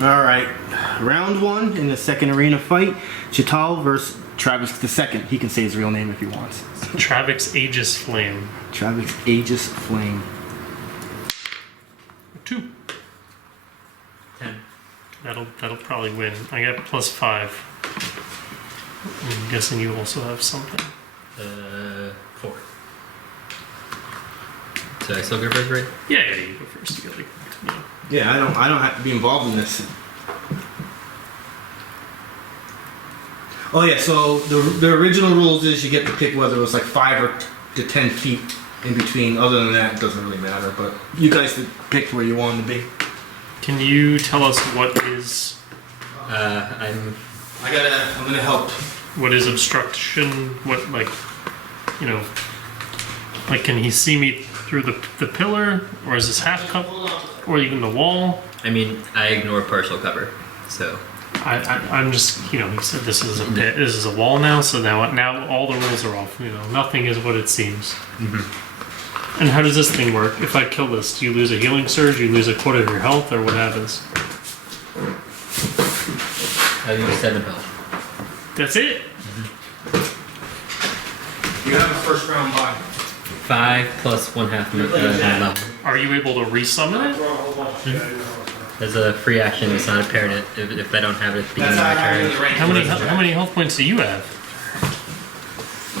Alright, round 1 in the second arena fight. Chit'al versus Travex II. He can say his real name if he wants. Travex Aegis Flame. Travex Aegis Flame. 2. 10. That'll probably win. I got +5. I'm guessing you also have something. 4. So I still go first, right? Yeah, you go first. You gotta, Yeah, I don't have to be involved in this. Oh yeah, so the original rules is you get to pick whether it was like 5 or to 10 feet in between. Other than that, it doesn't really matter. But you guys picked where you wanted to be. Can you tell us what is? I'm gonna help. What is obstruction? What can he see me through the pillar, or is this half cup, or even the wall? I mean, I ignore partial cover, so. I'm just, he said this is a pit, this is a wall now, so now all the rules are off. Nothing is what it seems. Mm-hmm. And how does this thing work? If I kill this, do you lose a healing surge, you lose a quarter of your health, or what happens? I lose 7 health. That's it? Mm-hmm. You have a first round bye. 5 plus 1/2 level. Are you able to resummon it? Mm-hmm. As a free action, it's not apparent if I don't have it at the beginning of my turn. How many health points do you have?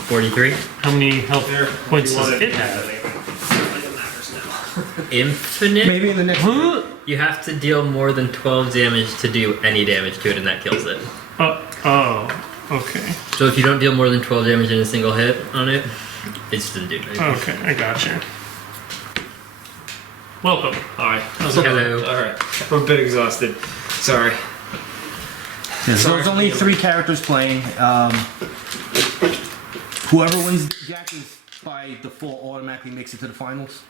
43. How many health points does it have? Infinite? Maybe in the next. Huh? You have to deal more than 12 damage to do any damage to it, and that kills it. Oh, okay. So if you don't deal more than 12 damage in a single hit on it, it just doesn't do anything. Okay, I gotcha. Welcome. Alright. Hello. Alright. I'm a bit exhausted. Sorry. Yeah, so there's only 3 characters playing. Whoever wins Jack is by default automatically makes it to the finals.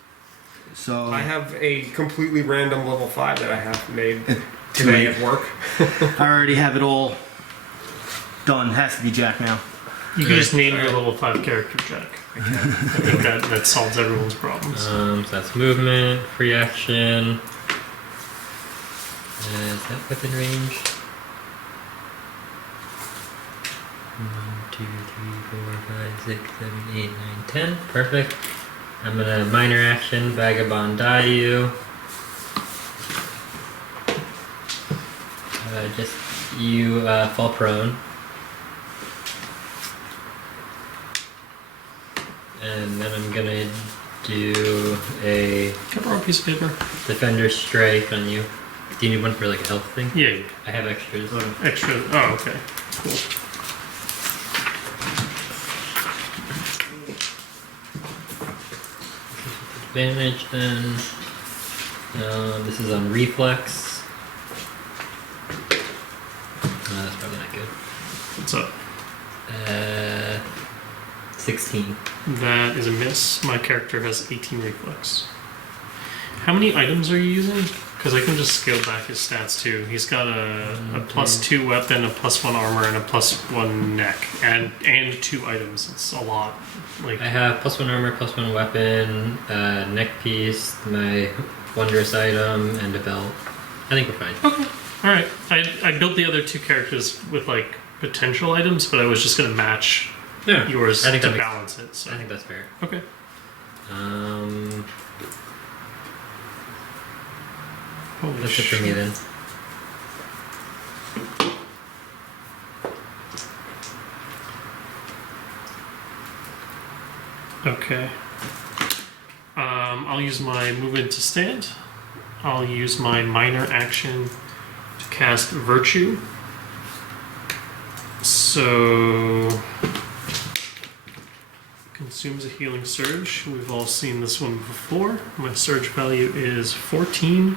So I have a completely random level 5 that I have made today at work. I already have it all done. Has to be Jack now. You can just name your level 5 character, Jack. I think that solves everyone's problems. So that's movement, free action. Is that within range? 1, 2, 3, 4, 5, 6, 7, 8, 9, 10. Perfect. I'm gonna minor action, vagabond die you. Just you fall prone. And then I'm gonna do a Can I borrow a piece of paper? defender strike on you. Do you need one for like a health thing? Yeah. I have extras. Extra. Oh, okay. Cool. Advantage then. This is on reflex. That's probably not good. What's up? 16. That is a miss. My character has 18 reflex. How many items are you using? Because I can just scale back his stats too. He's got a +2 weapon, a +1 armor, and a +1 neck, and 2 items. It's a lot. I have +1 armor, +1 weapon, neck piece, my wondrous item, and a belt. I think we're fine. Okay. All right. I built the other 2 characters with potential items, but I was just gonna match yours to balance it. So. I think that's fair. Okay. That's it for me then. Okay. I'll use my movement to stand. I'll use my minor action to cast Virtue. So consumes a healing surge. We've all seen this one before. My surge value is 14.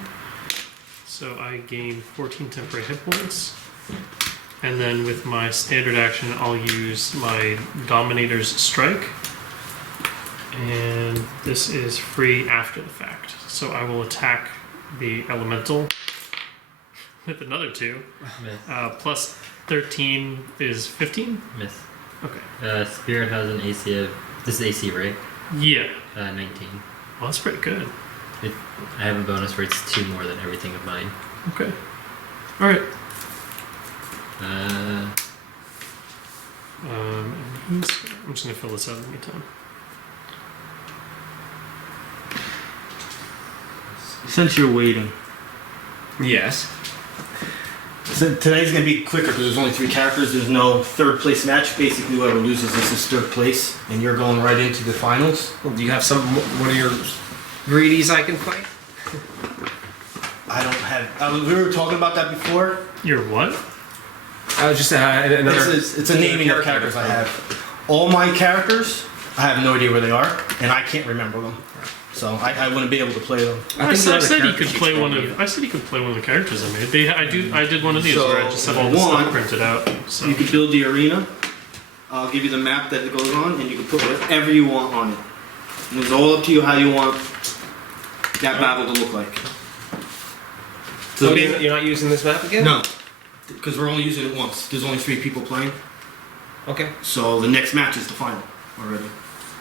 So I gain 14 temporary hit points. And then with my standard action, I'll use my Dominator's Strike. And this is free after the fact. So I will attack the Elemental with another 2. Plus 13 is 15? Miss. Okay. Spirit has an AC of... This is AC, right? Yeah. 19. Well, that's pretty good. I have a bonus where it's 2 more than everything of mine. Okay. All right. And I'm just gonna fill this out in the meantime. Since you're waiting, Yes. so today's gonna be quicker because there's only 3 characters. There's no third place match. Basically, whoever loses this is third place, and you're going right into the finals. Well, do you have some? What are your greedies I can fight? I don't have. We were talking about that before. You're what? Just another. It's a naming of characters I have. All my characters, I have no idea where they are, and I can't remember them. So I wouldn't be able to play them. I think the other said he characters could play should one probably- of. I said he could play one of the characters I made. I did one of these So, where I just have all the one, stuff printed out. So You could build the arena. I'll give you the map that it goes on, and you can put whatever you want on it. And it's all up to you how you want that battle to look like. So you're not using this map again? No, because we're only using it once. There's only 3 people playing, Okay. so the next match is the final already.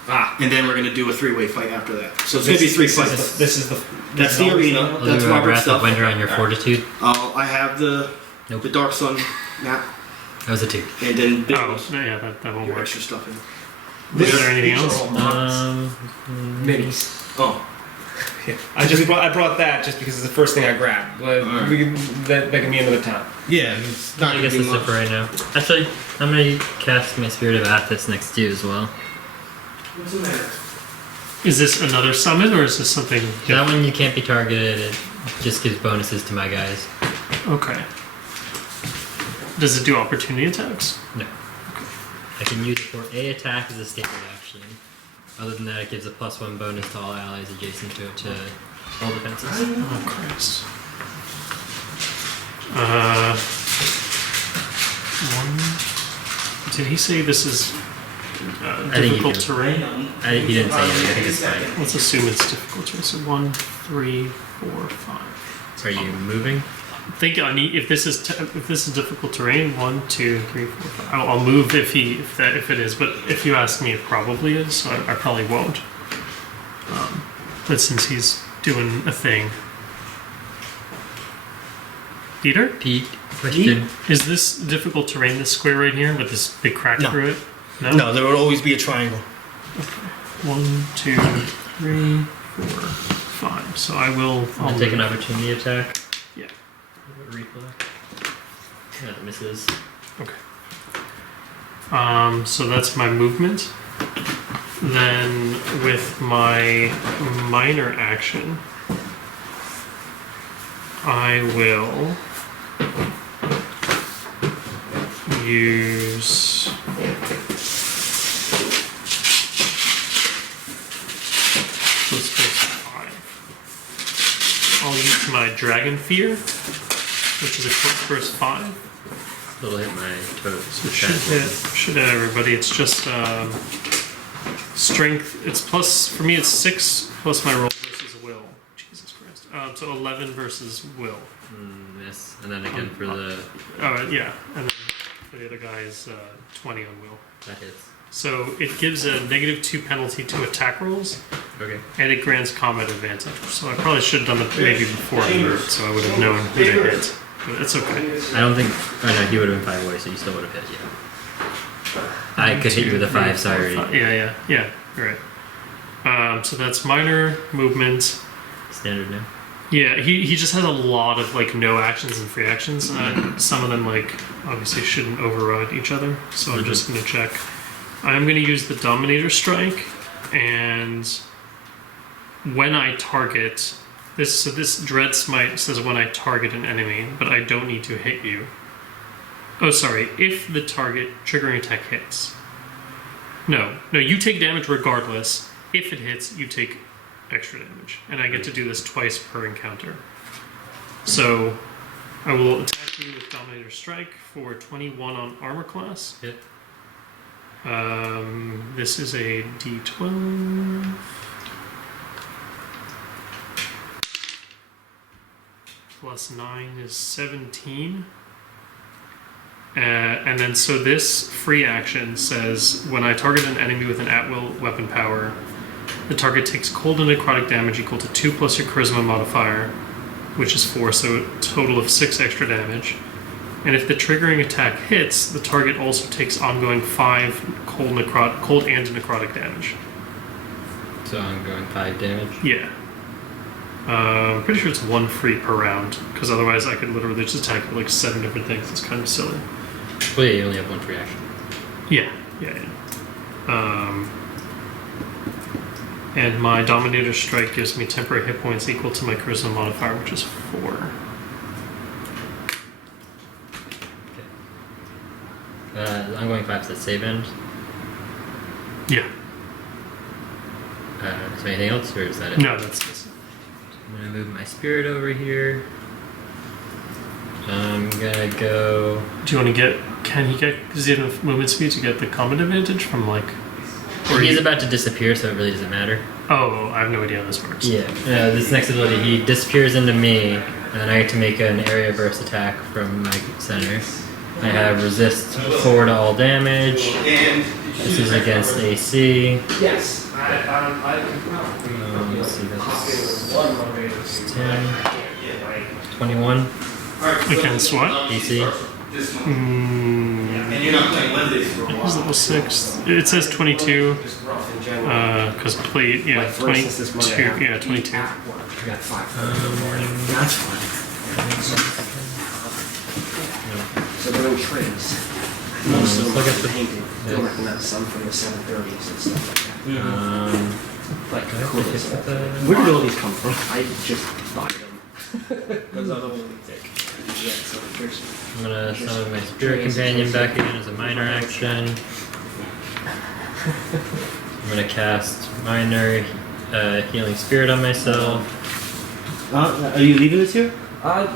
Ah. And then we're gonna do a 3-way fight after that. So it's gonna be 3 fights. This is the. That's the arena. I'll That's do a Robert's Wrath of stuff. Wonder on your fortitude. I have the Nope. Dark Sun map, That was a 2. and then oh build yeah, that won't your work. extra stuff in. Is there anything else? Minis. Oh, Yeah. I brought that just because it's the first thing I grabbed. But Alright. we can, that can be another time. yeah. It's not I gonna guess be that's it much. for right now. Actually, I'm gonna cast my Spirit of Athos next to you as well. What's the matter? Is this another summon or is this something? That one you can't be targeted. It just gives bonuses to my guys. Okay. Does it do opportunity attacks? No. I can use it for a attack as a standard action. Other than that, it gives a +1 bonus to all allies adjacent to it to all defenses. Oh Christ. Did he say this is I think you difficult can. terrain? He didn't say anything. I think it's fine. Let's assume it's difficult terrain. So 1, 3, 4, 5. Are you moving? I think I need if this is difficult terrain. 1, 2, 3, 4, 5. I'll move if it is. But if you ask me, it probably is. So I probably won't. But since he's doing a thing, Peter, Pete, question. is this difficult terrain? This square right here with this big crack No. through it? No, there will always be a triangle. 1, 2, 3, 4, 5. So I'll I'll take an opportunity attack. Yeah. Reflex. That misses. Okay. So that's my movement. Then with my minor action, I will use I'll use my Dragon Fear, which is a quick burst 5. It'll hit my toes. So it should hit everybody. It's just strength. It's plus for me. It's 6 plus my roll versus will. Jesus Christ. So 11 versus will. Miss. And then again for the... Yeah, and then for the other guy's 20 on will. That hits. So it gives a -2 penalty to attack rolls, Okay. and it grants combat advantage. So I probably should have done it maybe before I moved, so I would have known who to hit. But it's okay. I don't think... Oh no, he would have been 5 away, so you still would have hit, yeah. I could hit you with a 5, sorry. Yeah, you're right. So that's minor movement. Standard now. Yeah, he just has a lot of like no actions and free actions. Some of them like obviously shouldn't override each other. So I'm just gonna check. I'm gonna use the Dominator Strike, and when I target this Dread Smite says when I target an enemy, but I don't need to hit you. Oh, sorry. If the target triggering attack hits. No, you take damage regardless. If it hits, you take extra damage, and I get to do this twice per encounter. So I will attack you with Dominator Strike for 21 on armor class. Hit. This is a D12. Plus 9 is 17. And then so this free action says when I target an enemy with an at-will weapon power, the target takes cold and necrotic damage equal to 2 plus your charisma modifier, which is 4, so a total of 6 extra damage. And if the triggering attack hits, the target also takes ongoing 5 cold and necrotic damage. So I'm going 5 damage. Yeah. I'm pretty sure it's 1 free per round, because otherwise I could literally just attack with like 7 different things. It's kind of silly. Well, yeah, you only have 1 free action. Yeah. And my Dominator Strike gives me temporary hit points equal to my Charisma modifier, which is 4. I'm going 5 to the save end. Yeah. Is there anything else, or is that it? No, that's it. I'm gonna move my spirit over here. I'm gonna go. Do you want to get? Can he get? Does he have enough movement speed to get the combat advantage from like? Or He's about to disappear, so it really doesn't matter. Oh, I have no idea how this works. Yeah. This next ability, he disappears into me, and then I get to make an area burst attack from my center. I have resist 4 to all damage. This is against AC. Yes. Let's see, that's 10, 21 Against what? AC. And you're not playing Wednesdays for a He's while. level 6. It says 22. Just rough in general. Because plate, yeah, Like, for 22. instance, this Monday, Yeah, 22. I got 5. That's fine. So they're in trays. Let's Most of look them at are the- painted. yeah. Don't recognize some from the 730s and stuff like that. Like, do I have cool to as hit that. with the- Where did all these come from? I just buy them. Those are the only thick. Yeah, so there's I'm gonna summon my spirit companion back again as a minor action. I'm gonna cast minor healing spirit on myself. Are you leaving this here? Or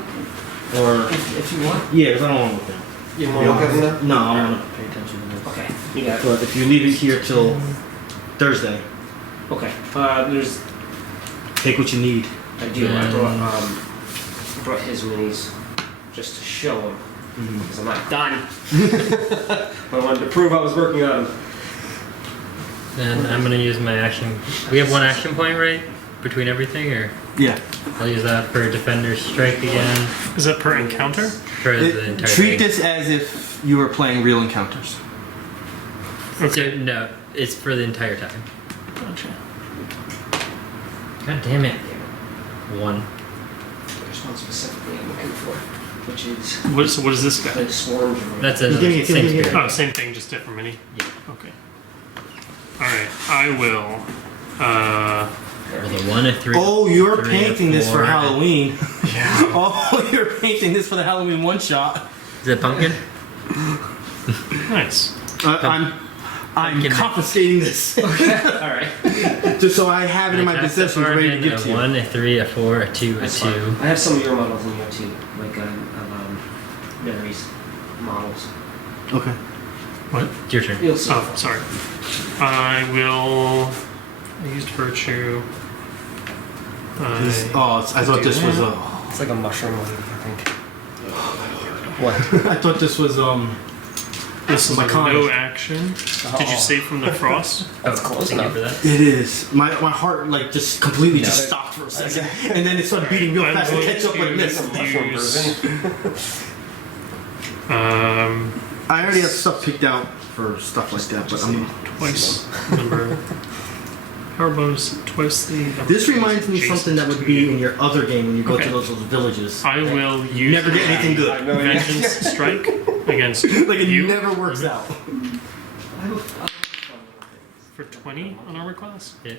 if you want. yeah, because I don't want to look down. You want to look at them No, I want to pay attention to this. Okay. You got it. But if you leave it here till Thursday, Okay. There's. take what you need. I do. I brought his minis just to show him because I'm not done. I wanted to prove I was working on them. Then I'm gonna use my action. We have 1 action point, right? Between everything, or Yeah. I'll use that for Defender's Strike again Is that per encounter? for the entire Treat thing. this as if you were playing real encounters. Okay. So, no, it's for the entire time. Gotcha. God damn it. 1. There's one specifically I'm looking for, which is What is this guy? the swarm drone. That's a Give me- same give me- spirit. Oh, same thing, just different mini. Yeah. Okay. Alright, I will. Roll a 1, a 3. Oh, you're 3, a painting this for 4. Halloween. Yeah. Oh, you're painting this for the Halloween one shot. Is it pumpkin? Nice. I'm Pumpkin. confiscating this Alright. just so I have it in my I cast a possession, ready to bargain, give to a you. 1, a 3, a 4, a 2, a That's 2. fine. I have some of your models in here too, like Mary's models. Okay. What? It's your turn. You'll see. Oh, sorry. I will. I used Virtue. I thought this was It's like a mushroom lady, I think. What? I thought this was This is my a con. no action. Did you save from the frost? That's close Thank you enough. for that. It is. My heart like just completely just No. stopped for a second, and then it started beating real I'm fast to going catch up like to this. It's a mushroom Use- version. I already have stuff picked out for stuff like that, but I'm. Twice number. Power bonus twice the. number This reminds me of adjacent something that would to be you. in your other game when you go Okay. to those villages. I will use. You never get anything I good. have no idea. Vengeance strike against Like it you never works out. for 20 on armor class. Yeah.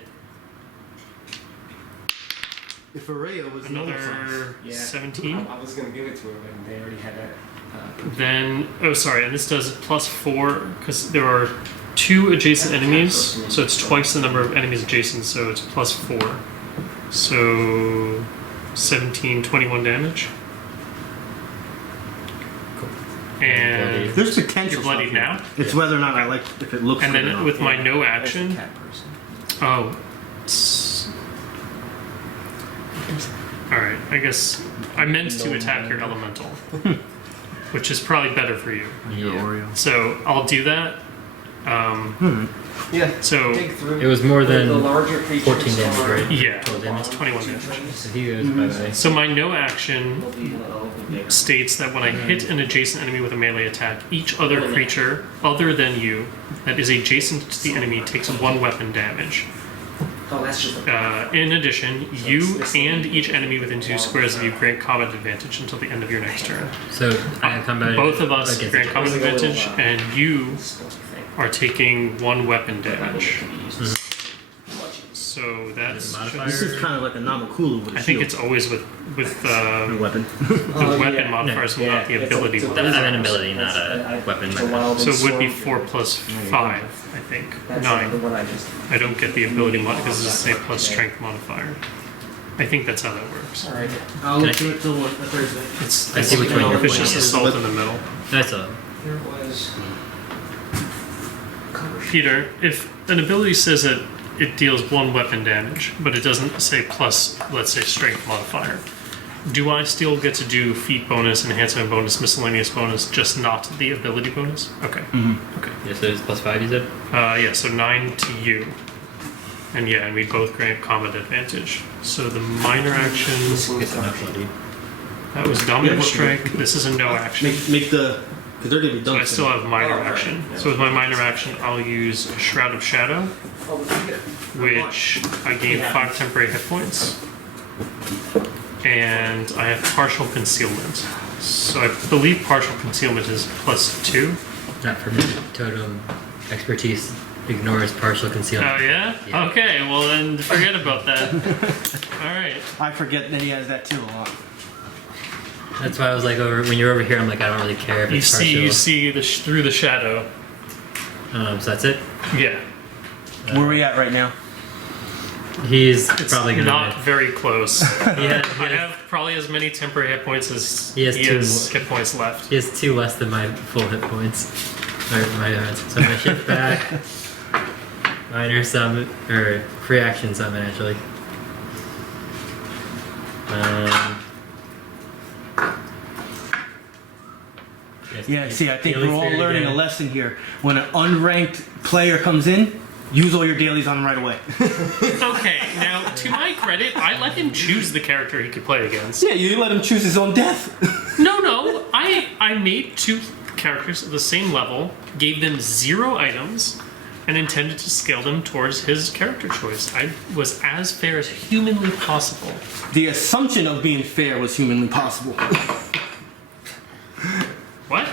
If Araya was normal size. Another Yeah. 17. I was gonna give it to her, but they already had that. Then, oh sorry, and this does +4 because there are 2 adjacent enemies, so it's twice the number of enemies adjacent, so it's +4. So 17, 21 damage. Cool. And There's potential. you're bloodied stuff here. now. It's whether or not I like if it looks. And good or then not. with my no That's action, the cat person. oh, all right. I guess I meant to attack your elemental, which is probably better for you. Yeah. Oreo. So I'll do that. Yeah. So Dig through. It was more than the larger creatures 14 damage, are- right? yeah, Total damage. 21 damage. So he goes bye-bye. So my no action They'll be a little bigger. states that when I hit an adjacent enemy with a melee attack, each other creature other than you that is adjacent to the enemy takes 1 weapon damage. Oh, that's just. In addition, you and each enemy within 2 squares of you grant combat advantage until the end of your next turn. So I have combat Both of us against grant each combat advantage, and you thing. are taking 1 weapon damage. Mm-hmm. So that's Modifier. This is kind of like a Namakula with a I think shield. it's always with a weapon. the weapon modifiers, but not the ability I modifiers. have an ability, not a weapon. So it would be 4 plus 5, I think. 9. What I just. I don't get the ability mod because it's a plus strength modifier. I think that's how that works. Alright. I'll look through it till Thursday. It's I see which one you're it's just playing. assault in the middle. I saw it. There was. Cover sheet. Peter, if an ability says that it deals 1 weapon damage, but it doesn't say plus, let's say, strength modifier, do I still get to do feat bonus, enhancement bonus, miscellaneous bonus, just not the ability bonus? Okay. Okay. Yeah, so it's plus 5, you said? Yeah, so 9 to you. And yeah, and we both grant combat advantage. So the minor action, Guess I'm not bloody. that was dominant Yeah, strike. This is a no action. Make the because they're gonna be So done. I still have minor Oh, right. action. So with my minor action, I'll use Shroud of Shadow, Oh, which I gain 5 temporary hit points. And I have partial concealment. So I believe partial concealment is plus 2. Not for me. Totem expertise ignores partial Oh, concealment. yeah? Yeah. Okay, well then forget about that. Alright. I forget that he has that too a lot. That's why I was like, when you're over here, I'm like, I don't really care if You it's partial. see through the shadow. So that's it. Yeah. Where are we at right now? He's It's probably gonna. not very close. Yeah, I have probably as many temporary hit points as He has he two has hit points left. He has 2 less than my full hit points. Or my so my shift back. Minor summon or free action summon actually. Yeah, see, I think Daily we're all Spirit learning again. a lesson here. When an unranked player comes in, use all your dailies on him right away. Okay, now to my credit, I let him choose the character he could play against. Yeah, you let him choose his own death. No, I made 2 characters of the same level, gave them 0 items, and intended to scale them towards his character choice. I was as fair as humanly possible. The assumption of being fair was humanly possible. What?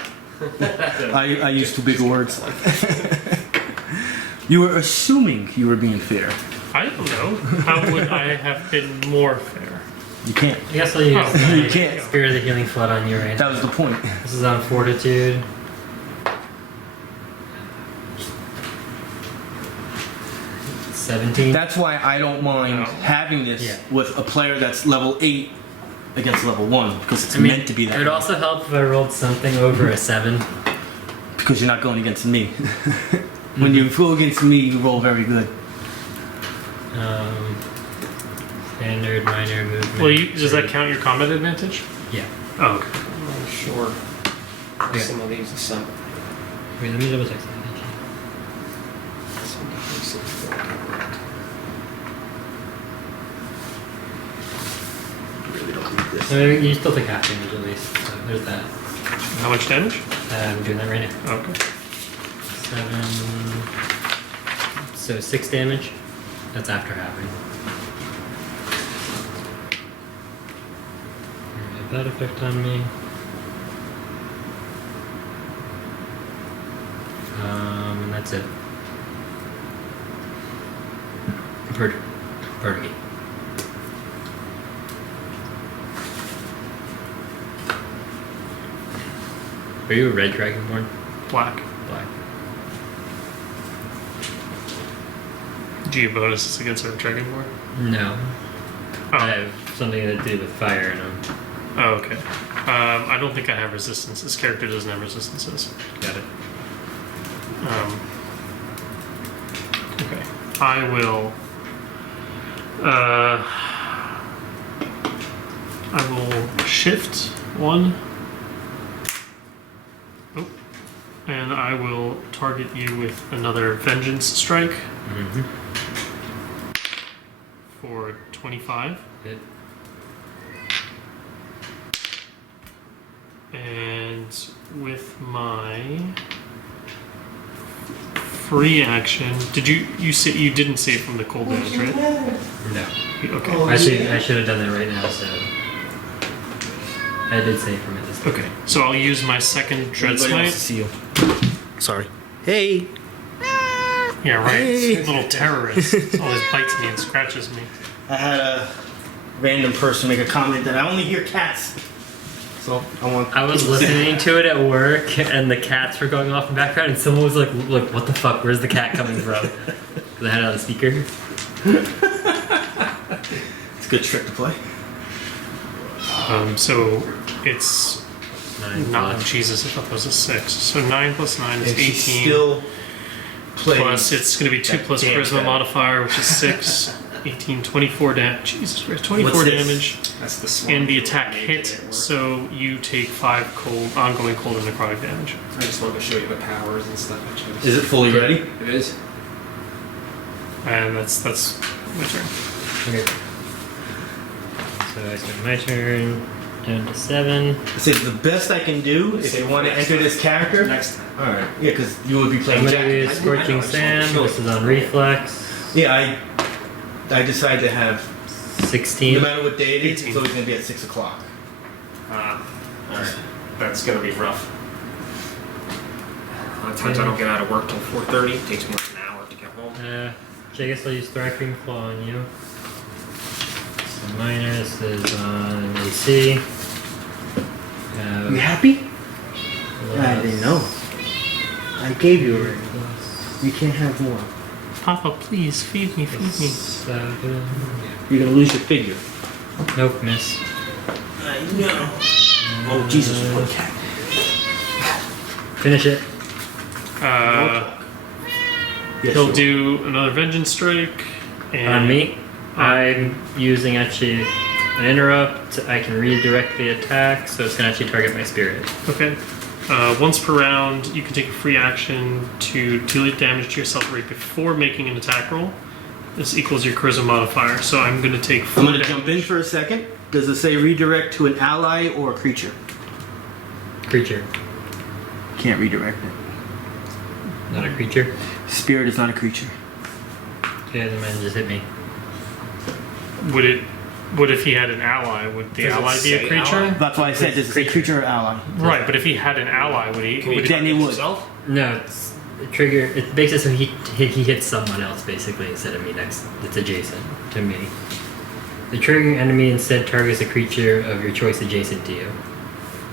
I used too big words. You were assuming you were being fair. I don't know. How would I have been more fair? You can't. I guess I'll use Oh, you my can't. Spirit of the Healing Flood on you right That was the point. This is on Fortitude. 17. That's why I don't mind No. having this Yeah. with a player that's level 8 against level 1 because it's I mean, meant to be that it would way. also help if I rolled something over a 7. Because you're not going against me. When you go against me, you roll very good. Standard, minor movement. Well, does that count your combat advantage? Yeah. Oh, okay. I'm sure. Yeah. Some of these are some. Wait, let me double check something. You still take half damage at least, so there's that. How much damage? I'm doing that right now. Okay. 7. So 6 damage. That's after halving. Alright, that effect on me. And that's it. Vertigo. Are you a red Dragonborn? Black. Black. Do you have bonuses against our Dragonborn? No. Oh. I have something to do with fire in them. Oh, okay. I don't think I have resistance. This character doesn't have resistances. Got it. Okay. I will. I will shift 1. Oh. And I will target you with another Vengeance Strike for 25. Hit. And with my free action, did you say you didn't save from the cold damage, right? No. Okay. I should have done that right now, so I did save from it this time. Okay. So I'll use my second Dread Anybody wants to Smite. see you. Sorry. Hey. Yeah, right. Hey. Little terrorist. Always bites me and scratches me. I had a random person make a comment that I only hear cats. So I was listening to it at work, and the cats were going off in the background, and someone was like, "Look, what the fuck? Where's the cat coming from?" 'Cause I had it on the speaker. It's a good trick to play. So it's 9 not. plus. Jesus, I thought that was a 6. So 9 plus 9 is And she 18. still plays. Plus, it's going to be 2 that plus damn charisma cat. modifier, which is 6. 18, 24 damage. Jesus Christ, 24 What's this? damage. That's the swarm. And the attack hit, so you take 5 ongoing cold and necrotic damage. I just wanted to show you the powers and stuff. Actually. Is it fully ready? It is. And that's my turn. Okay. So I start my turn. Down to 7. I said the best I can do if you want to enter this character. Next time. All right. Yeah, because you would be I'm playing gonna Jack. use Scorching Sand. This is on reflex. Yeah, I decided to have. 16. No matter what day it is, 18. it's always going to be at 6 o'clock. Alright. That's gonna be rough. A lot of times I don't get out of work till 4:30. It takes me like an hour to get home. I guess I'll use Thri-Kreen Claw on you. So minor, this is on AC. You happy? I didn't know. I gave you already. You can't have more. Papa, please, feed me, feed me. 7. You're going to lose your figure. Nope, miss. I know. Oh, Jesus, poor cat. Finish it. Yeah, He'll sure. do another Vengeance Strike. And On me, I'm using actually an interrupt. I can redirect the attack, so it's going to actually target my spirit. Okay. Once per round, you can take a free action to deal damage to yourself right before making an attack roll. This equals your charisma modifier, so I'm going to take 4 I'm going to damage. jump in for a second. Does it say redirect to an ally or a creature? Creature. Can't redirect it. Not a creature. Spirit is not a creature. Okay, then mine just hit me. Would if he had an ally, would the Does it ally be say a creature? ally? That's why I said this is a creature or ally. Right, but if he had an ally, would he? Can you Would Then he would. yourself? No, it's the trigger. It makes it so he hits someone else basically instead of me next. It's adjacent to me. The triggering enemy instead targets a creature of your choice adjacent to you.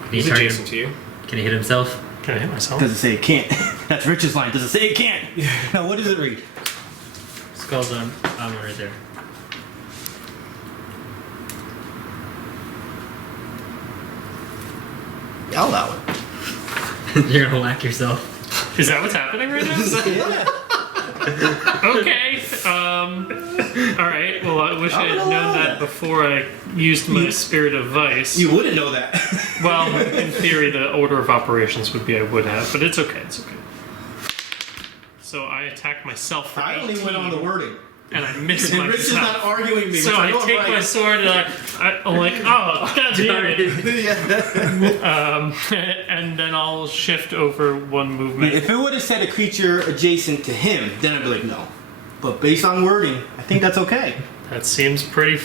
Can he He's target- adjacent to you. Can he hit himself? Can I hit myself? Does it say it can't? That's Rich's line. Does it say it can't? Now, what does it read? Skull's on right there. I'll allow it. You're gonna whack yourself. Is that what's happening right now? Okay. All right. Well, I wish I had known that before I used my Spirit of Vice. You wouldn't know that. Well, in theory, the order of operations would be I would have, but it's okay. It's okay. So I attack myself for I 18, only went on the wording. and I miss And Rich is not myself. arguing me. So which I know I'm take right. my sword and I'm like, oh, god damn it. And then I'll shift over one movement. If it would have said a creature adjacent to him, then I'd be like, no. But based on wording, I think that's okay. That seems pretty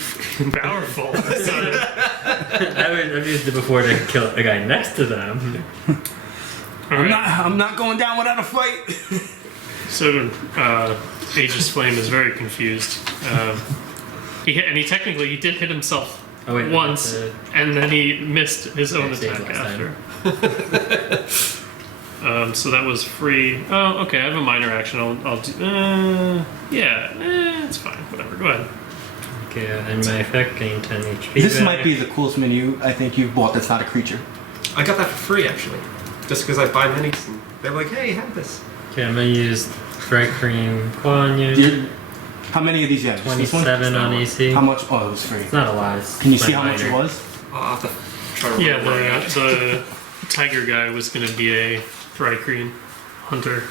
powerful. I've used it before to kill a guy next to them. Alright. I'm not going down without a fight. So, Aegis Flame is very confused. He technically he did hit himself Oh, wait, once, and then he missed his own Okay, attack last after. So that was free. Oh, okay. I have a minor action. I'll do. It's fine. Whatever. Go ahead. Okay, and my effect gain 10 HP. This back. might be the coolest menu I think you've bought that's not a creature. I got that for free actually. Just because I buy minis and they're like, hey, have this. Okay, I'm gonna use Thri-Kreen Claw on you. How many of these you have? Just this one? 27 on AC. How much? Oh, it was free. It's not a lot. It's Can you my see how much it minor. was? I'll have to try to Yeah. remember where I got it. tiger guy was going to be a Thri-Kreen hunter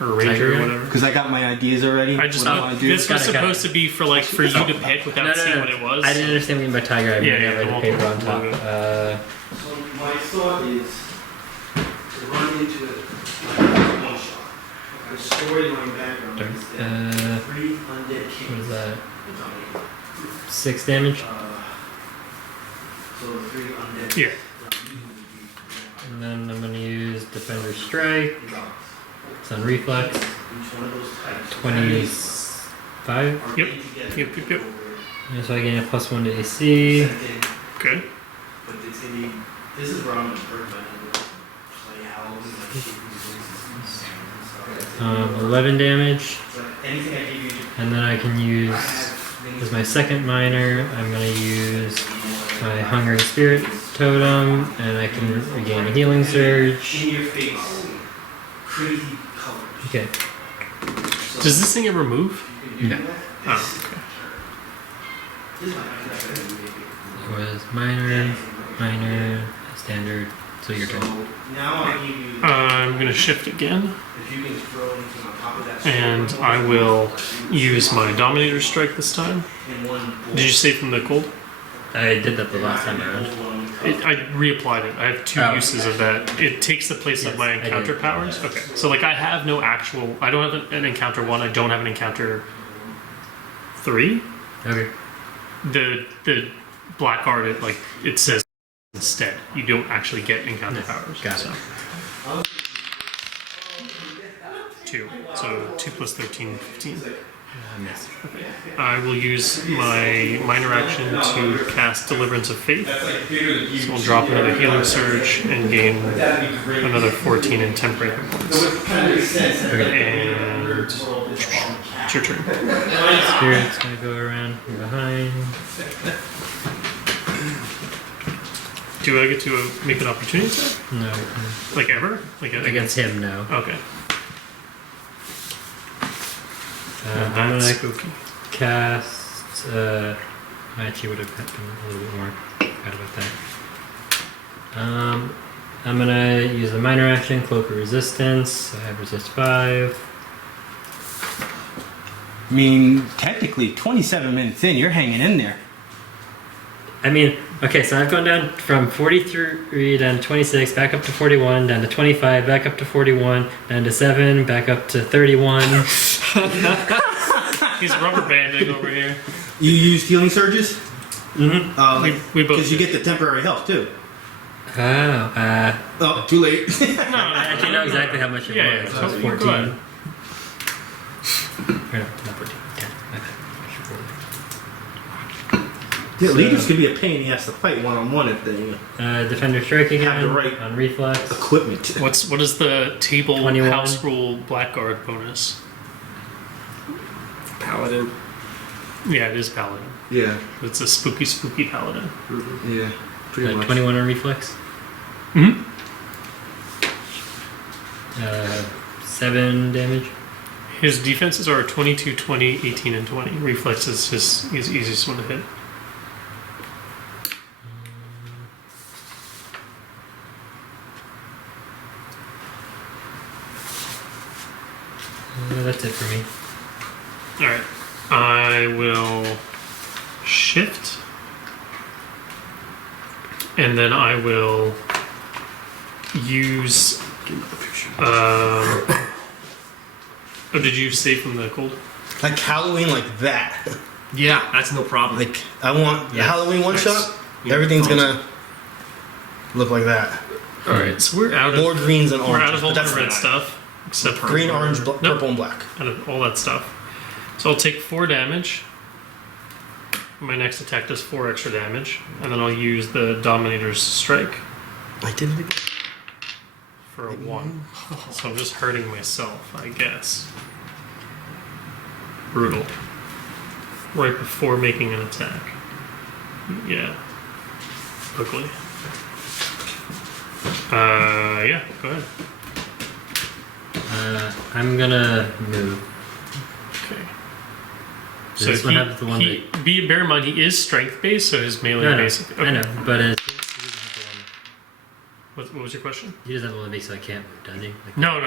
or ranger Tiger or guy? whatever. Because I got my ideas already. I just what I thought want to do. this was Got it. supposed to be for you to pick without seeing what it was. I didn't understand what you mean by tiger. I mean, Yeah, the paper on top. So my thought is to run into it like one shot. The storyline background is that 3 undead kings. What is that? 6 damage? So the 3 undead. Yeah. And then I'm gonna use Defender Strike. It's on reflex. Each one of those types. 25. Yep. And so I gain a +1 to AC. Good. But it's gonna be. This is where I'm gonna hurt my number. Play howls, 11 damage. anything I give you. And then I can use, as my second minor, I'm gonna use my Hungering Spirit Totem, and I can regain a Healing Surge. In your face. Crazy colors. Okay. Does this thing ever move? No. Oh, okay. It was minor, standard. So your turn. Now I give you. I'm going to shift again, If you can throw anything on top of that. and I will use my Dominator Strike this time. In one. Did you save from the cold? I did that the last time around. I reapplied it. I have 2 Oh. uses of that. It takes the place of Yes, my I encounter did. powers. Okay. So like I have no actual. I don't have an encounter 1. I don't have an encounter 3. Okay. The Blackguard, it says instead. You don't actually get encounter Yes, powers. got it. So. 2. So 2 plus 13, 15. I missed. I will use my minor action to cast Deliverance of Faith. So I'll drop another Healing Surge and gain another 14 in temporary hit points. And it's your turn. Spirit's gonna go around from behind. Do I get to make an opportunity attack? No. Like ever? Like Against him, no. Okay. I'm That's gonna spooky. cast. I actually would have been a little bit more. Forgot about that. I'm gonna use the minor action, Cloak of Resistance. I have resist 5. I mean, technically, 27 minutes in, you're hanging in there. I mean, okay, so I've gone down from 43 down to 26, back up to 41, down to 25, back up to 41, down to 7, back up to 31. He's rubber banding over here. You use healing surges? Mm-hmm. We both. Because you get the temporary health too. Oh, Oh, too late. I actually know exactly how much it Yeah, was. yeah, It was so 14. go ahead. Or no, not 14. 10. My bad. The leaders could be a pain. He has to fight one-on-one if they Defender Strike again Have the right- on reflex. equipment. What is the table 21. house rule Blackguard bonus? Paladin. Yeah, it is Paladin. Yeah, It's a spooky Paladin. yeah, pretty much. 21 on reflex. Mm-hmm. 7 damage. His defenses are 22, 20, 18, and 20. Reflex is his easiest one to hit. That's it for me. Alright. I will shift. And then I will use. Oh, did you save from the cold? Like Halloween, like that. Yeah, that's no problem. Like I want the Yes. Halloween one Nice. shot. Yeah, Everything's awesome. gonna look like that. Alright, so we're out of. More greens and We're oranges. out of all but the that's red not- stuff. Except for Green, orange, Nope. purple, and black. Out of all that stuff. So I'll take 4 damage. My next attack does 4 extra damage. And then I'll use the Dominator's Strike I did it again. for a 1. So I'm just hurting myself, I guess. Brutal. Right before making an attack. Yeah. Ugly. Yeah, go ahead. I'm gonna move. Okay. Does this one have the one bear in mind, he is strength based, so his melee No, basic. I know, but What was your question? He doesn't have living, so I can't move, does he? Like, No.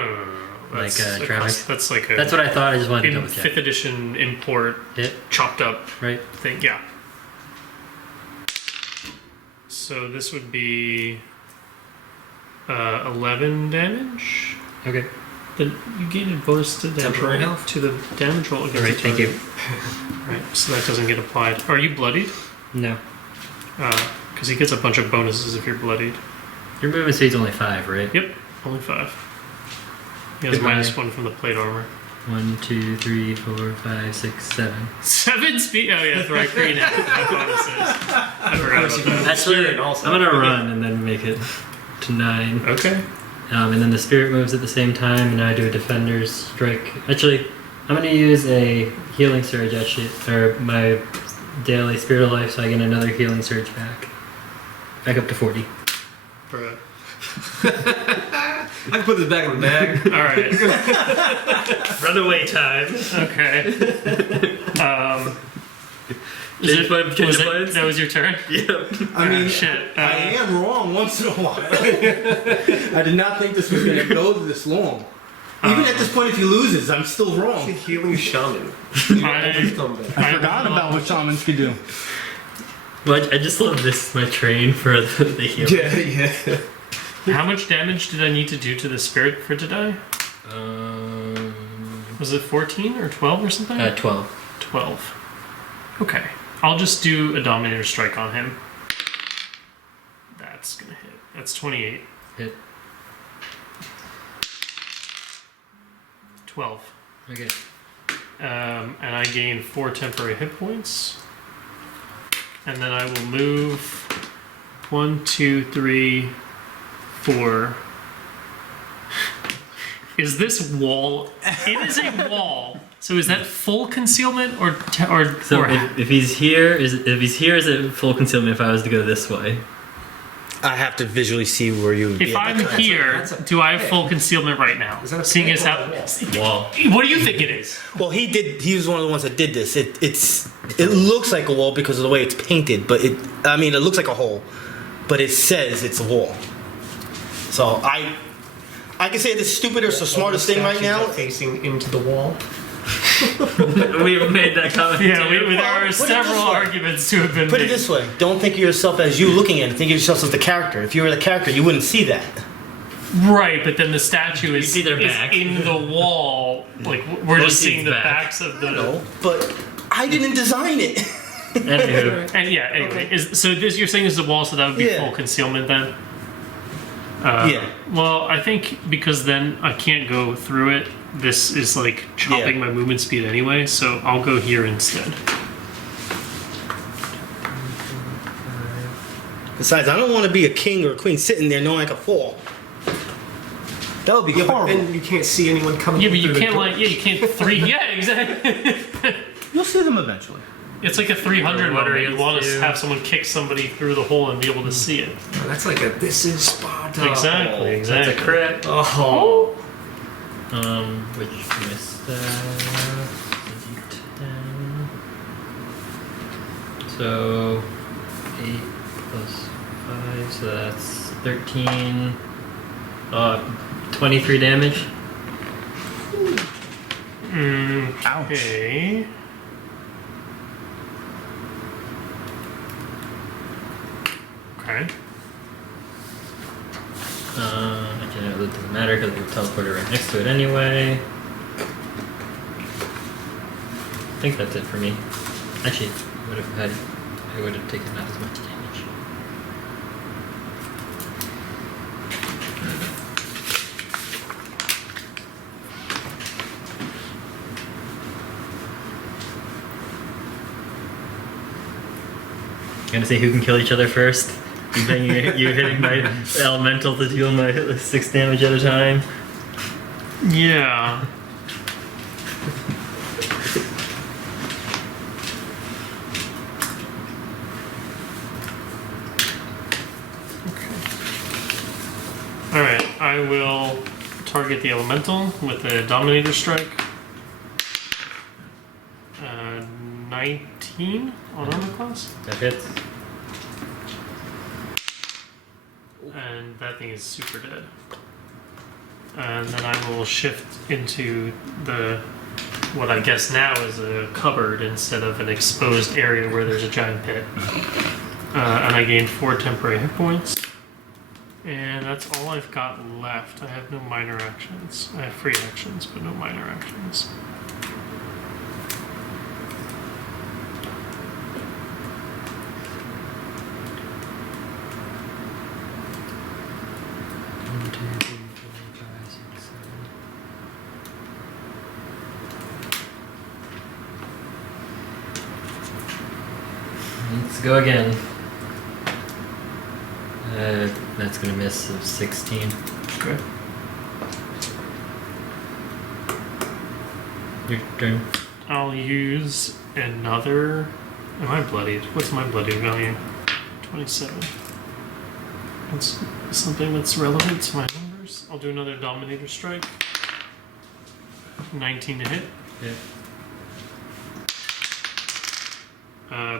Like, That's Travex? That's like a. that's what I thought. I just wanted to in double check. 5th edition import Hit, chopped up right? thing. Yeah. So this would be 11 damage. Okay. Then you gain a bonus to damage Temporary roll, health? to the damage roll. Against Alright, the thank you. target. Right, so that doesn't get applied. Are you bloodied? No. Because he gets a bunch of bonuses if you're bloodied. Your movement speed's only 5, right? Yep, only 5. He has Goodbye. -1 from the plate armor. 1, 2, 3, 4, 5, 6, 7. 7 speed. Oh yeah, Thri-Kreen had bonuses. I forgot about that. Actually, Spirit also. I'm gonna run and then make it to 9. Okay. And then the spirit moves at the same time, and I do a defender's strike. Actually, I'm gonna use a healing surge actually, or my daily spirit of life, so I get another healing surge back up to 40. Bruh. I can put this back in the bag. All right. Runaway time. Okay. Change Was of plans? that was your turn? Yep. I mean, Shit. I am wrong once in a while. I did not think this was going to go this long. Even at this point, if he loses, I'm still wrong. Healing shaman. I forgot about what shamans could do. But I just love this, my train for the healing. Yeah. How much damage did I need to do to the spirit for it to die? Was it 14 or 12 or something? 12. 12. Okay. I'll just do a Dominator Strike on him. That's gonna hit. That's 28. Hit. 12. Okay. And I gain 4 temporary hit points. And then I will move 1, 2, 3, 4. Is this wall? It is a wall. So is that full concealment or So or if he's here, is it full concealment? If I was to go this way, I have to visually see where you would be. if I'm here, that's a do I have full concealment right now? Is that a Seeing pit as or how, a wall. what do you think it is? Well, he was one of the ones that did this. It looks like a wall because of the way it's painted, but it looks like a hole, but it says it's a wall. So I can say the stupidest or smartest thing right now. Facing into the wall. We've made that comment. Yeah, too. there are put it several this way. arguments to have been Put it made. this way: don't think of yourself as you looking at it. Think of yourself as the character. If you were the character, you wouldn't see that. Right, but then the statue is, see their is back. in the wall. Like we're just sees seeing the back. backs of the. No, but I didn't design it. Anywho, And yeah, anyway, so this you're saying is the wall, so that would be Yeah. full concealment then. Yeah. Well, I think because then I can't go through it. This is like chopping Yeah. my movement speed anyway, so I'll go here instead. Besides, I don't want to be a king or a queen sitting there knowing I could fall. That would be Yeah, but horrible. then you can't see anyone coming. Yeah, but you through the can't door. like you can't three. Yeah, exactly. You'll see them eventually. It's like a 300 What are moment. You you want to to- have someone kick somebody through the hole and be able to see it. Oh, that's like a this is Sparta. Exactly, that's exactly. a crit. Oh. Which missed that. 10. So 8 plus 5, so that's 13. 23 damage. Okay. Okay. Actually, no, that doesn't matter because we teleported right next to it anyway. I think that's it for me. Actually, I would have taken not as much damage. Gonna say who can kill each other first. You hitting my elemental to deal my 6 damage at a time. Yeah. Alright, I will target the elemental with a Dominator Strike. 19 on armor class. That hits. And that thing is super dead. And then I will shift into what I guess now is a cupboard instead of an exposed area where there's a giant pit. And I gained 4 temporary hit points. And that's all I've got left. I have no minor actions. I have free actions, but no minor actions. Let's go again. That's gonna miss of 16. Okay. Your turn. I'll use another. Am I bloodied? What's my bloody value? 27. That's something that's relevant to my numbers. I'll do another Dominator Strike. 19 to hit. Yeah.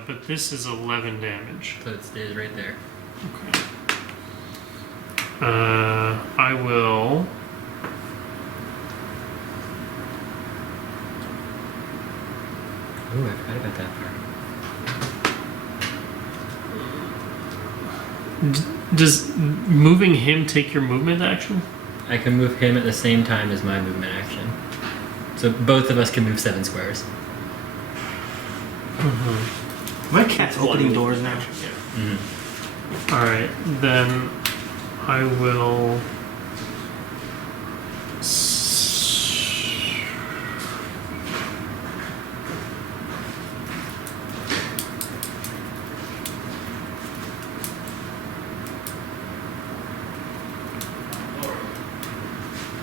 But this is 11 damage. So it stays right there. Okay. I will. Ooh, I forgot about that part. Does moving him take your movement action? I can move him at the same time as my movement action. So both of us can move 7 squares. My cat's opening doors now. Mm-hmm. Alright, then I will.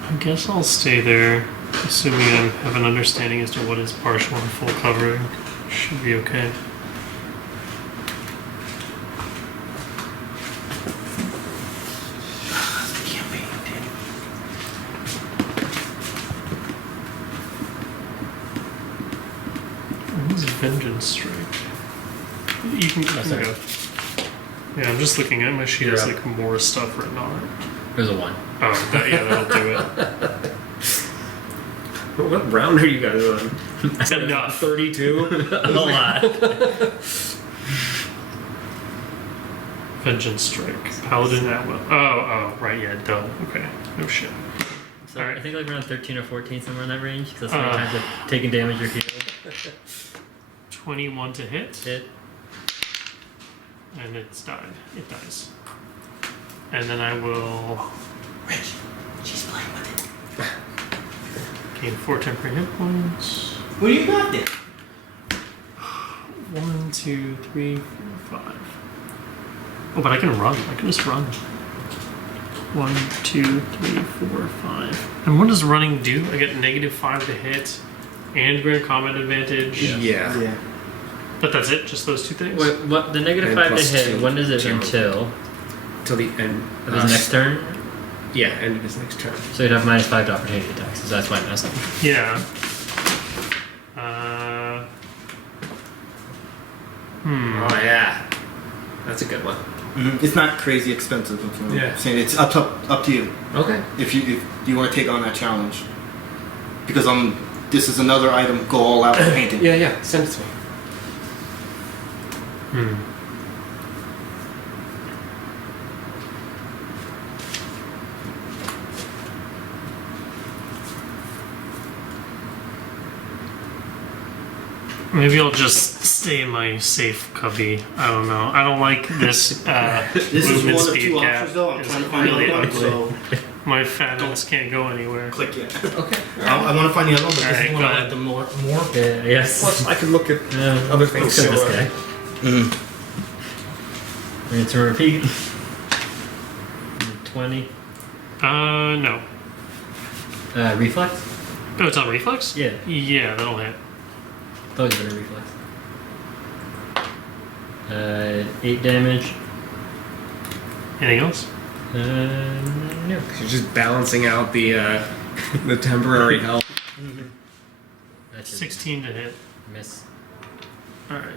I guess I'll stay there, assuming I have an understanding as to what is partial and full covering. Should be okay. What is Vengeance Strike? You can sorry. go. Yeah, I'm just looking at my sheet. You're Has up. like more stuff written on it. There's a 1. Oh, that'll do it. What round are you guys on? Enough. 32? A lot. Vengeance Strike. Paladin at will. Oh, right, yeah, dull. Okay, no shit. So Alright. I think like around 13 or 14, somewhere in that range. Because that's how many times I've taken damage or healed. 21 to hit, Hit. and it's died. It dies. And then I will Rich, she's playing with it. gain 4 temporary hit points. What do you got there? 1, 2, 3, 4, 5. Oh, but I can run. I can just run. 1, 2, 3, 4, 5. And what does running do? I get -5 to hit and grand combat advantage. Yeah. But that's it? Just those 2 things? Wait, what? The And -5 to plus hit, 2 when is it general. until? Till the end Of his next turn? Yeah, end of his next turn. So you'd have -5 to opportunity attacks, so that's why I'm messing. Yeah. Oh yeah, that's a good one. It's not crazy expensive. That's what I'm Yeah. saying. It's up to you Okay. if you want to take on that challenge. Because this is another item. Go all out and paint it. Yeah. Send it to me. Maybe I'll just stay in my safe cubby. I don't know. I don't like this This is movement one of speed 2 cap. options though. I'm It's trying to find really the other one. ugly. So My fat ass can't go anywhere. click it. Okay. I want to find the other one, but this Alright, is one go I like ahead. the more. Yeah, yes. Plus, I could look at Uh, other things. let's go So, this guy. We're going to repeat. 20. No. Reflex? Oh, it's on reflex? Yeah. Yeah, that'll hit. Thought you were going to reflex. 8 damage. Anything else? No. You're just balancing out the the temporary health. That should 16 to hit. miss. Alright.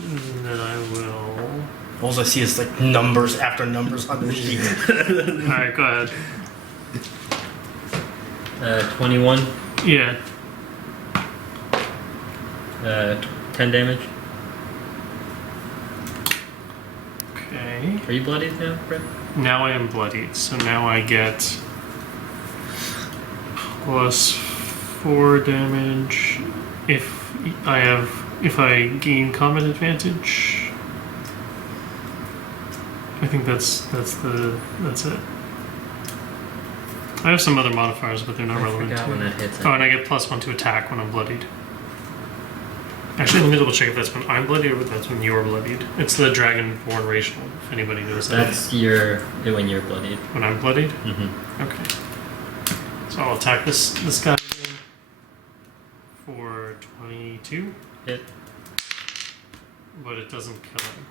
And then I will. All I see is like numbers after numbers on the sheet. Alright, go ahead. 21. Yeah. 10 damage. Okay. Are you bloodied now, Brett? Now I am bloodied, so now I get plus 4 damage if I gain combat advantage. I think that's it. I have some other modifiers, but they're not I relevant. forgot to when it. that hits. Oh, and I get +1 to attack when I'm bloodied. Actually, let me double check if that's when I'm bloodied or if that's when you're bloodied. It's the Dragonborn racial, if anybody knows that. That's when you're bloodied. When I'm bloodied? Mm-hmm. Okay. So I'll attack this guy again for 22. Hit. But it doesn't kill him.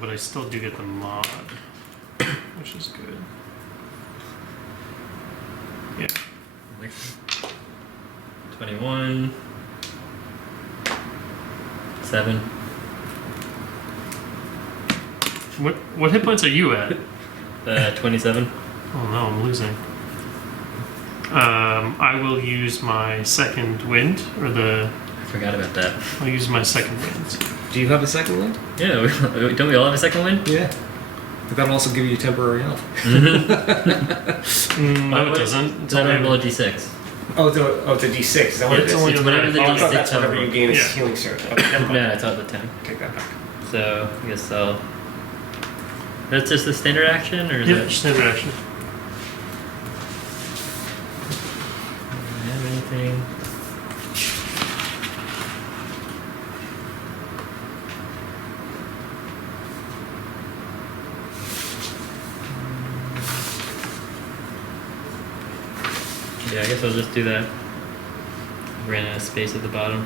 But I still do get the mod, which is good. Yeah. 21. 7. What hit points are you at? 27. Oh no, I'm losing. I will use my second wind, or I forgot about that. I'll use my second wind. Do you have a second wind? Yeah, don't we all have a second win? Yeah. But that'll also give you temporary health. No, it doesn't. It's Then I only, roll a d6. Oh, it's a D6. Is that what it's it is? only It's the whatever nine. the Oh, I thought D6 that's whenever you gain a Yeah. healing surge. Okay, never mind. No, it's not the 10. Take that back. So, I guess I'll... That's just the standard action, or is Yeah, it... standard action. Do I have anything? Yeah, I guess I'll just do that. Ran out of space at the bottom.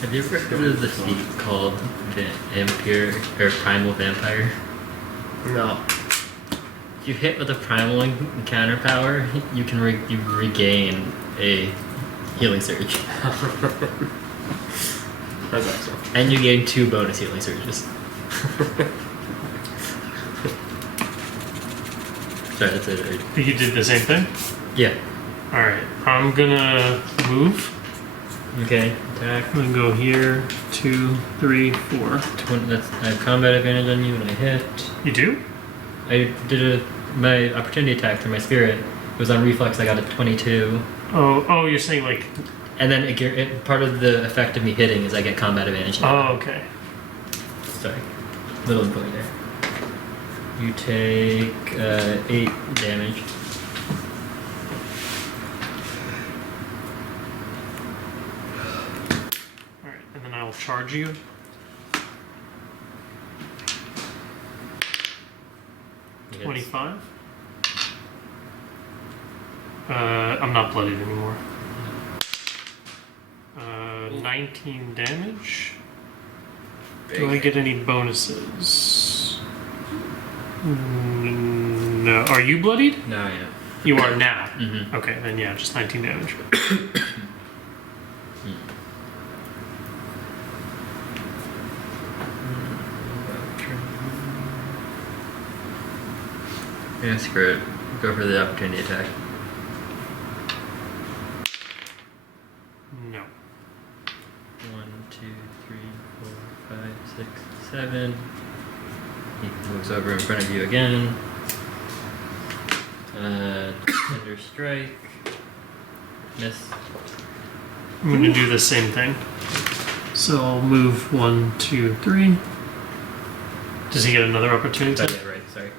Have you ever heard of the feat called Vampire or Primal Vampire? No. If you hit with a primal encounter power, you can you regain a healing surge, That's excellent. and you gain 2 bonus healing surges. Sorry, that's it. You did the same thing? Yeah. Alright, I'm gonna move. Okay. Attack. I'm gonna go here, 2, 3, 4. That's I have combat advantage on you when I hit. You do? I did my opportunity attack through my spirit. It was on reflex. I got a 22. Oh, you're saying like. And then part of the effect of me hitting is I get combat advantage. Oh, okay. Sorry. Little info there. You take 8 damage. Alright, and then I will charge you. Yes. 25. I'm not bloodied anymore. 19 damage. Do I get any bonuses? No. Are you bloodied? No, yeah. You are now. Mm-hmm. Okay, then yeah, just 19 damage. Yeah, screw it. Go for the opportunity attack. No. 1, 2, 3, 4, 5, 6, 7. He moves over in front of you again. Thunder strike. Miss. I'm going to do the same thing. So I'll move 1, 2, 3. Does he get another opportunity? Oh, yeah, right, sorry.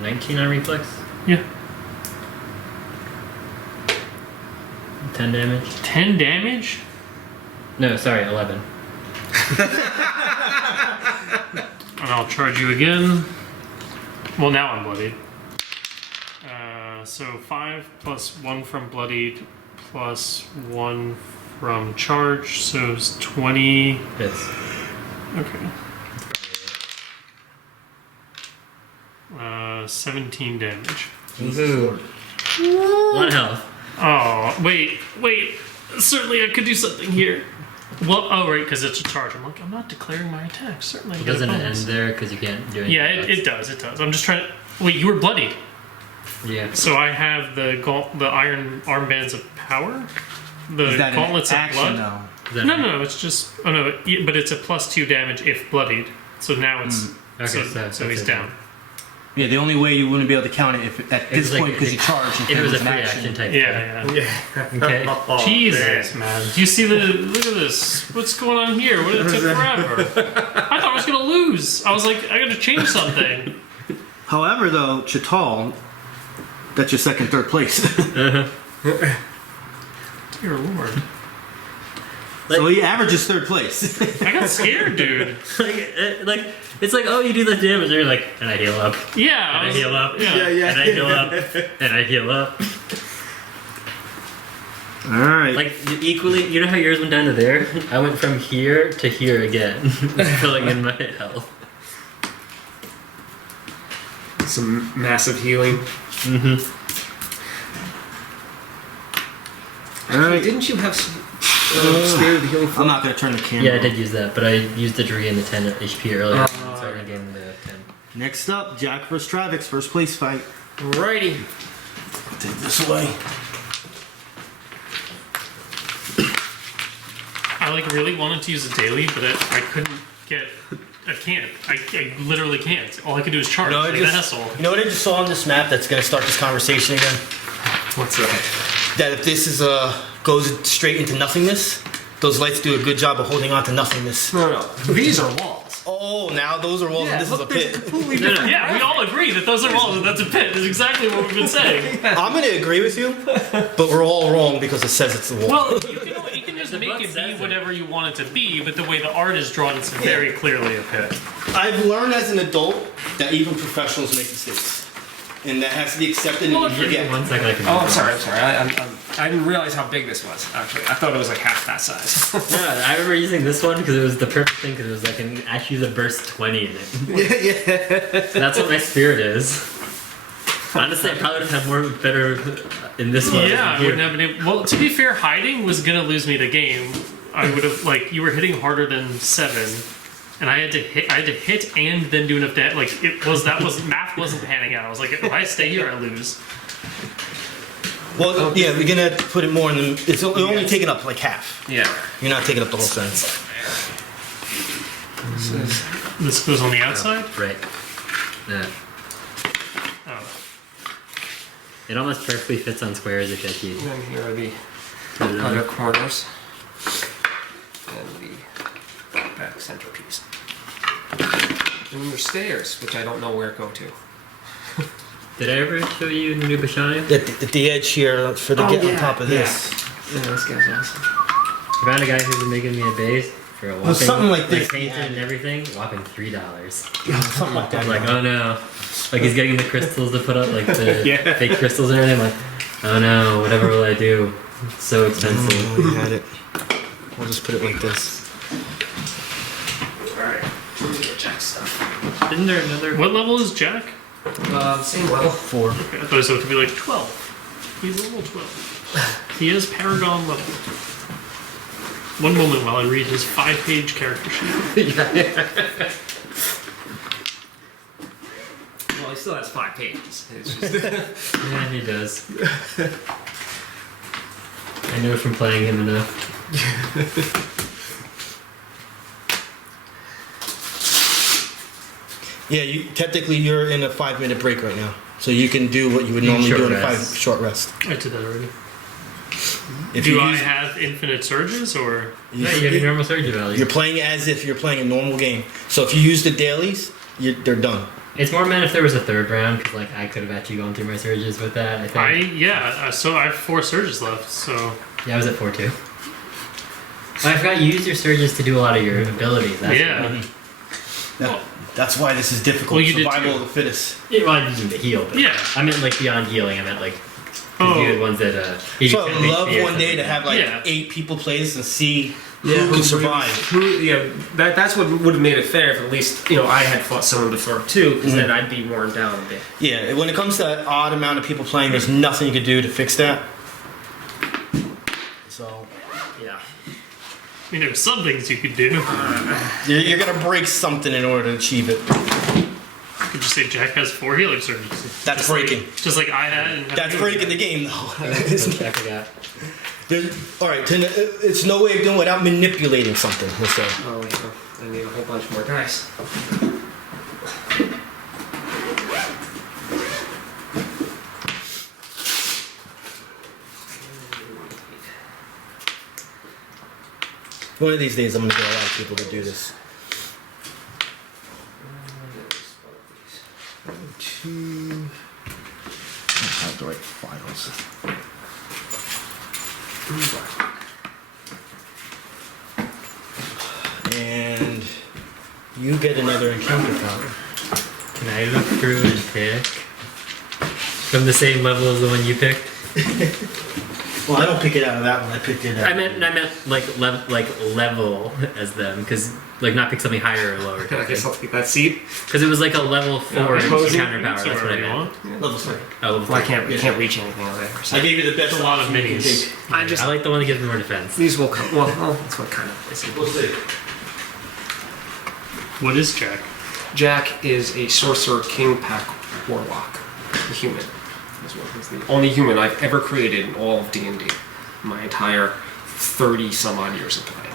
19 on reflex. Yeah. 10 damage. 10 damage? No, sorry, 11. And I'll charge you again. Well, now I'm bloodied. So 5 plus 1 from bloodied plus 1 from charge, so it's 20. Yes. Okay. 17 damage. Ooh. 1 health. Oh, wait. Certainly I could do something here. Well, oh, right, because it's a charge. I'm like, I'm not declaring my attack. Certainly I It get a doesn't end bonus. there because you can't do anything. Yeah, it does. I'm just trying to... Wait, you were bloodied. Yeah. So I have the iron armbands of power? The Is that gauntlets an of action blood? now? Is that No, it's just... Oh, no, but it's a +2 damage if bloodied. So now it's... Okay, so he's it. down. Yeah, the only way you wouldn't be able to count it if at this was point like- because you charge. If it was a free action type Yeah. thing. Okay. Jesus, man. Do you see the... Look at this. What's going on here? What, it took forever. I thought I was going to lose. I was like, I got to change something. However, though, Chit'al, that's your second, third place. Dear Lord. So he averages third place. I got scared, dude. like it's like, oh, you do the damage, and you're like, and I heal up, Yeah. and I heal up, Yeah. and I heal up, and I heal up. All right. Like equally, you know how yours went down to there? I went from here to here again, filling in my health. Some massive healing. All right. Didn't you have some Spirit of the Healing I'm Flow? not gonna turn the camera. Yeah, I did use that, but I used the to regain the 10 HP earlier, so I regained the 10. Next up, Jack vs. Travex, first place fight. Alrighty. Take this away. I like really wanted to use a daily, but I couldn't get... I can't. I literally can't. All I can do is charge. No, like an asshole. You know what I just saw on this map that's gonna start this conversation again? What's that? That if this is goes straight into nothingness, those lights do a good job of holding on to nothingness. No. These are walls. Oh, now those are walls and this is a pit. completely No, no. different. Yeah, we all agree that those are walls and that's a pit. That's exactly what we've been saying. I'm gonna agree with you, but we're all wrong because it says it's the wall. Well, you can just The make book it be says it. whatever you want it to be, but the way the art is drawn, it's very clearly a pit. I've learned as an adult that even professionals make mistakes, and that has to be accepted and you forget. 1 second, I can. Oh, I'm sorry. I didn't realize how big this was, actually. I thought it was like half that size. Yeah, I remember using this one because it was the perfect thing because it was like an actually the burst 20 in it. Yeah. That's what my spirit is. Honestly, I probably would have more better in this one. Yeah, I wouldn't have been able. Well, to be fair, hiding was gonna lose me the game. I would have you were hitting harder than 7, and I had to hit and then do enough damage. Like math wasn't panning out. I was like, if I stay here, I lose. Well, yeah, we're gonna put it more in the. It's only taking up like half. Yeah. You're not taking up the whole thing. This goes on the outside. Right. Yeah. Oh, It almost perfectly fits on squares if you have to use And then here are the it. other corners. And the back centerpiece. And there's stairs, which I don't know where to go to. Did I ever show you New Bashani? At the edge here for the get on top of this. Yeah, this guy's awesome. I found a guy who's been making me a base for a whopping, something like this, painted yeah. and everything, whopping $3. Something like that. I'm like, oh no. Like he's getting the crystals to put up, like the Yeah. fake crystals and everything. I'm like, oh no, whatever will I do? It's so expensive. Oh, you had it. We'll just put it like this. Alright. Let me get Jack's stuff. Isn't there another? what level is Jack? Same level. 4. Okay, I thought it was supposed to be like 12. He's level 12. He is Paragon level. One moment while I read his 5-page character sheet. Well, he still has 5 pages. It's just Yeah, he does. I know from playing him enough. Yeah, technically you're in a 5-minute break right now, so you can do what you would normally Short do in a rest. 5 short rest. I did that already. If Do you I use- have infinite surges or? Yeah, you have your normal surge value. You're playing as if you're playing a normal game. So if you use the dailies, they're done. It's more meant if there was a third round, because like I could have actually gone through my surges with that. I think. So I have 4 surges left. So Yeah, I was at 4 too. Oh, I forgot you use your surges to do a lot of your abilities. That's yeah. what- That's why this is difficult. Well, you did Survival too. of the fittest. Yeah, well, I didn't heal. But Yeah. I meant like beyond healing. I meant like Oh. you the ones that. You So get I would 10 love HP or one day to something. have like Yeah. 8 people play this and see Yeah, who can survive. That's what would have made it fair if at least I had fought someone before too, because then I'd be worn down a bit. Yeah, when it comes to that odd amount of people playing, there's nothing you can do to fix that. So Yeah. I mean, there's some things you could do. you're gonna break something in order to achieve it. You could just say Jack has 4 healing surges. That's Just breaking. just like I had. And That's breaking the game, though. It's- I forgot. all right, it's no way of doing it without manipulating something. We'll say. Oh, yeah. I need a whole bunch more dice. One of these days, I'm gonna get a lot of people to do this. 2. I don't have the right files. And you get another encounter power. Can I look through and pick from the same level as the one you picked? Well, I don't pick it out of that one. I picked it out. I meant like level as them, because like not pick something higher or lower. I guess I'll take that seat. Because it was like a level 4 opposing. counter power. That's what I meant. Level 3. Oh, level Well, I 3. can't reach anything over there. I gave you the best a lot of option you can minis. take. I just I like the one that gives me more defense. these will come. Well, that's what kind of. We'll see. What is Jack? Jack is a sorcerer King-Pact warlock, a human. He's the only human I've ever created in all of D&D. My entire 30 some odd years of playing.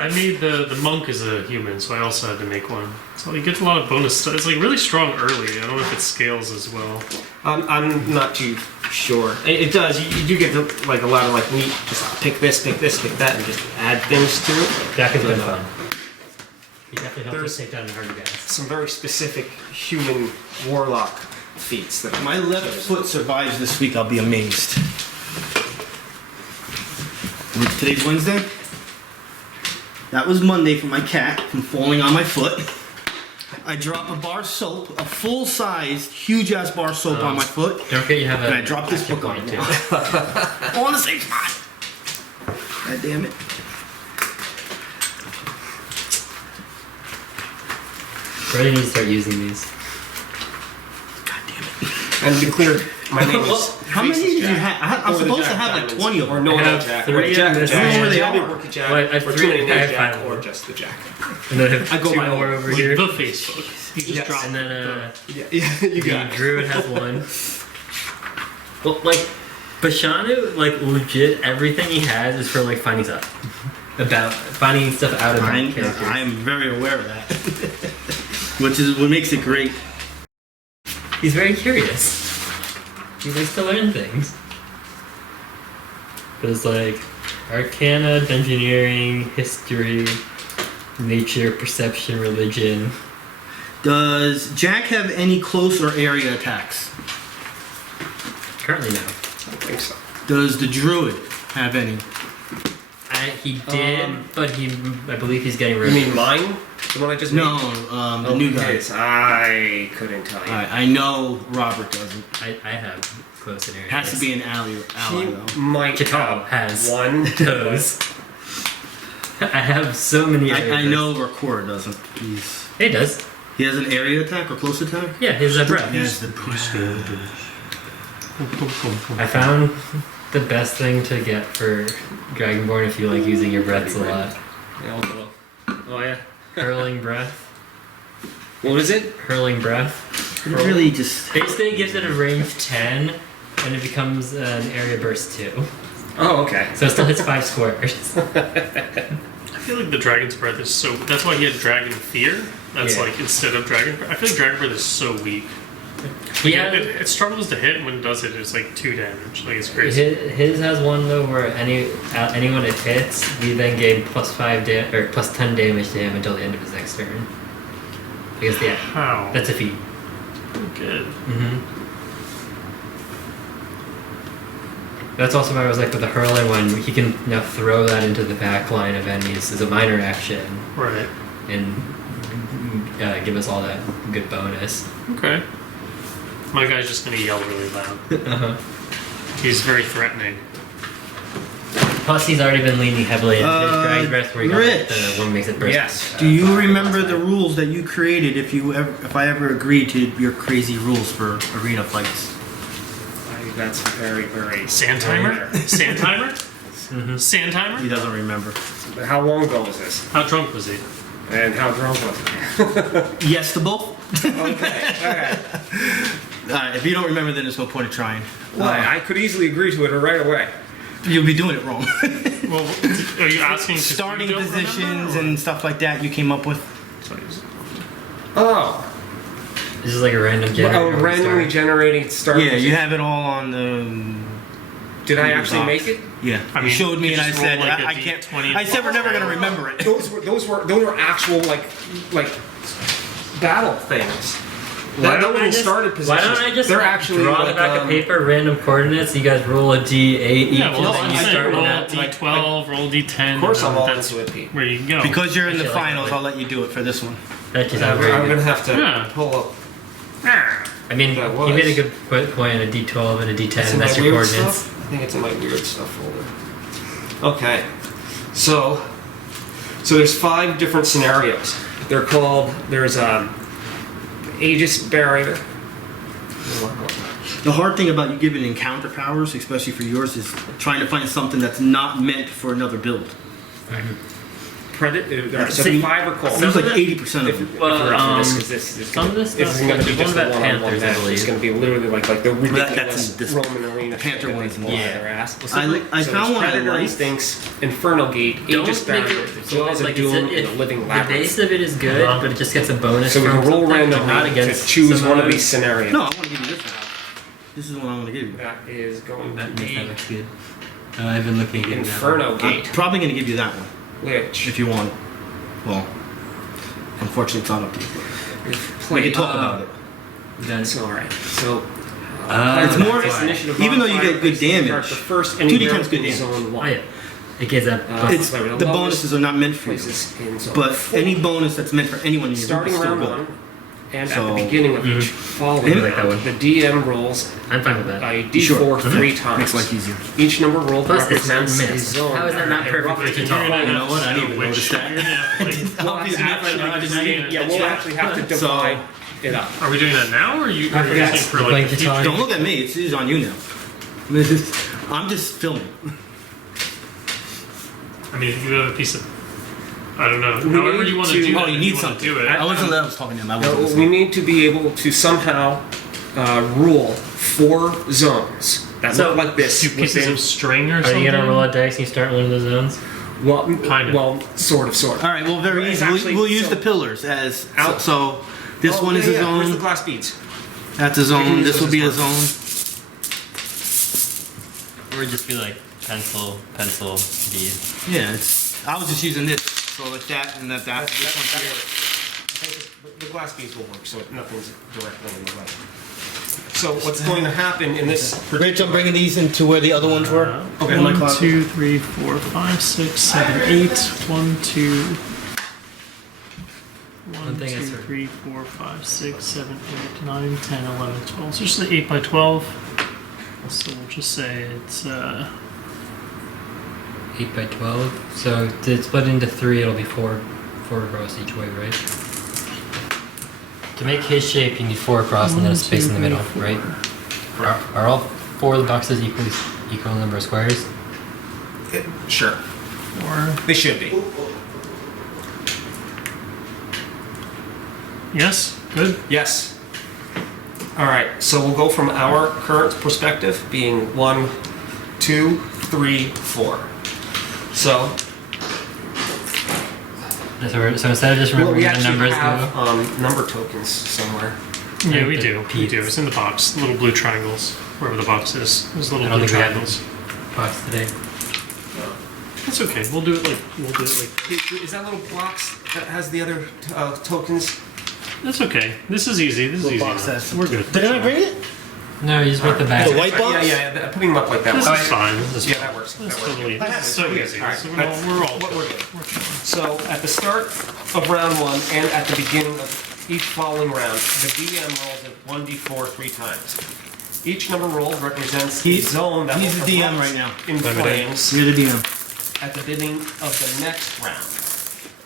I made the monk as a human, so I also had to make one. So you get a lot of bonus stuff. It's like really strong early. I don't know if it scales as well. I'm not too sure. It does. You do get like a lot of like neat. Just pick this, pick that, and just add things to it. Jack has been fun. He definitely helps us There's- take down the harder guys. Some very specific human warlock feats that If my left foot survives this week, I'll be amazed. Today's Wednesday. That was Monday for my cat from falling on my foot. I drop a bar soap, a full-sized, huge-ass bar soap on my foot. Don't forget you have a. And I dropped this action book on point, it. too. All in the same spot. God damn it. Really need to start using these. God damn it. and to be clear, my name Well, is. how many did you have? I'm Or the supposed to Jack have like Diamonds. 20 of Or them. no, I no have Jack. 3 Or Jack, of this Jack. I don't know where they Jack, are. Rookie Jack, Well, I have or 3 too many I named have Jack, 5 or more. just the Jack. And then I have I go 2 by more over Like here. the Facebook. You just Yes. drop And then Yeah, you the got it. druid has 1. Well, like Bashanu, like legit, everything he has is for like finding stuff. About finding stuff out of my characters. I'm very aware of that. Which is what makes it great. He's very curious. He likes to learn things. But it's like Arcana, Dungeoneering, History, Nature, Perception, Religion. Does Jack have any close or area attacks? Currently, no. I don't think so. Does the druid have any? He did, but I believe he's getting rid You of mean mine? The one I just No, made? the new guy. Yes, I couldn't tell you. I know Robert doesn't. I have close in area. Has to be an ally He though. might Chit'al have has one toes. I have so many I know Record doesn't. He does. He has an area attack or close attack? Yeah, he's a breath. He has the push. I found the best thing to get for Dragonborn if you like using your breaths a lot. Yeah, I'll go. Oh yeah. Hurling breath. What is it? Hurling breath. It really just. Basically it gives it a range 10 and it becomes an area burst 2. Oh, okay. So it still hits 5 squares. I feel like the Dragon's Breath is so. That's why he had Dragon Fear. That's Yeah. like instead of Dragon Breath. I feel like Dragon Breath is so weak. Yeah. It struggles to hit, and when it does it, it's like 2 damage. Like it's crazy. His has one though where anyone it hits, we then gain +5 or +10 damage to him until the end of his next turn. Because yeah, How? that's a feat. Good. Mm-hmm. That's also why I was like with the hurling one, he can now throw that into the back line of enemies as a minor action Right. and give us all that good bonus. Okay. My guy's just gonna yell really loud. Uh-huh. He's very threatening. Plus, he's already been leaning heavily into his Drag Breath, where he got Rich. the one makes it burst. Yes. Do you remember the rules that you created if I ever agreed to your crazy rules for arena fights? That's very, very. Sand timer? Sand timer? Mhm. Sand He timer? doesn't remember. How long ago was this? How drunk was he? And how drunk was it? Yes to both? Okay. Alright. If you don't remember, then there's no point of trying. Well, I could easily agree to it right away. You'll be doing it wrong. Well, are you asking? 'cause Starting you don't positions remember, or- and stuff like that you came up with. Sorry, Oh. This is like a random generator. Oh, where we randomly start. generating start. Yeah, you have it all on the. Did I your actually box. make it? Yeah, I you mean, showed me you and I just said roll like a I can't. D20 I said we're never gonna remember it. Those were actual like battle things. Why don't I little just, started why positions. don't I just They're actually draw like, the back of paper, random coordinates, you guys roll a D8 each, Yeah, well, and then you I'm saying start roll with a that. D12, roll a D10. Of course, and I'm all that's into it, Pete. where you go. Because you're in the Actually, I like finals, that. I'll let you do it for this one. That just I'm sounds very gonna good. have to Yeah. pull up. I mean, That you was. made a good point on a D12 and a D10, It's in that's my your weird coordinates. stuff. I think it's in my weird stuff folder. Okay, so there's 5 different scenarios. They're called. There's Aegis barrier. The hard thing about you giving encounter powers, especially for yours, is trying to find something that's not meant for another build. Predator. So See, 5 are called. There's like 80% If, of them. if you're up for this, 'cause this is some of this this stuff, isn't gonna like, be there's just one a about one-on-one Panthers, I match. believe. It's gonna be literally like the that's ridiculous in this Roman arena. Panther shit that one's they pull out yeah. of their ass. I So found there's one I Predator liked. Instincts, Inferno Gate, Aegis Don't make barrier, it so as a like doom it's in a living the labyrinth. base of it is good, but it just gets a bonus. So we from can roll something, but not randomly to against choose some one of others. these scenarios. No, I want to give you this one. This is the one I want to give you. That is going to That be looks good. I've been looking at it now. Inferno I'm Gate, probably going to give you that one, which if you want. Well, unfortunately, it's not up to you. we've We played. can talk about it. Done. It's alright. So It's more- this initiative even though you modifier get good places damage, start the first 2d10 anywhere is good in damage. Zone 1. Oh yeah, it gives that. It's Sorry, the bonuses are not meant for you, Places in Zone but 4. any bonus that's meant for anyone in your group Starting is still round good. 1 and at So- the beginning of each following I like that round, one. the DM rolls I'm fine with that. a D4 Sure. 3 times. Makes life easier. Each number rolled Plus, it's not represents a missed. zone. How is that not at a perfect roughly for You're Chit'al? gonna You know have what? I to didn't even which- notice that. you're gonna have to, like, We'll Obviously, actually I didn't yeah, we'll actually have to So- divide it up. Are we doing that now, or are you? I Or are you forgot. using for You're like playing the future? Chit'al. Don't look at me. It's on you now. I'm just filming. I mean, if you have a piece of, I don't know, We however need you want to- to do Oh, it. you if need wanna something. Do it. I wasn't. I was talking to him. I No, wasn't we listening. need to be able to somehow rule 4 zones that So, look like this. Two pieces within- of string or Are something. you gonna roll a dice and you start one of the zones? well, Kind of. well, sort of. All right. Well, very It's easy. actually- We'll use so- the pillars as Out. so. This Oh, one is yeah, a yeah. Where's the zone. glass beads? That's a We can zone. use This will those be a as zone. Or would just be like pencil, bead. Yeah. I was just using this. So like that and that. That This one's here. works. I think the glass beads will work, so nothing's directly in the way. So what's going to happen in this? Rich, I'm bringing these into where the other ones were. Okay. In my 1, closet. 2, 3, 4, 5, 6, 7, 8. 1, 2. 1, One thing I 2, sort of- 3, 4, 5, 6, 7, 8, 9, 10, 11, 12. So just the 8 by 12. So we'll just say it's 8 by 12. So to split into 3, it'll be 4 across each way, right? To make his shape, you need 4 across and then a 1, space 2, in the middle, 3, 4. right? Are all 4 of the boxes equal number of squares? Sure, 4. they should be. Yes? Good? Yes. All right. So we'll go from our current perspective, being 1, 2, 3, 4. So So instead of just remembering we the actually numbers, have number tokens somewhere. Yeah, we the do. We peeps. do. It's in the box. Little blue triangles. Wherever the box is. There's little I don't blue think we have triangles. box today. That's okay. We'll do it like. Is that little box that has the other tokens? That's okay. This is easy. This is Little easy. box enough. has- We're good. Did I bring it? No, you just put the back. The white box? Yeah, putting them up like that. This works. is fine. This is Yeah, that works. That's That works. totally. I have This is it. so Yeah, easy. all right. So That's we're all what we're good. doing. We're fine. So at the start of round 1 and at the beginning of each following round, the DM rolls a 1d4 3 times. Each number rolled represents a zone that he's will the DM erupt right now. in flames You're the DM. at the beginning of the next round.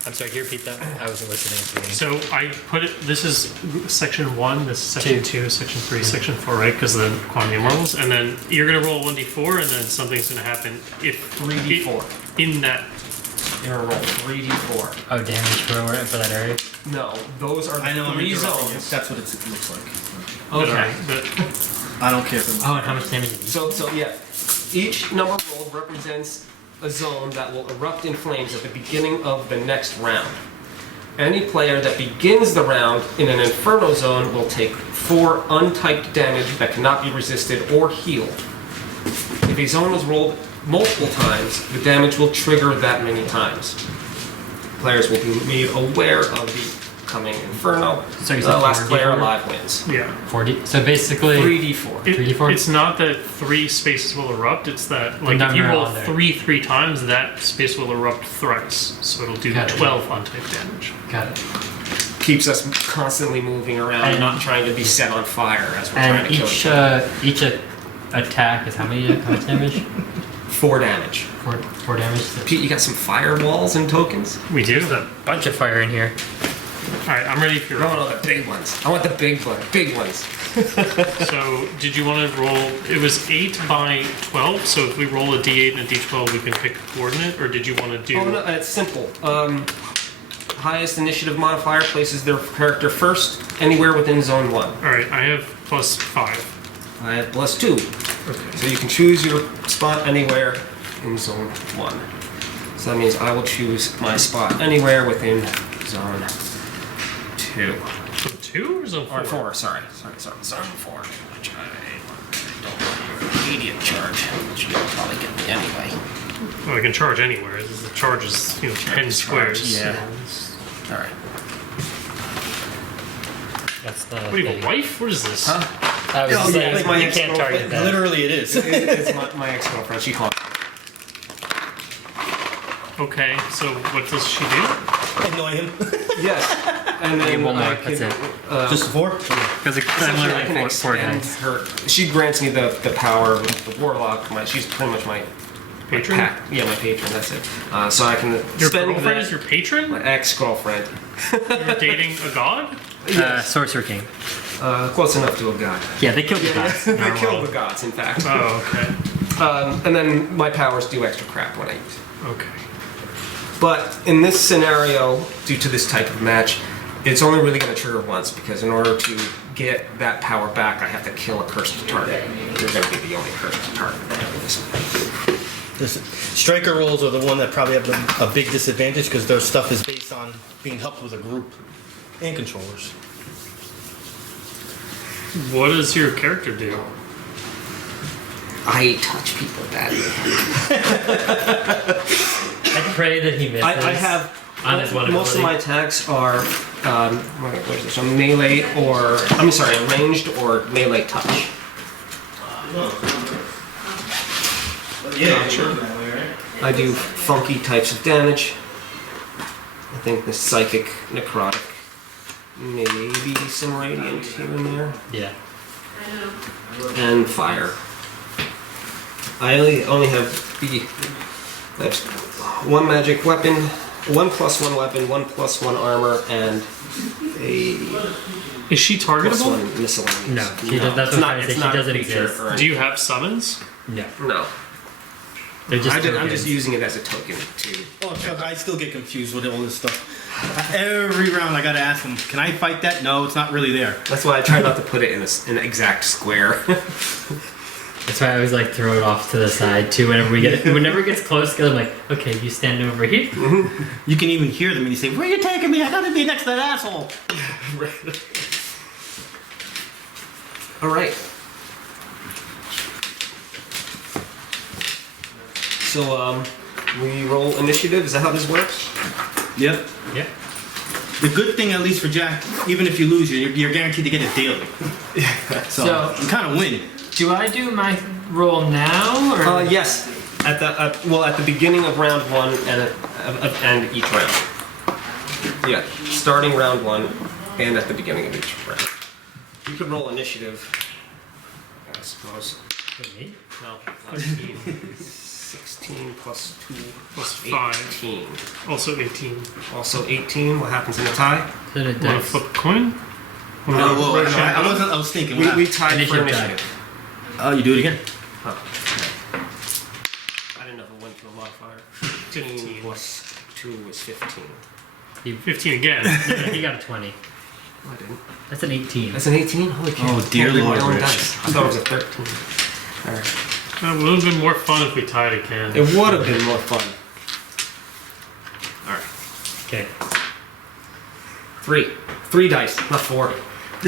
I'm sorry, can you repeat that? I wasn't listening to you. So I put it. This is section 1. This is section 2, section 3, section 4, right? Because the quantity rolls, and then you're gonna roll 1d4, and then something's gonna happen if 3d4. in that. You're gonna roll 3d4. Oh, damage for that area? No, those are I know the I'm 3 interrupting you. zones. That's what it looks like. Okay. But I don't care for Oh, and how much damage did you So yeah, each number rolled represents a zone that will erupt in flames at the beginning of the next round. Any player that begins the round in an inferno zone will take 4 untyped damage that cannot be resisted or healed. If a zone is rolled multiple times, the damage will trigger that many times. Players will be made aware of the coming inferno. So you The said last 4d4? player alive wins. yeah, 40? So basically, 3d4. 3d4? it's not that 3 spaces will erupt. It's that like if number you roll on there. 3 times, that space will erupt thrice. So it'll do Got it. 12 untyped damage. got it. Keeps us constantly moving around and And- not trying to be set on fire as we're trying And to kill each other. each attack is how much damage? 4 damage. 4 damage? Pete, you got some firewalls and tokens? We do. There's a bunch of fire in here. All right, I'm ready for your No, roll. no, the big ones. I want the big ones. So, did you want to roll? It was 8 by 12. So if we roll a d8 and a d12, we can pick a coordinate. Or did you want to do? Oh no, it's simple. Highest initiative modifier places their character first anywhere within zone 1. All right, I have +5. I have +2. Okay. So you can choose your spot anywhere in zone 1. So that means I will choose my spot anywhere within zone 2. So 2 or zone 4? Or 4, sorry. Zone 4. Which I don't want your immediate charge, which will probably get me anyway. Well, I can charge anywhere. The charge is 10 squares. yeah. so it's- Alright. That's the. What do you have, a wife? What is this? Huh? I was Oh, just yeah, saying, it's my you can't target ex-girlfriend. that. Literally, it is. It's my ex-girlfriend. She haunts me. Okay, so what does she do? Annoy him. Yes. And then one more, I that's can, it. Just 4? Because I'm essentially I can literally four extend dice. her. She grants me the power of the warlock. She's pretty much my Patron? pack. Yeah, my patron. That's it. So I can Your spend girlfriend that. is your patron? My ex-girlfriend. You're dating a god? Sorcerer King. Close enough to a god. Yeah, they killed the gods. They kill the gods, in fact. Oh, okay. And then my powers do extra crap when I use it. Okay. But in this scenario, due to this type of match, it's only really going to trigger once because in order to get that power back, I have to kill a cursed target. They're going to be the only cursed target that I have in this one. Listen, striker rolls are the one that probably have a big disadvantage because their stuff is based on being helped with a group and controllers. What does your character do? I touch people badly. I pray that he misses. I have on his one most of my ability. attacks are what is this? Melee or ranged or melee touch. Yeah, sure. I do funky types of damage. I think the psychic, necrotic, maybe some radiant here and there, Yeah. and fire. I only have that's 1 magic weapon, 1+1 weapon, 1+1 armor, and a Is she targetable? +1 miscellaneous. No, she does, that's it's what not, I'm trying to say. it's She not a doesn't creature exist. or Do you have summons? No. No. They're just I'm tokens. just using it as a token to. Oh, Chuck, I still get confused with all this stuff. Every round I gotta ask him, can I fight that? No, it's not really there. That's why I try not to put it in an exact square. That's why I always like throw it off to the side too. Whenever it gets close, because I'm like, okay, you stand over here. You can even hear them and you say, where are you taking me? I gotta be next to that asshole. All right. So we roll initiative. Is that how this works? Yep. Yeah. The good thing, at least for Jack, even if you lose, you're guaranteed to get it daily. So you kind of win. Do I do my roll now, or Yes. At the beginning of round 1 and each round. Yeah. Starting round 1. and at the beginning of each round. You could roll initiative, I suppose. Me? No, 16 plus 2 Plus 5. 18. Also 18. Also 18. What happens in a tie? Is it a Want to dice? flip a coin? I was thinking. We tied for Initiative initiative. Oh, you do it again? Huh. I didn't know if it went to a modifier. 15 plus 2 was 15. 15 again. He got a 20. I didn't. That's an 18. That's an 18? Holy cow. Oh, dear Can't believe my Lord, own Rich. dice. I thought it was a 13. Alright. That would have been more fun if we tied again. It would have been more fun. Alright. Okay. 3. 3 dice, not 4. I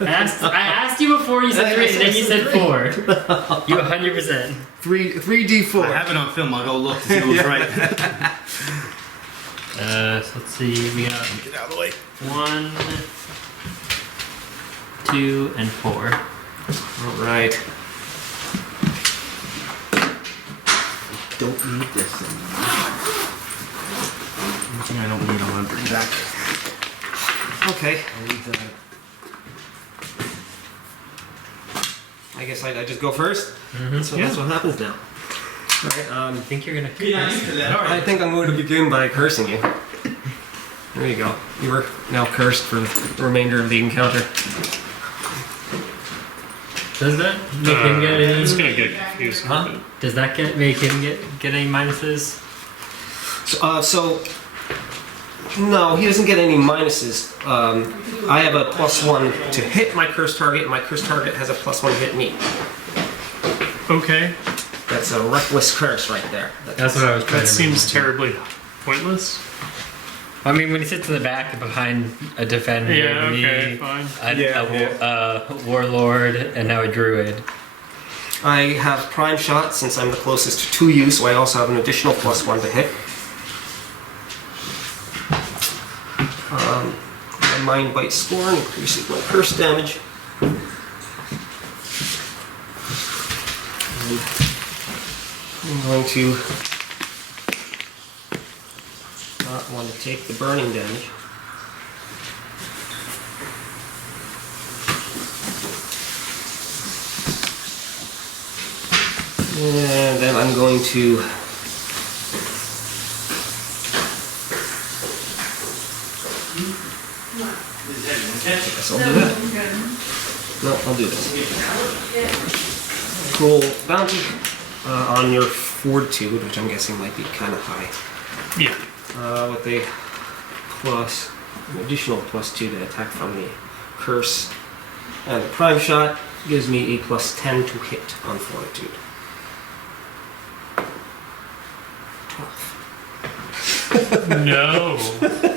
asked you before, you said 3, and then you said 4. You 100%. 3d4. I have it on film. I'll go look to see who's right. So let's see, we got Get out of the way. 1, 2, and 4. Alright. Don't need this anymore. Anything I don't need, I'm gonna bring back. Okay. I'll leave that. I guess I just go first. Mm-hmm. So that's what happens now. Alright, I think you're gonna. I think I'm going to begin by cursing you. There you go. You were now cursed for the remainder of the encounter. Does that make him get any? It's gonna get confusing. Huh? Does that make him get any minuses? So no, he doesn't get any minuses. I have a +1 to hit my cursed target, and my cursed target has a +1 to hit me. Okay. That's a reckless curse right there. That's what I was trying That to seems remember. terribly pointless. I mean, when he sits in the back behind a defender, Yeah, okay, me, fine. a warlord, and now a druid. I have prime shot since I'm the closest to you, so I also have an additional +1 to hit. My mind bite scorn increases my curse damage. I'm going to not want to take the burning damage. And then I'm going to guess I'll do that. No, I'll do this. Cool bounty on your fortitude, which I'm guessing might be kind of high. Yeah. With a an additional +2 to attack from the curse. And the prime shot gives me a +10 to hit on fortitude. 12. No.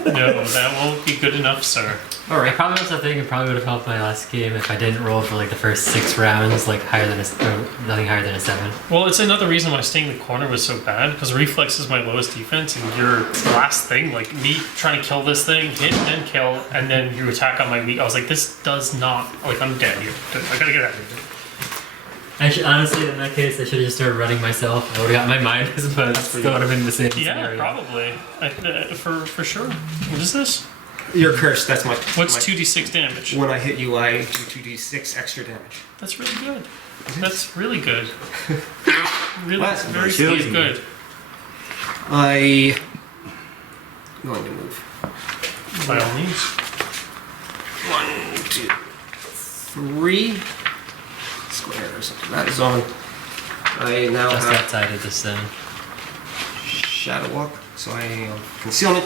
No, that won't be good enough, sir. I Alright. probably also think it probably would have helped my last game if I didn't roll for like the first 6 rounds, like nothing higher than a 7. Well, it's another reason why staying in the corner was so bad, because reflex is my lowest defense, and your last thing, like me trying to kill this thing, hit and then kill, and then you attack on my weak. I was like, this does not, like, I'm dead here. I gotta get out of here. Honestly, in that case, I should have just started running myself. I would have got my minus, but still would have been the same Yeah, scenario. probably. For sure. What is this? You're cursed, that's my... What's my, 2d6 damage? When I hit you, I do 2d6 extra damage. That's really good. That's really good. Really, That's very amazing. good. I'm going to move. By all means. 1, 2, 3 squares. That is on. I now Just have outside of the zone. Shadow Walk, so I am concealment.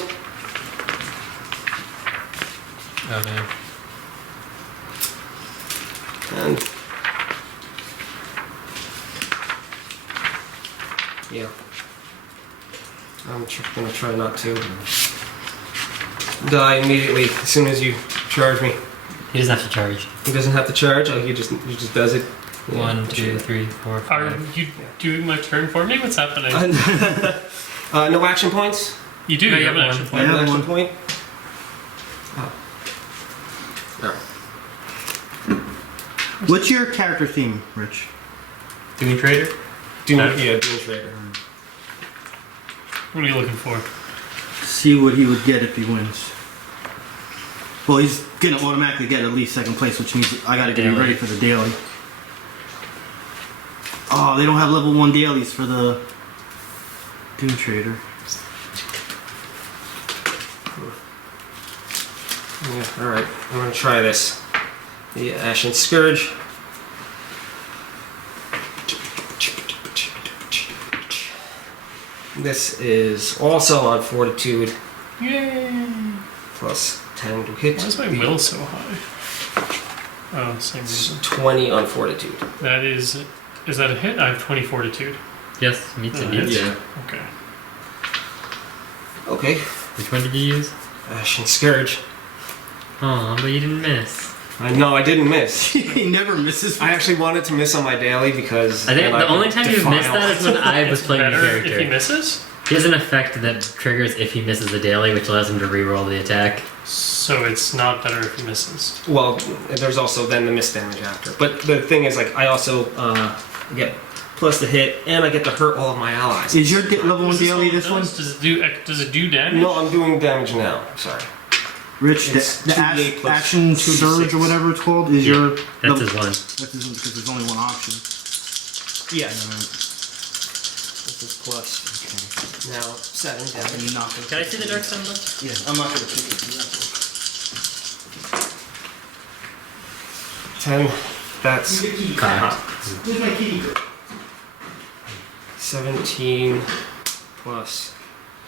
Oh no. And yeah, I'm gonna try not to die immediately as soon as you charge me. He doesn't have to charge. He doesn't have to charge. He just does it. Yeah, 1, 2, 3, 4, Are 5. you doing my turn for me? What's happening? No action points. You do. No, You you have an have action I point. have an Yeah, action one. point. Oh. What's your character theme, Rich? Doing trader? Doom Okay. Trader. What are you looking for? See what he would get if he wins. Well, he's gonna automatically get at least second place, which means I gotta get him Daily. ready for the daily. Oh, they don't have level 1 dailies for the Doom Trader. Yeah, alright, I'm gonna try this. The Ashen Scourge. This is also on Fortitude, Yay! plus 10 to hit. Why is my will so high? Oh, same It's reason. 20 on Fortitude. That is that a hit? I have 20 fortitude. Yes, me too. Oh, Me hits. too. Okay. Okay, Which one did you use? Ashen Scourge. Oh, but you didn't miss. I know, I didn't miss. He never misses. I actually wanted to miss on my daily because... I think then the could only time you've missed defile. that is when I was It's playing the better if he character. misses. He has an effect that triggers if he misses a daily, which allows him to reroll the attack. So it's not better if he misses. Well, there's also then the miss damage after. But the thing is, like, I also get plus the hit, and I get to hurt all of my allies. Is your level 1 Is this all daily it this one? does? Does it do damage? No, I'm doing damage now. Sorry. Rich, It's the 2d8 plus action 2d6. surge or whatever it's called is your. That's level- his one. That's his one because there's only one option. Yes. This is plus now 7 damage. I'm not gonna Can I see the dark symbol? Yeah, I'm not gonna pick it. 10. That's Where's my kitty? 17 plus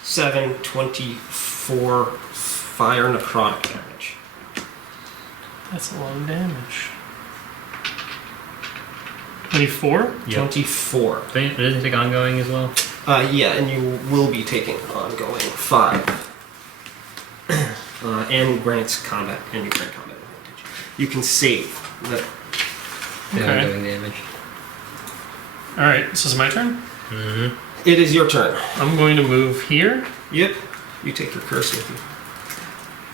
7, 24 fire necrotic damage. That's a lot of damage. 24? Yep. 24. Doesn't it take ongoing as well? Yeah, and you will be taking ongoing 5. And grants combat, and you grant combat advantage. You can save the. The Okay. ongoing damage. Alright, so it's my turn. Mm-hmm. It is your turn. I'm going to move here. Yep. You take your curse with you.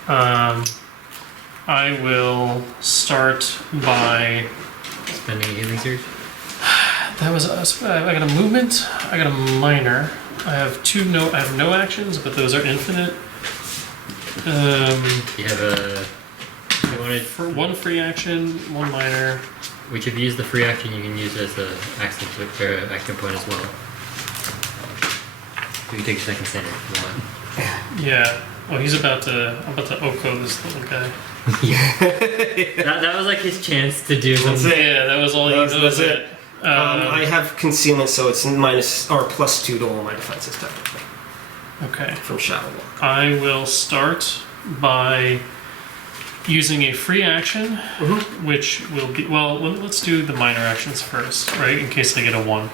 I will start by. Spending a healing surge. That was I got a movement. I got a minor. I have no actions, but those are infinite. You have a. You wanted, For one free action, one minor. which if you use the free action, you can use it as an action point as well. You can take your second standard if you want. Yeah. Oh, I'm about to Oko this little guy. that was like his chance to do something. Yeah, that was all. That's That was it. it. I have concealment, so it's minus or plus 2 to all my defenses technically Okay. from Shadow Walk. I will start by using a free action, which will be let's do the minor actions first, right? In case I get a 1.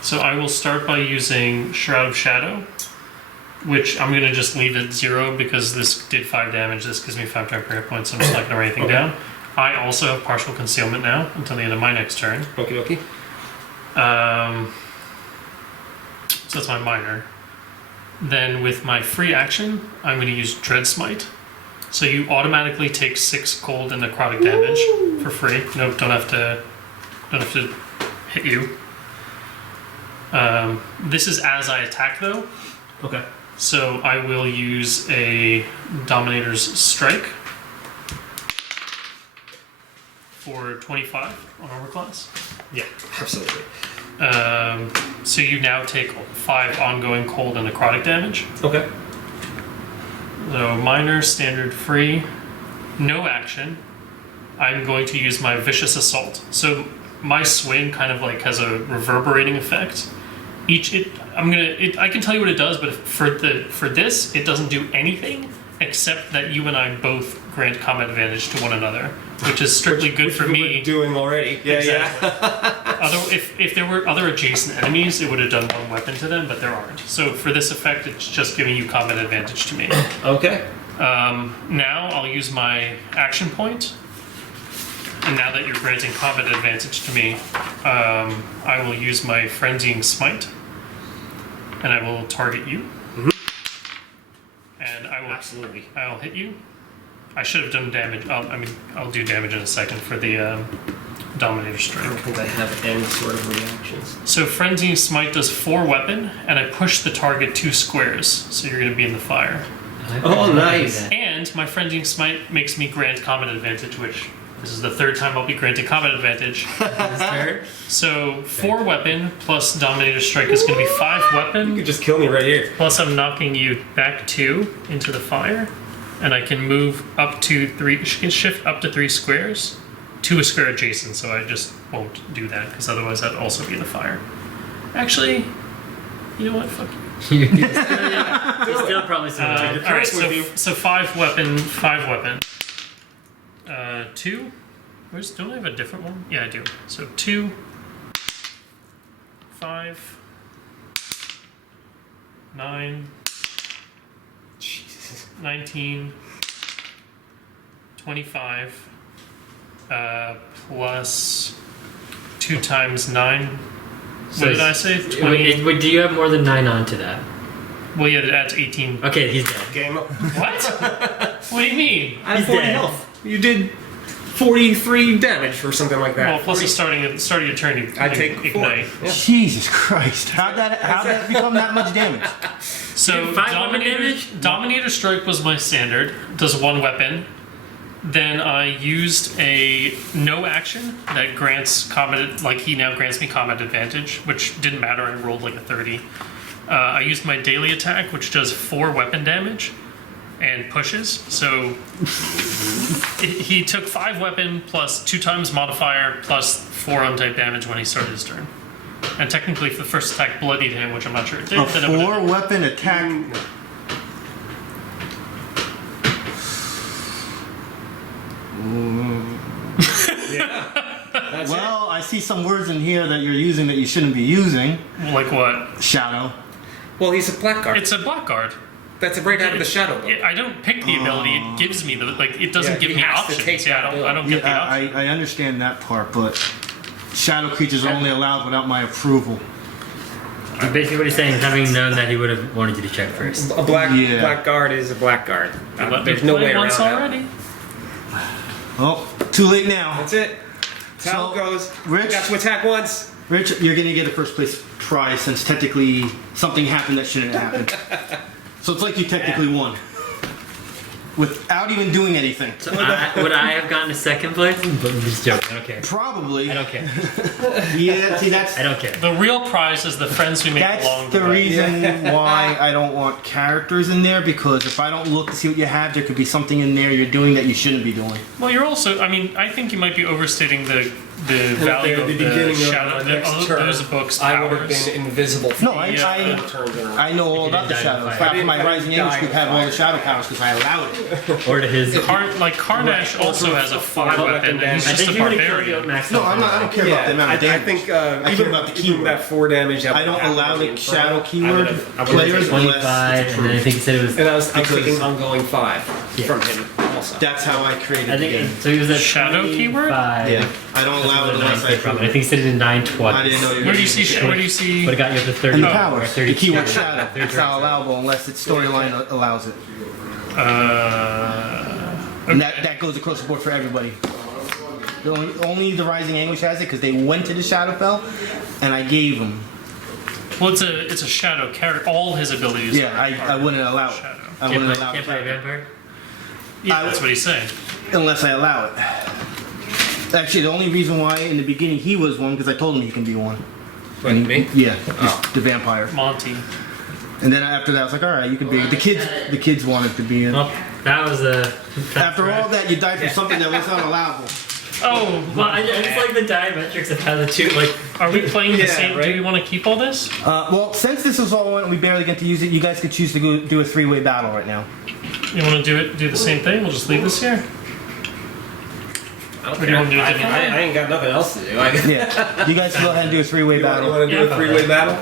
So I will start by using Shroud of Shadow, which I'm gonna just leave at 0 because this did 5 damage. This gives me 5 temporary hit points. So I'm just not gonna write anything down. I also have partial concealment now until the end of my next turn. Okie dokie. So that's my minor. Then with my free action, I'm going to use Dread Smite. So you automatically take 6 cold and necrotic damage for free. No, don't have to hit you. This is as I attack though. Okay. So I will use a Dominator's Strike for 25 on armor class. Yeah, absolutely. So you now take 5 ongoing cold and necrotic damage. Okay. So minor, standard, free, no action. I'm going to use my Vicious Assault. So my swing kind of like has a reverberating effect. I can tell you what it does, but for this, it doesn't do anything except that you and I both grant combat advantage to one another, which is strictly good for me. Doing already. Yeah, Exactly. If there were other adjacent enemies, it would have done 1 weapon to them, but there aren't. So for this effect, it's just giving you combat advantage to me. Okay. Now I'll use my action point, and now that you're granting combat advantage to me, I will use my Frenzying Smite, and I will target you. And Absolutely. I'll hit you. I should have done damage. I'll do damage in a second for the Dominator I Strike. don't think I have any sort of reactions. So Frenzying Smite does 4 weapon, and I push the target 2 squares, so you're going to be in the fire. Oh, nice. And and my Friending Smite makes me grant combat advantage, which this is the third time I'll be granted combat advantage. This turn. So 4 weapon plus Dominator Strike is going to be 5 weapon. You could just kill me right here. Plus I'm knocking you back 2 into the fire. And I can move up to 3, shift up to 3 squares to a square adjacent, so I just won't do that, because otherwise I'd also be in the fire. Actually, you know what? Fuck you. You're still probably so Alright, so 5 weapon, 5 weapon. 2? Don't I have a different one? Yeah, I do. So 2, 5, 9, 19, 25, plus 2 times 9. So What did I say? 20. Do you have more than 9 onto that? Well, yeah, that's 18. Okay, he's dead. Game up. What? What do you mean? I have He's 40 dead. health. You did 43 damage or something like that. Well, plus it's starting your turn, you I take 4. ignite. Yeah. Jesus Christ! How'd that become that much damage? So You have 5 weapon damage? Dominator Strike was my standard. Does 1 weapon. Then I used a no action that grants combat, like he now grants me combat advantage, which didn't matter. I rolled like a 30. I used my daily attack, which does 4 weapon damage and pushes. So he took 5 weapon plus 2 times modifier plus 4 untyped damage when he started his turn. And technically, if the first attack bloodied him, which I'm not sure it did, A then it would've- 4-weapon attack. Well, I see some words in here that you're using that you shouldn't be using. Like what? Shadow. Well, he's a Blackguard. It's a Blackguard. That's right out of the shadow. I don't pick the ability. It gives me the it doesn't Yeah, give he me has to options. take Yeah, that I don't get the Yeah, option. I understand that part, but shadow creatures are only allowed without my approval. Basically, what he's saying, having known that, he would have wanted you to check first. A Blackguard is a Blackguard. Let There's me no play way around once that. already. Oh, too late now. That's it. That's how it So, goes. Rich- Got to attack once. Rich, you're gonna get a first place prize since technically something happened that shouldn't have happened. So it's like you technically won. Without even doing anything. So would I have gotten to second place? I'm just joking. I don't care. Probably. I don't care. Yeah, see that's I don't care. The real prize is the friends we make along that's the the way. reason why I don't want characters in there, because if I don't look to see what you have, there could be something in there you're doing that you shouldn't be doing. Well, you're also. I mean, I think you might be overstating the value of the shadow. Those books. I would have powers. been invisible for No, Yeah. I 4 turns in a row. know all about the die in shadows. fire. Half of my I didn't Rising die English group in have all the fire. shadow powers because I allowed it. Or to his. Like Carnage also has a 4 5 weapon, weapon and he's I just a think you're gonna kill you barbarian. at max. No, I'm not. I don't care about the amount of I damage. think care even, about the even keyword. that 4 damage. I don't allow the shadow keyword I would players have unless 25, it's and then I approved. think he said it was. And I was Because- thinking ongoing 5 Yeah. from him also. That's how I created I the game. think so. He was at Shadow keyword? 25. Yeah, I don't allow it unless I I approve think he it. said it in 9 twice. I didn't know you Where do you see? Where do you see? But it got you up to 30. And the or powers, 30 the keyword shadow. shadow. It's not allowable unless its storyline allows it. Okay. And that goes across the board for everybody. Only the Rising English has it because they went to the Shadowfell, and I gave them. Well, it's a shadow character. All his abilities. Yeah, I wouldn't allow it. Shadow. I Can't wouldn't play, allow can't play a it vampire? Yeah, that's what he's saying. unless I allow it. Actually, the only reason why in the beginning he was one because I told him he can be one. What, me? Yeah, just the vampire. Monty. And then after that, I was like, all right, you can be. The kids wanted to be in. Well, that was a. After all that, you died for something that was unallowable. Oh, Well, I just like the diametrics of how the two, like. are we playing the Yeah, same? right. Do we want to keep all this? Well, since this is all one, we barely get to use it. You guys could choose to go do a 3-way battle right now. You want to do the same thing? We'll just leave this here. I Or do you want to do a different thing? I ain't got nothing else to do. Yeah, you guys go ahead and do a 3-way You battle. want to do Yeah. a 3-way battle?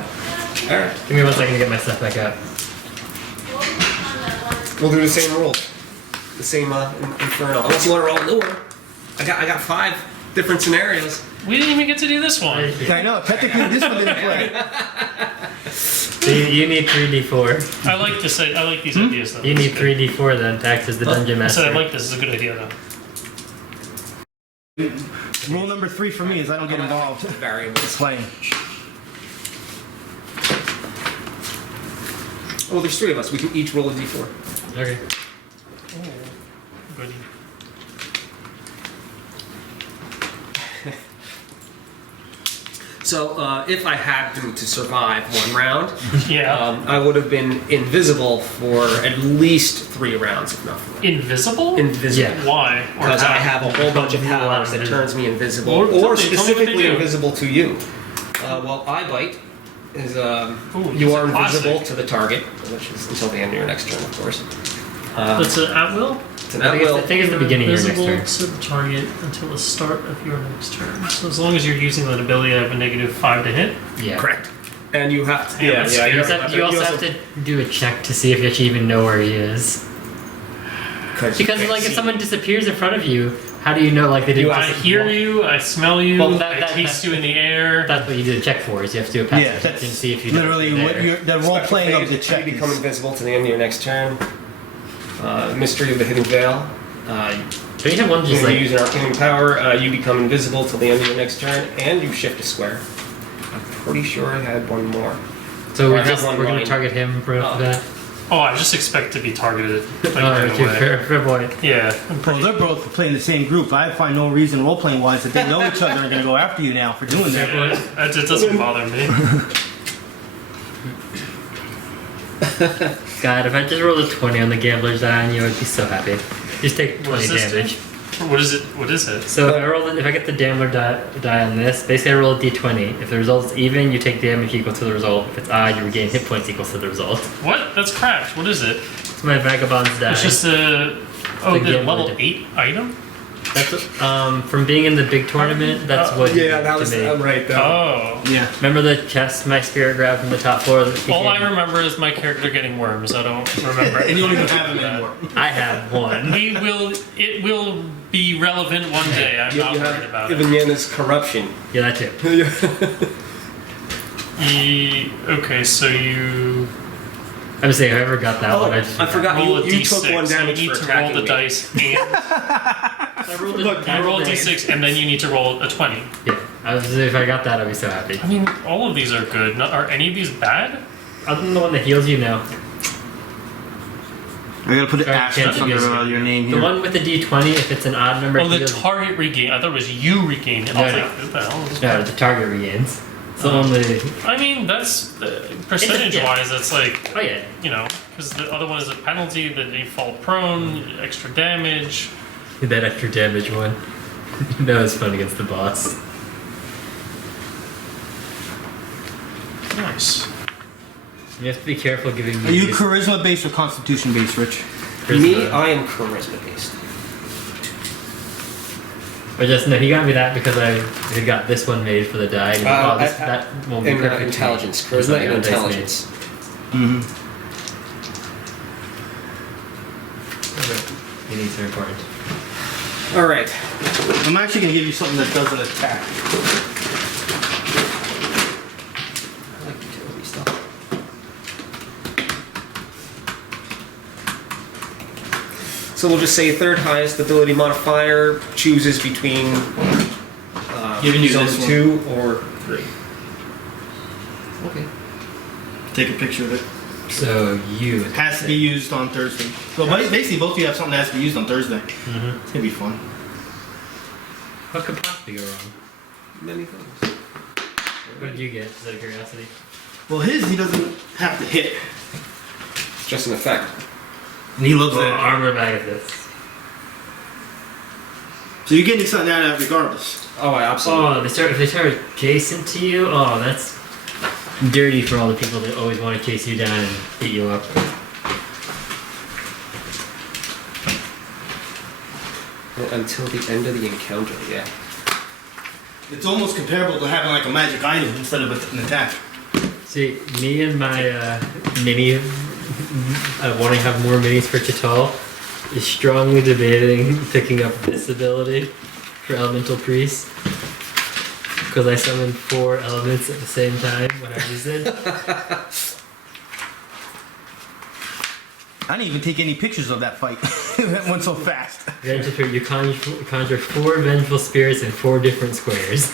Alright. Give me 1 second to get my stuff back up. We'll do the same rules. The same Inferno. Unless you want to roll a new one. I got 5 different scenarios. We didn't even get to do this one. I know. Technically, this one didn't play. So you need 3d4. I like this. I like these ideas though. You need 3d4 then to act as the dungeon I master. said I like this. It's a good idea though. Rule number 3 for me is I don't get involved Variables. playing. Well, there's 3 of us. We can each roll a d4. Okay. So if I had to survive one round, Yeah. I would have been invisible for at least 3 rounds, if not 4. Invisible? Invisible. Yeah. Why? Or Because I how? have a whole bunch of You are powers that invisible. turns me invisible, Well, or tell me what they specifically do. invisible to you. Well, eye bite is Ooh, you it's are a classic. invisible to the target, which is until the end of your next turn, of course. That's an at will? It's an I think, at will. I think it's the beginning of your next Invisible turn. to the target until the start of your next turn. So as long as you're using that ability, I have a -5 to hit. Yeah. Correct. And you have to. Yeah, that's scary. You also have to do a check to see if you actually even know where he is. Because like if someone disappears in front of you, how do you know like they didn't? I hear you, I smell you, Well, I taste you in the air. That's what you do the check for. Is you have to do a passive Yeah, check that's and see if you know literally if what there. you're, the role playing of the You check. become Is, invisible to the end of your next turn. Mystery of the Hidden Veil. Don't you have one just When you like use an arcane power, you become invisible till the end of your next turn, and you shift a square. I'm pretty sure I had one more. so I have we're one gonna line. target him for Oh. that? Oh, I just expect to be targeted. Like, Oh, right okay, away. fair point. Yeah. well, they're both playing the same group. I find no reason role playing wise that they know each other and are going to go after you now for doing that. Yeah, it doesn't bother me. God, if I just rolled a 20 on the gambler's die on you, I'd be so happy. Just take What 20 does this damage. do? What is it? What is it? So if I get the gambler die on this, basically I roll a d20. If the result is even, you take damage equal to the result. If it's odd, you regain hit points equal to the result. What? That's cracked. What is it? It's my vagabond's die. It's just a The the gambler level die. 8 item. That's from being in the big tournament. That's what. he did to me. right. Oh. Yeah. Remember the chest my spirit grabbed from the top floor? That he All I gave me? remember is my character getting worms. I don't remember. And you don't even have them anymore. I have one. It will be relevant one day. I'm not worried about it. Even Yenna's corruption. Yeah, that too. Okay, so you I'm saying whoever got that Oh, one. I forgot roll a you d6. took 1 damage so you need for to roll attacking the me. dice, and I rolled you roll a d6, and then you need to roll a 20. Yeah, if I got that, I'd be so happy. I mean, all of these are good. Are any of these bad? Other than the one that heals you, no. I gotta put an Alright, asterisk can't under do your name here. The one with the d20, if it's an odd number, Oh, the heals- target regain. I thought it was you regained it. I was No, like, what the hell is this? no, the target regains. It's the only. I mean, that's percentage-wise. That's like, Oh yeah. you know, because the other one is a penalty that you fall prone, extra damage. That extra damage one. No, it's fun against the boss. Nice. You have to be careful giving me. Are you these charisma based or constitution based, Rich? Me, charisma. I am charisma based. Or just no, he got me that because I had got this one made for the die. And that won't be And perfect. intelligence, It's charisma not and your dice made. intelligence. Mm-hmm. He needs to report. All right. I'm actually gonna give you something that doesn't attack. I like utility stuff. So we'll just say third highest ability modifier chooses between Giving you zone this one. 2 or 3. Okay. Take a picture of it. So you Has to be used on Thursday. So basically, both of you have something that has to be used on Thursday. Mm-hmm. It's gonna be fun. What could possibly go wrong? Many things. What did you get? Is that a curiosity? Well, his he doesn't have to hit, It's just an effect. and he loves Oh, that. armor magnet. So you're getting something out of that regardless. Oh, I absolutely. Oh, if they start adjacent to you, oh, that's dirty for all the people that always want to chase you down and beat you up. Until the end of the encounter, yeah. It's almost comparable to having like a magic item instead of an attack. See, me and my mini, wanting to have more minis for Chit'al, is strongly debating picking up this ability for Elemental Priest. Because I summon 4 elements at the same time when I use it. I didn't even take any pictures of that fight. It went so fast. Vengeful Spirit, you conjure 4 Vengeful Spirits in 4 different squares.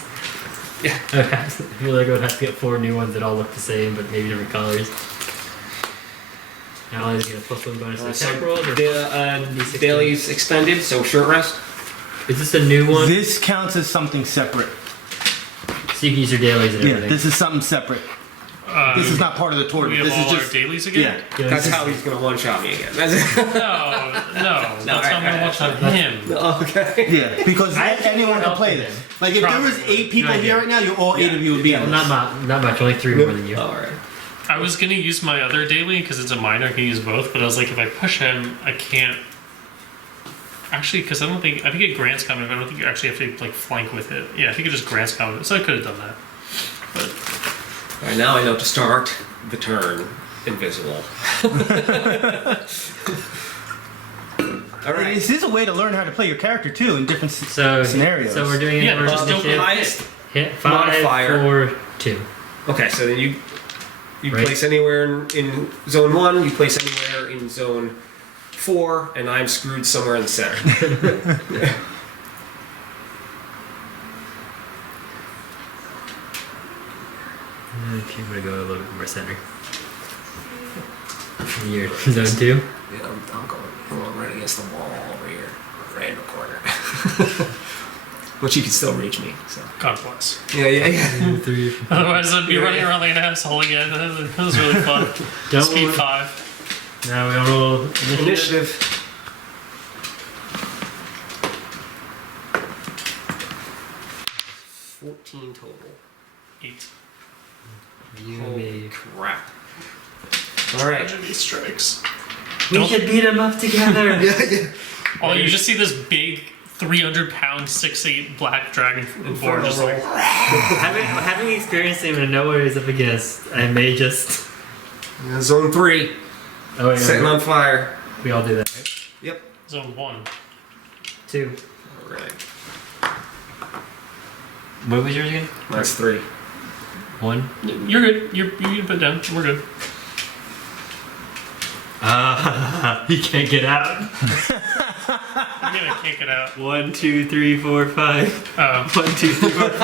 Yeah. I feel like I would have to get 4 new ones that all look the same, but maybe different colors. Allies get a +1 bonus to attack rolls. Or D6. Daily's expended, so short rest. Is this a new one? This counts as something separate. So you can use your dailies and Yeah, everything. this is something separate. This is not part of the We tournament. have This all is our just dailies again? yeah. That's how he's gonna one-shot me again. That's it. No, that's how I'm gonna watch on him. Okay. Yeah, because I actually anyone can help play with this. him. Like if there was Probably. 8 people Good here idea. right now, all 8 of you would be Yeah, on well, this. not much. Only 3 more than you. All right. I was gonna use my other daily because it's a minor. I can use both, but I was like, if I push him, I can't. Actually, because I think it grants common, but I don't think you actually have to like flank with it. Yeah, I think it just grants common. So I could have done that. But All right, now I know to start the turn invisible. All right. This is a way to learn how to play your character too in different So scenarios. So we're doing it Yeah, in order just of don't initiative. Highest. Hit 5, modifier. 4, 2. Okay, so then you Right. place anywhere in zone 1, you place anywhere in zone 4, and I'm screwed somewhere in the center. Okay, I'm gonna go a little bit more center. You're zone 2. Yeah, I'm going right against the wall over here, right in the corner. But you can still reach me. So. God bless. Yeah. 3. Otherwise, I'd be running around like an asshole again. That was really fun. Don't Speed worry. 5. Now we roll initiative. Initiative. 14 total. 8. You Holy may. crap. Alright. Tragedy strikes. We Don't- should beat them up together. Oh, you just see this big 300-pound 6'8" black dragonborn just like. having experienced him and know what he's up against, I may just. Zone 3. Oh wait, Setting no, on fire. we all do that, right? Yep. Zone 1. 2. Alright. What was yours again? That's 3. 1. You're good. You can put it down. We're good. He can't get out. I'm gonna kick it out. 1, 2, 3, 4, 5. Oh, 1, 2, 3, 4, 5.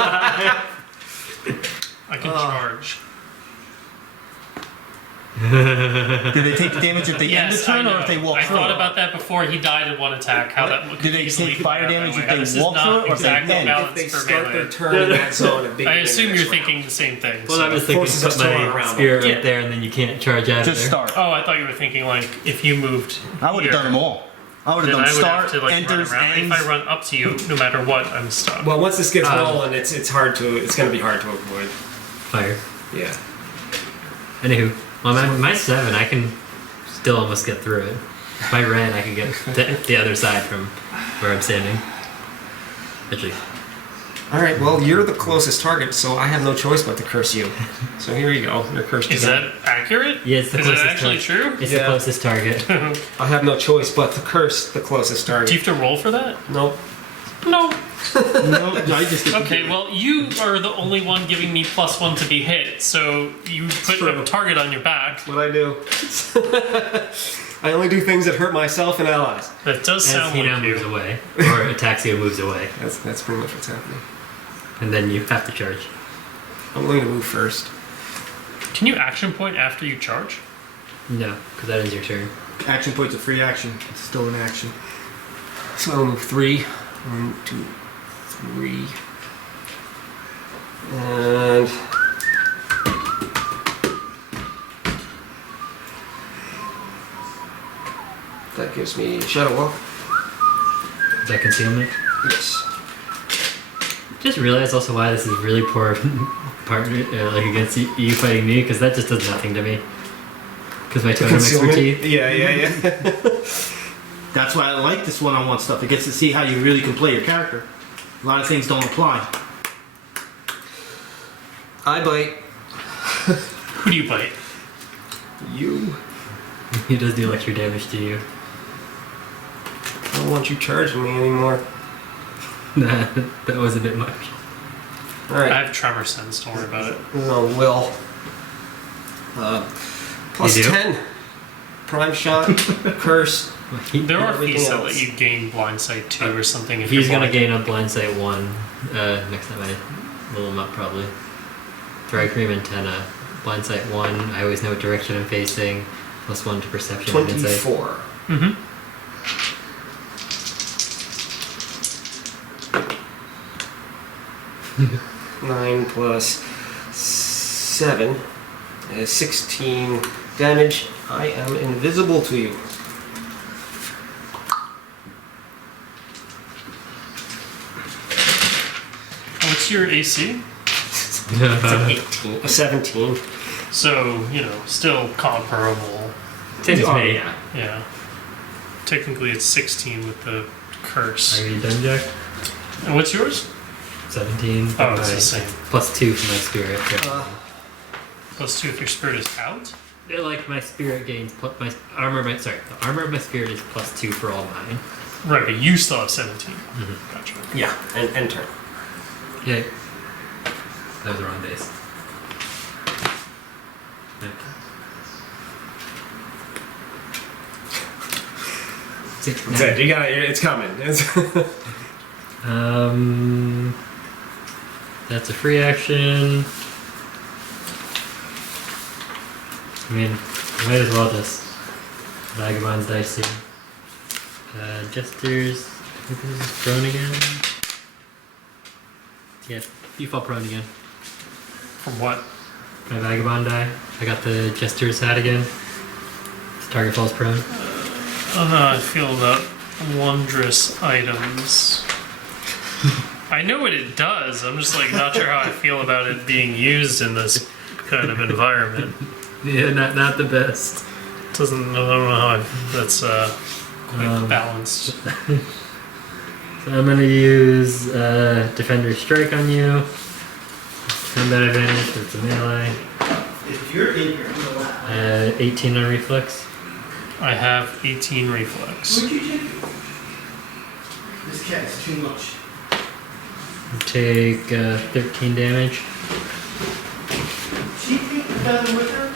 I can charge. do they take damage if they end the Yes, I turn know. or if they walk I through? thought about that before. He died in one attack. How that Do they easily take fire play out damage that if way. they This is walk not through it or if they exactly end? balanced If they for start melee. their turn in that zone, a big I thing assume the you're next round. thinking the same thing. Well, so- I was thinking Forces us put to run my around spear them. right there and then you can't charge out Just of there. start. Oh, I thought you were thinking like if you moved. I would have here, done them all. I would have Then done I would start, have to like enters, run around. ends. If I run up to you, no matter what, I'm stuck. Well, once this gets rolling, it's hard to. It's going to be hard to avoid. Fire. Yeah. Anywho, well, my 7, I can still almost get through it. If I ran, I can get to the other side from where I'm standing. Actually, All right. Well, you're the closest target, so I have no choice but to curse you. So here you go. You're cursed. Is again. that accurate? yeah, it's the Is it closest actually target. true? It's Yeah. the closest target. I have no choice but to curse the closest Do you target. have to roll for that? Nope. No. No, I just get Okay, well, you are the only one giving me +1 to be hit, so you put true. a target on your back. What I do. I only do things that hurt myself and allies. That does As sound he now like moves you. away, or Ataxia moves away, That's pretty much what's happening. and then you have to charge. I'm going to move first. Can you action point after you charge? No, because that ends your turn. action points a free action. It's still an action. So I'll move 3. 1, 2, 3. And that gives me Shadow Walk. Is that concealment? Yes. Just realized also why this is really poor partner, like against you fighting me, because that just does nothing to me. Because my totem expertise. Yeah. That's why I like this one-on-one stuff. It gets to see how you really can play your character. A lot of things don't apply. I bite. Who do you bite? You. He does do extra damage to you. I don't want you charging me anymore. Nah, that was a bit much. Alright. I have tremor sense, don't worry about it. No, Will. Plus You do? 10. Prime shot. Curse. There are Everything feats that else. let you gain blind sight 2 or something. If He's you're gonna blind. gain a blind sight 1 next time I roll him up, probably. Thri-Kreen antenna. Blind sight 1. I always know what direction I'm facing. +1 to perception and insight. 24. Mm-hmm. 9 plus 7 is 16 damage. I am invisible to you. What's your AC? It's an 18, a 17. So, still comparable. Yeah. Yeah. Technically it's 16 with the curse. Are you done, Jack? And what's yours? 17. Oh, it's the same. Plus 2 for my spirit. Yeah. Plus 2 if your spirit is out? They're like my spirit gains my armor. The armor of my spirit is plus 2 for all mine. Right, but you still have 17. Mm-hmm. Gotcha. Yeah, and turn. Yeah. That was the wrong base. That's it. You got it. It's coming. That's a free action. I mean, might as well just Vagabond's dice here. Jesters. I think this is prone again. Yeah, you fall prone again. From what? My Vagabond die. I got the Jester's hat again. Target falls prone. I don't know how I feel about wondrous items. I know what it does. I'm just not sure how I feel about it being used in this kind of environment. Yeah, not the best. I don't know how that's quite balanced. So I'm gonna use Defender Strike on you. Combat advantage, it's a melee. If you're in here, I'm gonna laugh. 18 on reflex. I have 18 reflex. Would you take it? This cat is too much. Take 13 damage. She take the feather with her?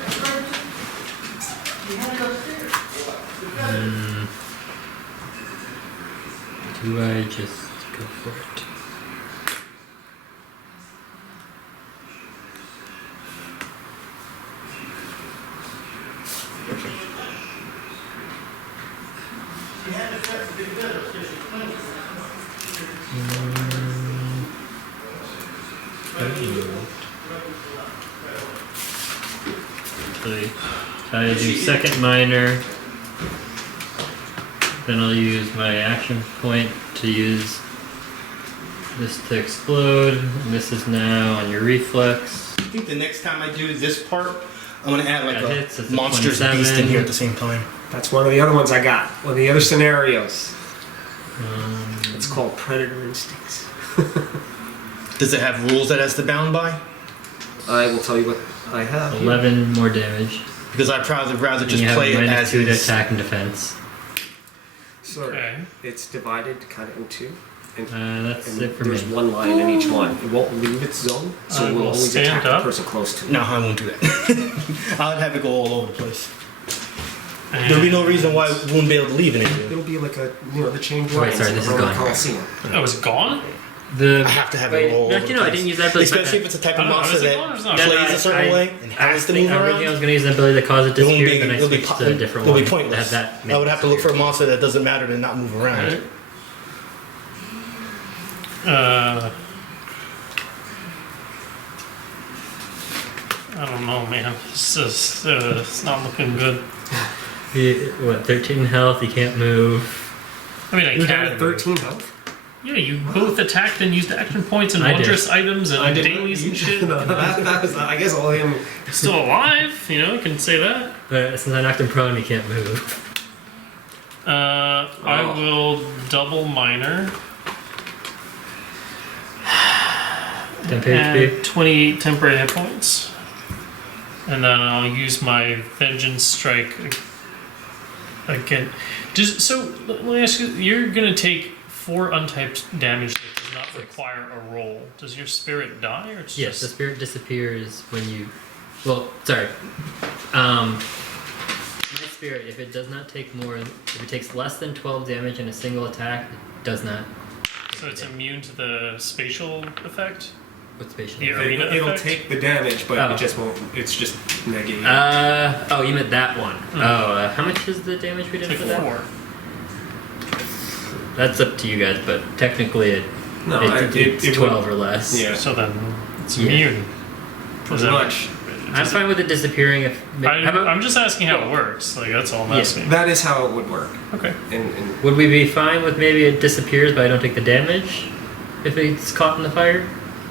You had it upstairs. The feather. Do I just go for it? She had the feather, big feather upstairs. She cleaned So I do second minor. Then I'll use my action point to use this to explode. And this is now on your reflex. I think the next time I do this part, I'm gonna add That hits, it's a a monster's 27. beast in here at the same time. That's one of the other ones I got. One of the other scenarios. Um, It's called Predator Instincts. Does it have rules that has to bound by? I will tell you what I have. 11 more damage. Because I'd probably rather And just you have play it minus as 2 to is. attack and defense. So Okay. it's divided kind of in two. And, That's and it for me. there's one line in each one. It won't leave its zone, so I it will will always stand attack up. the person close to it. No, I won't do that. I'd have it go all over the place. And There'd be no reason why we wouldn't be able to leave anything. It'll be like the chain Wait, lines sorry, this is around the gone. Coliseum. Oh, it's gone? I have to have it all over the I place. didn't use that ability. Especially if it's a type I of don't know, monster is it gone or is it not? that No, plays a certain way and has to move originally I around. was going to use the ability to cause it to It won't disappear, be, then I it'll be, switched to a different it'll one. be pointless. To have that I would have to look for a disappear. monster that doesn't matter to not move around. Right. I don't know, man. It's just, it's not looking good. 13 health, you can't move. I mean, I You're down can. at 13 health? Yeah, you both attacked and used action points and I did. wondrous items and did not dailies and use- shit. No, that was, I guess, all him. Still alive, you can say that. But since I knocked him prone, he can't move. I will double minor. 10 HP. And 28 temporary hit points. And then I'll use my vengeance strike again. So let me ask you, you're gonna take 4 untyped damage that does not require a roll. Does your spirit die or it's Yes, the just spirit disappears when you. Well, sorry. My spirit, if it does not take more, if it takes less than 12 damage in a single attack, it does not. so it's immune to the spatial effect? What spatial? The arena It'll effect? take the damage, but Oh. it just won't. It's just negated. Oh, you meant that one. Oh, how much is the damage we did Take for that? 4. That's up to you guys, but technically No, it's 12 or less. Yeah. So then It's Yeah. immune. Pretty that- much. I'm fine with it disappearing if. how about, I'm just asking how it works. Like that's all I'm Yeah. asking. That is how it would work. Okay. And would we be fine with maybe it disappears but I don't take the damage if it's caught in the fire?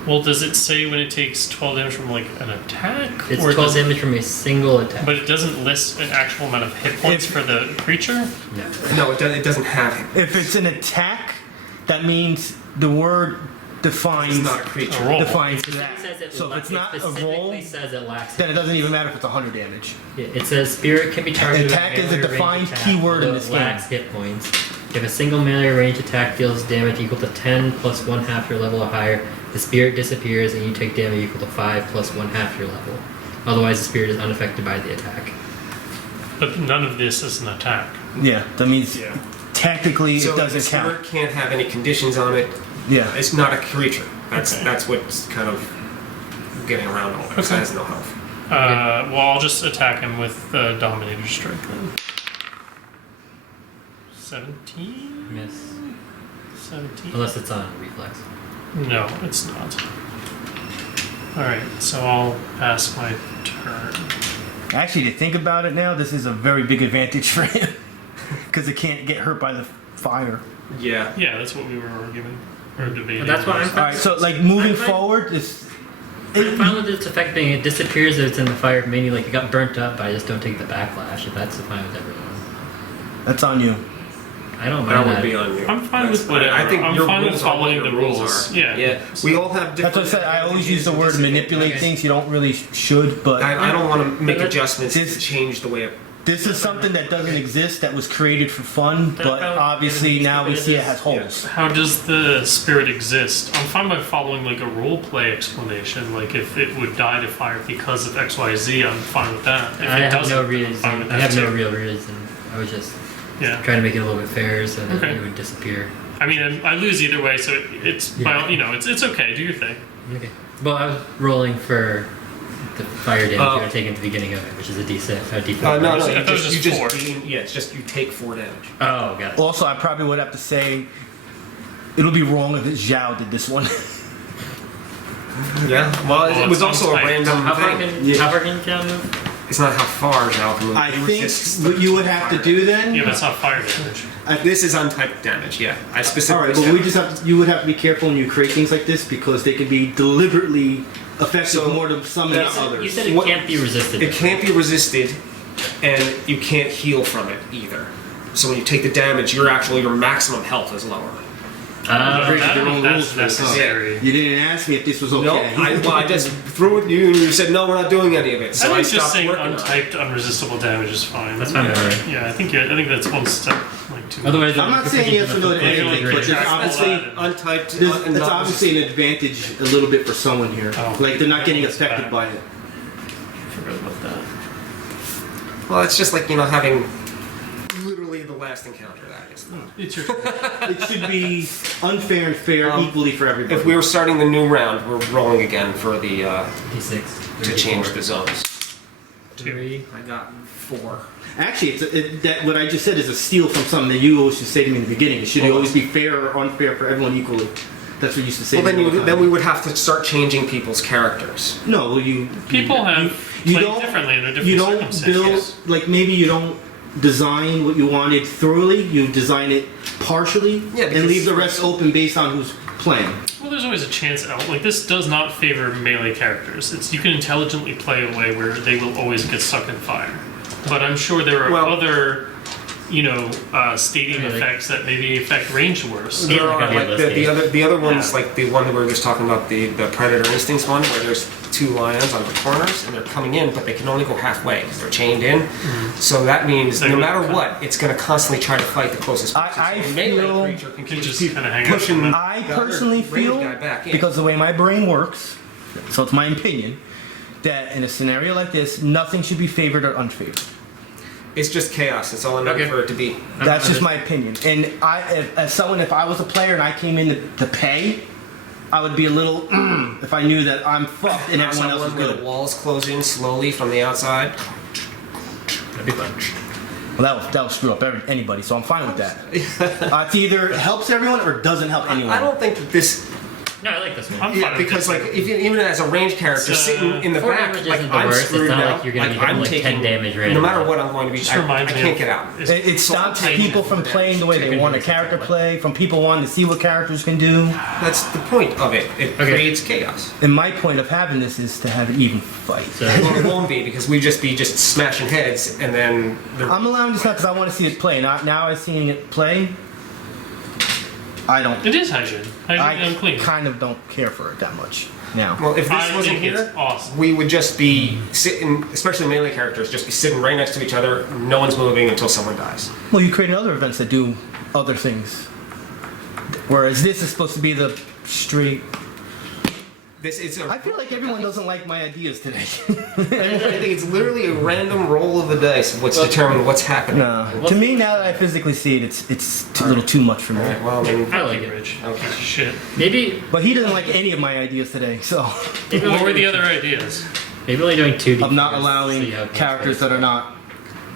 Well, does it say when it takes 12 damage from like an attack? It's Or 12 does it- damage from a single attack. But it doesn't list an actual amount of hit points for the creature? No. no, it doesn't have him. If it's an attack, that means the word defines It's not a creature. A roll. defines It that. says it So if it's not a specifically roll, says it lacks. then it doesn't even matter if it's 100 damage. Yeah, it says spirit can be targeted. Attack with is a melee range defined attack, keyword in although this it lacks hit points. If a single melee range attack deals damage equal to 10 plus 1/2 your level or higher, the spirit disappears and you take damage equal to 5 plus 1/2 your level. Otherwise, the spirit is unaffected by the attack. But none of this is an attack. Yeah, that means Yeah. technically So it the doesn't count. spirit can't have any conditions on it. Yeah. It's not a creature. Okay. That's what's kind of getting around all this. Okay. It has no health. Well, I'll just attack him with the Dominator Strike then. 17? Miss. 17? Unless it's on reflex. No, it's not. Alright, so I'll pass my turn. Actually, to think about it now, this is a very big advantage for him because it can't get hurt by the fire. Yeah. Yeah, that's what we were arguing. Or debating. But that's what I'm All right, so like moving I'm fine. forward, this. I'm fine with its effect being it disappears if it's in the fire, meaning like it got burnt up, but I just don't take the backlash if that's fine with everyone. That's on you. I don't That mind would that. be on you. I'm fine That's with whatever. I think I'm your fine with rules are what following your the rules. Yeah. Yeah. We all have different. That's what I said. I always use the word advantages and manipulate Okay. things. You don't really should, but I don't want to make But adjustments this- to change the way it. this is something that doesn't exist that was created for fun. But Yeah, obviously now we see it has yeah. holes. How does the spirit exist? I'm fine by following like a role play explanation. Like if it would die to fire because of XYZ, I'm fine with that. If I it have doesn't, no I'm reason. fine with I that have no too. real reason. I was just Yeah. trying to make it a little bit fair so that Okay. it would disappear. I mean, I lose either way, so it's Yeah. it's okay. Do your thing. Okay. Well, I was rolling for the fire damage you Oh. were taking at the beginning of it, which is a D6, a D4. No, I no. thought it was You just just 4. yeah. It's just you take 4 damage. Oh, got it. Also, I probably would have to say it'll be wrong if Zhao did this one. Yeah. Well, Well, it was it also a sounds like- random How far thing. can Yeah. how far can John move? It's not how far now can move. I It was think just what you would have to do then. Yeah, but it's not fire damage. This is untyped damage. Yeah. I All specifically. right, well, said we that. just have to, you would have to be careful when you create things like this because they can be deliberately effective So, more to some than that's- others. You said it What- can't be resisted. It can't be resisted, and you can't heal from it either. So when you take the damage, your maximum health is lower. I Break don't their know own if rules that's for this, huh? necessary. You didn't ask me if this was okay. No, I just threw it at you, and you said no, we're not doing any of it. I So I, think just stopped saying working on it. untyped, unresistible damage is fine. That's fine, alright. Yeah, I think that's one step like too. Otherwise, I'm not saying yes or no to anything, but there's obviously Untyped. there's, and it's not obviously an advantage a little bit for someone here. Oh. Like they're not getting That's affected bad. by it. forgot about that. Well, it's just like having literally the last encounter. That is. It's your It should be unfair and fair equally for everybody. If we were starting the new round, we're rolling again for the D6. to change the zones. 3. I got 4. Actually, that what I just said is a steal from something that you always used to say to me in the beginning. It should always be fair or unfair for everyone equally. That's what you used to say. Well, to me all the then time. we would have to start changing people's characters. No, well, you people have you played don't- differently under different you don't build circumstances. like maybe you don't design what you wanted thoroughly. You design it partially Yeah, and because- leave the rest open based on who's playing. Well, there's always a chance out. Like this does not favor melee characters. You can intelligently play a way where they will always get stuck in fire. But I'm sure there are Well- other, stadium Really? effects that maybe affect range worse. Yeah, There are like like a the other ones, Yeah. like the one that we were just talking about, the Predator Instincts one, where there's 2 lions on the corners and they're coming in, but they can only go halfway because they're chained in. So that means They no would matter cut. what, it's going to constantly try to fight the closest person. I So a melee feel- creature can You can just keep kind of hang out. pushing. from that. I the other personally range feel, guy back in. because the way my brain works, so it's my opinion, that in a scenario like this, nothing should be favored or unfavored. It's just chaos. That's all I meant Okay. for it to be. That's just my opinion. And if I was a player and I came in to pay, I would be a little if I knew that I'm fucked and everyone else is Where the good. walls close in slowly from the outside. That'd be fun. Well, that will screw up anybody, so I'm fine with that. It's either helps everyone or doesn't help anyone. I don't think that this No, I like this one. I'm fine Yeah, with because this like one. even as a ranged character It's, sitting in the 4 back, damage like isn't the I'm worst. It's screwed not now. like you're gonna be I'm hitting like 10 taking damage no randomly. matter what I'm going to be. Just I reminds me can't of- get out. It stops tiny people from playing the way they want a character play, from people wanting to see what characters can do. That's the point of it. It Okay. creates chaos. And my point of having this is to have an even fight. So, Well, it won't be because we just be smashing heads and then the I'm allowing this now because I want to see it play. Now I'm seeing it play. I don't. It is hygiene. Hygiene I and clean. kind of don't care for it that much now. well, if this I wasn't think it's here, awesome. we would just be sitting, especially melee characters, just be sitting right next to each other. No one's moving until someone dies. Well, you create other events that do other things. Whereas this is supposed to be the straight. This is. I feel like everyone doesn't like my ideas today. I think it's literally a random roll of the dice of what's determined what's happening. No. To me, now that I physically see it, it's a little too much for me. Alright, well, I mean, I like like it. Rich. Okay. Piece of shit. maybe But he doesn't like any of my ideas today, so maybe What were the only other ideas? maybe only doing 2D. I'm not first, allowing see how it characters plays. that are not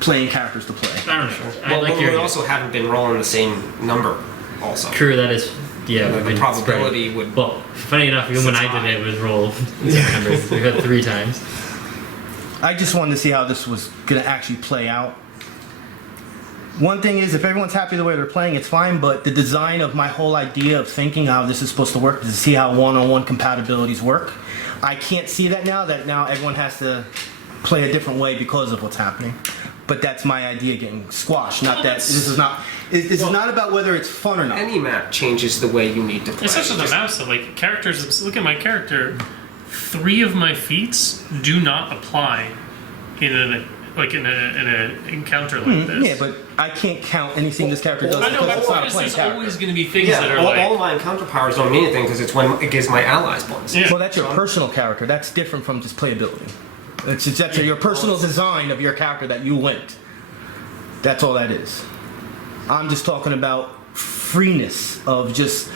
playing characters to play. I don't know. I well, like we your also haven't been rolling the same number. Also, crew. That is, yeah. The we've been probability spread. would. Well, funny enough, even when I did it, it was rolled numbers. We've had 3 times. I just wanted to see how this was going to actually play out. One thing is, if everyone's happy the way they're playing, it's fine, but the design of my whole idea of thinking how this is supposed to work is to see how one-on-one compatibilities work. I can't see that now everyone has to play a different way because of what's happening. But that's my idea getting squashed, not that this is not... It's not about whether it's fun or not. Any map changes the way you need to play. It's such the Just- mouse that like characters. Look at my character. 3 of my feats do not apply in an encounter like this. Yeah, but I can't count anything this character does I know, because it's not a but playing there's character. always going to be things Yeah, that are all, like. all my encounter powers don't mean anything because it's when it gives my allies points. Yeah. Well, that's your personal character. That's different from just playability. That's your personal design of your character that you went. That's all that is. I'm just talking about freeness of just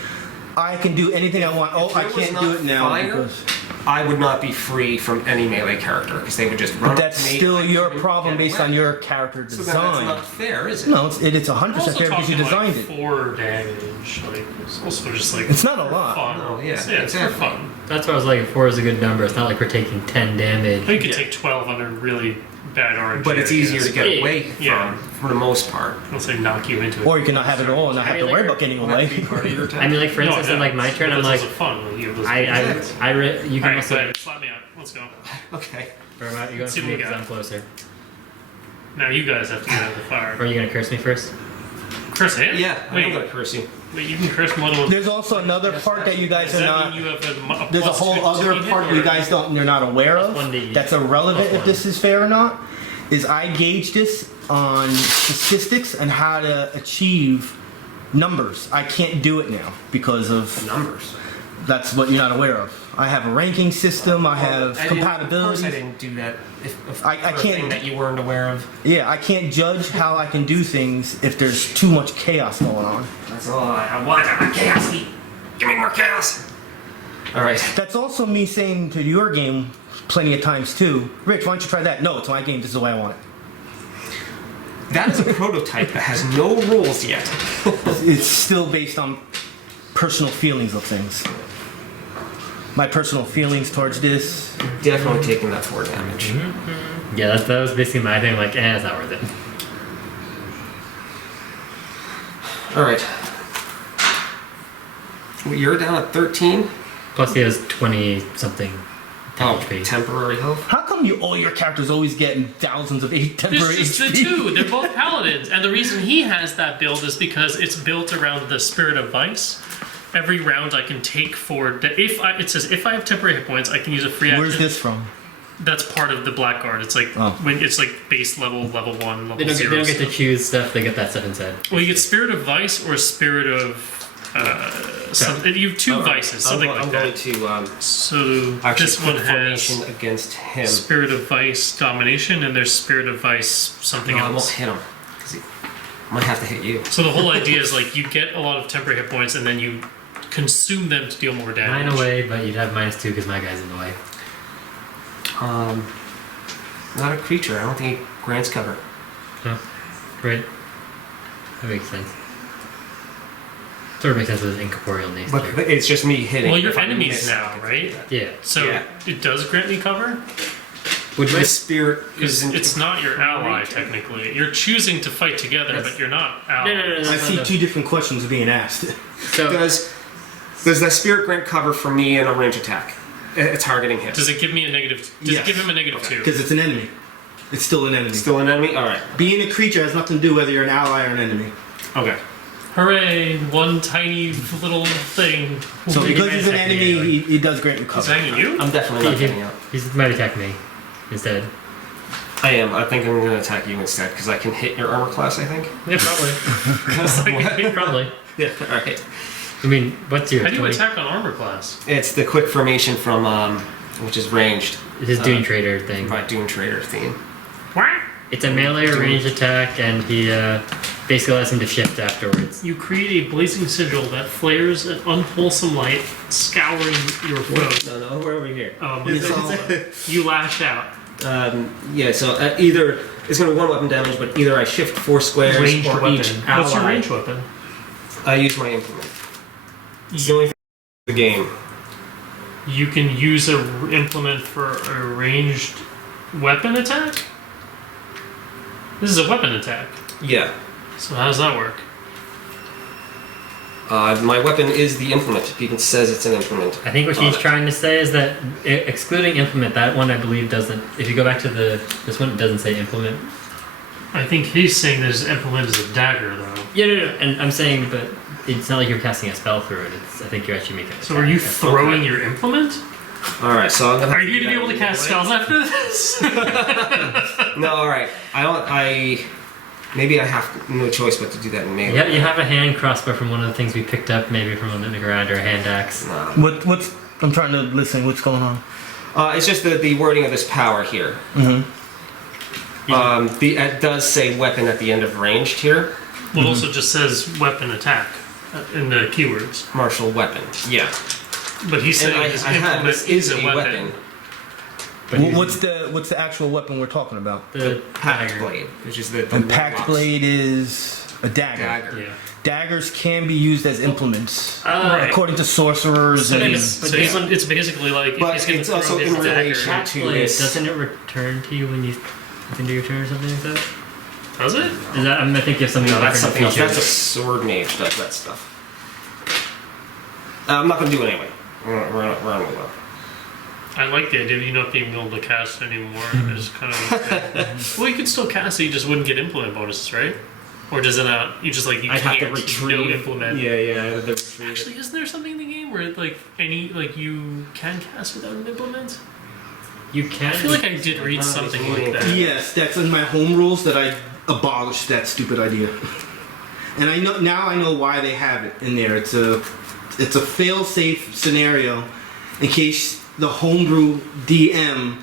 I can do anything I want. Oh, If I there was can't do not it now fire, because. I would not be free from any melee character because they would just run But up that's to me. still I your couldn't problem get based away. on your character So design. then that's not fair, is it? No, it's 100% Also fair because you talking, designed like, it. 4 damage. Like it's also just like It's not a lot. fun. No, yeah, It's exactly. for fun. That's why I was like, 4 is a good number. It's not like we're taking 10 damage. You could take 12 under really bad orange. But it's easier to get Yeah. away Yeah. from, for the most part. Let's say knock you into it. Or you can not have it at all and not have to worry about getting away. I mean, like for instance, in like my turn, I'm like, fun. Like, you have those you can Alright, also. go ahead, slap me out. Let's go. Okay. Or am I- you going See to what me we because got. I'm closer. Now you guys have to get out of the fire. Or are you gonna curse me first? Curse him? Yeah, I'm Wait, gonna curse you. wait, you can curse more than one. There's also another part that you guys Does are that not. mean you have a There's a plus whole 2 other hit, part or- you guys you're not aware of. Plus 1d8. That's irrelevant Plus if this is fair or not. Is I gauge this on statistics and how to achieve numbers. I can't do it now because of Numbers. that's what you're not aware of. I have a ranking system. I have Of course I compatibilities. didn't do that. If I for a can't- thing that you weren't aware of. Yeah, I can't judge how I can do things if there's too much chaos going on. That's all I want. I want chaos. Give me more chaos. All right. That's also me saying to your game plenty of times too. Rich, why don't you try that? No, it's my game. This is the way I want it. That is a prototype that has no rules yet. It's still based on personal feelings of things. My personal feelings towards this. Definitely taking that 4 damage. Yeah, that was basically my thing. Like, it's not worth it. All right. Well, you're down at 13. Plus, he has 20 something HP. Temporary health. How come all your characters always getting thousands of 8 temporary There's just the HP? 2. They're both paladins, and the reason he has that build is because it's built around the Spirit of Vice. Every round I can take forward that it says if I have temporary hit points, I can use a free action. Where's this from? That's part of the Blackguard. It's like Oh. when it's like base level, level 1, level They don't, 0. they don't get to stuff. choose stuff. They get that stuff instead. Well, you get Spirit of Vice or Spirit of you have 2 vices, something I'm like going that. to So actually this put one formation has against him. Spirit of Vice Domination, and there's Spirit of Vice something No, I won't else. hit him. 'Cause he might have to hit you. So the whole idea is like you get a lot of temporary hit points, and then you consume them to deal more damage. 9 away, but you'd have -2 because my guy's in the way. Not a creature. I don't think he grants cover. Huh. Right. That makes sense. Sort of makes sense with his incorporeal nature. But it's just me hitting. Well, you're If I enemies miss, now, right? Yeah. So Yeah. it does grant me cover? Which the spirit Because isn't. it's not your ally, technically. You're choosing to fight together, but you're not allies. I see two different questions being asked. So Does that spirit grant cover for me in a range attack? Targeting him. Does it give me a negative? Does Yes. it give him a -2? Because it's an enemy. It's still an enemy. Still an enemy? Alright. Being a creature has nothing to do whether you're an ally or an enemy. Okay. Hooray! One tiny little thing. So He because might he's an attack me enemy, anyway. he does grant you He's cover. hanging you? I'm definitely not getting out. he might attack me instead. I am. I think I'm going to attack you instead because I can hit your armor class, I think. Yeah, probably. Probably. Yeah, alright. I mean, what's your How do you 20? attack on armor class? It's the quick formation from, which is ranged. His Dune Trader thing. By Dune Trader theme. What? It's a melee or ranged attack, and he basically allows him to shift afterwards. You create a blazing sigil that flares an unwholesome light, scouring your foe. No, we're over here. You lash out. Yeah, so either it's going to be one weapon damage, but either I shift 4 squares Ranged or weapon. each What's your ally. range weapon? I use my implement. It's the only thing in the game. You can use a implement for a ranged weapon attack? This is a weapon attack. Yeah. So how does that work? My weapon is the implement. It even says it's an implement. I think what she's trying to say is that excluding implement, that one I believe doesn't. If you go back to this one, it doesn't say implement. I think he's saying that his implement is a dagger, though. Yeah, no. And I'm saying, but it's not like you're casting a spell through it. I think you're actually making. So are you throwing your implement? Alright, so I'm gonna Are you going to be able to cast spells after this? No, alright. Maybe I have no choice but to do that in melee. Yeah, you have a hand crossbow from one of the things we picked up, maybe from one in the garage, or a hand axe. Nah. What's? I'm trying to listen. What's going on? It's just the wording of this power here. It does say weapon at the end of ranged here. Well, it also just says weapon attack in the keywords. Martial weapon. Yeah. But he's saying his implement this is a weapon. But What's the actual weapon we're talking about? the Pact dagger. blade, which is the And Pact blade is a dagger. dagger. Yeah. Daggers can be used as implements, Right. according to sorcerers. So, and it's basically like But if he's it's going to also throw in his dagger. relation Pact to blade, this. doesn't it return to you when you do your turn or something like that? Does it? Is that? I think you have something No, that's different something else. features. That's a sword mage does that stuff. I'm not going to do it anyway. We're on the low. I like the idea of you not being able to cast anymore. It's kind of well, you could still cast it. You just wouldn't get implement bonuses, right? Or does it not? You just like you I have can't to retrieve. no implement. Yeah, I have to retrieve. Actually, isn't there something in the game where like you can cast without an implement? You can. I feel like I did read something like that. yes, that's in my home rules that I abolished that stupid idea. And I know why they have it in there. It's a fail-safe scenario in case the homebrew DM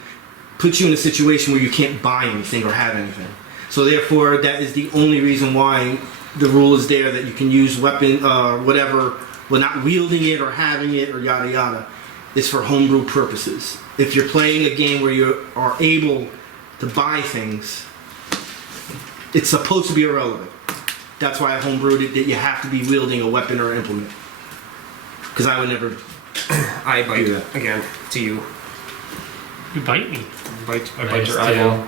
puts you in a situation where you can't buy anything or have anything. So therefore, that is the only reason why the rule is there, that you can use weapon, whatever, well, not wielding it or having it or yada yada. It's for homebrew purposes. If you're playing a game where you are able to buy things, it's supposed to be irrelevant. That's why I homebrewed it, that you have to be wielding a weapon or implement. Because I would never. I bite Do that. again to you. You bite me. I bite Minus your 2. eyeball.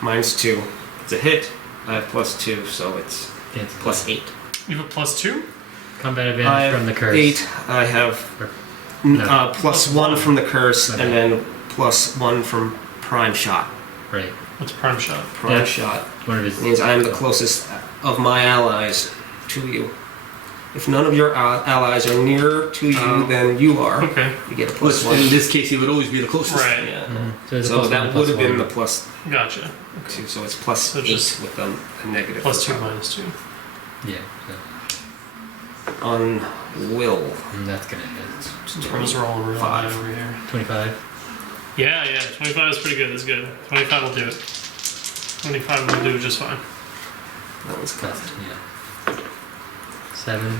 Mine's 2. It's a hit. I have +2, so it's It's +8. You have a +2. combat I advantage have from the curse. 8. I have No. +1 from the curse, Okay. and then +1 from prime shot. Right. What's prime shot? Prime Yeah. shot One of his. means I am the closest of my allies to you. If none of your allies are nearer to you than you are, Okay. you get a Which +1. in this case, he would always be the closest. Right. Yeah. it's a So +1 that and would have been +1. the +2, Gotcha. so it's +8 just with a negative. +2 -2. Yeah. On will. And that's gonna hit. Tom's rolling real high over here. 25. Yeah. 25 is pretty good. That's good. 25 will do it. 25 will do just fine. That was Plus, yeah. 7.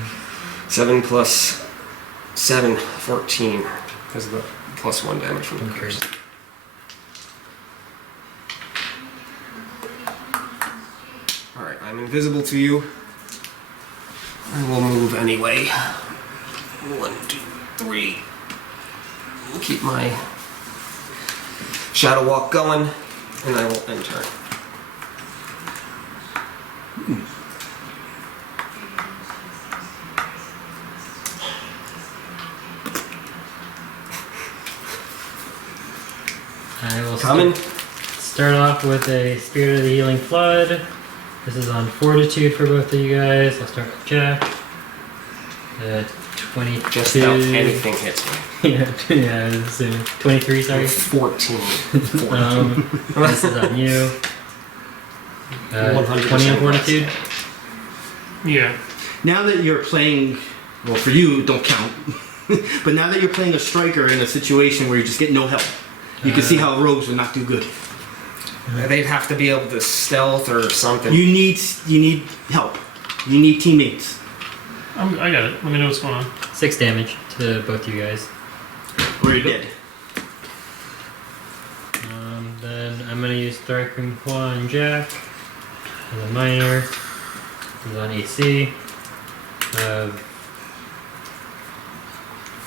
7 plus 7, 14, because of the +1 damage from the Okay. curse. Alright, I'm invisible to you. I will move anyway. 1, 2, 3. I'll keep my shadow walk going, and I will end turn. I will Coming. start off with a Spirit of the Healing Flood. This is on Fortitude for both of you guys. I'll start with Jack. 22. Just about anything hits me. yeah, so 23, sorry. 14. This is on you. 20 on Fortitude. Yeah. Now that you're playing, well, for you, don't count. But now that you're playing a striker in a situation where you just get no help, you can see how rogues would not do good. They'd have to be able to stealth or something. You need help. You need teammates. I got it. Let me know what's going on. 6 damage to both you guys. Or you're dead. Then I'm gonna use Thri-Kreen on Jack. And the minor. He's on AC.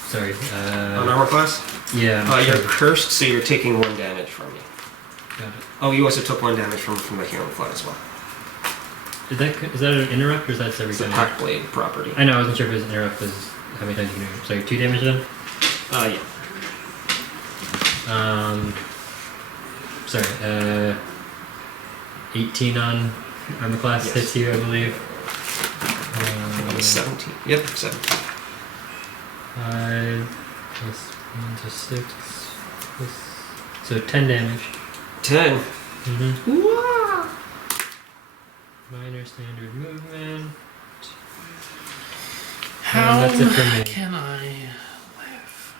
Sorry. On armor class? Yeah. You're cursed, so you're taking 1 damage from me. Got it. Oh, you also took 1 damage from the healing flood as well. Is that an interrupt or is that every It's a time? pack blade property. I know, I wasn't sure if it was an interrupt because how many times you can do it. So 2 damage then? Yeah. Sorry, 18 on armor class Yes. hits you, I believe. 17. Yep, 17. 5 plus 1 to 6. So 10 damage. 10. Mm-hmm. Wah! Minor standard movement. how that's it for me. can I live?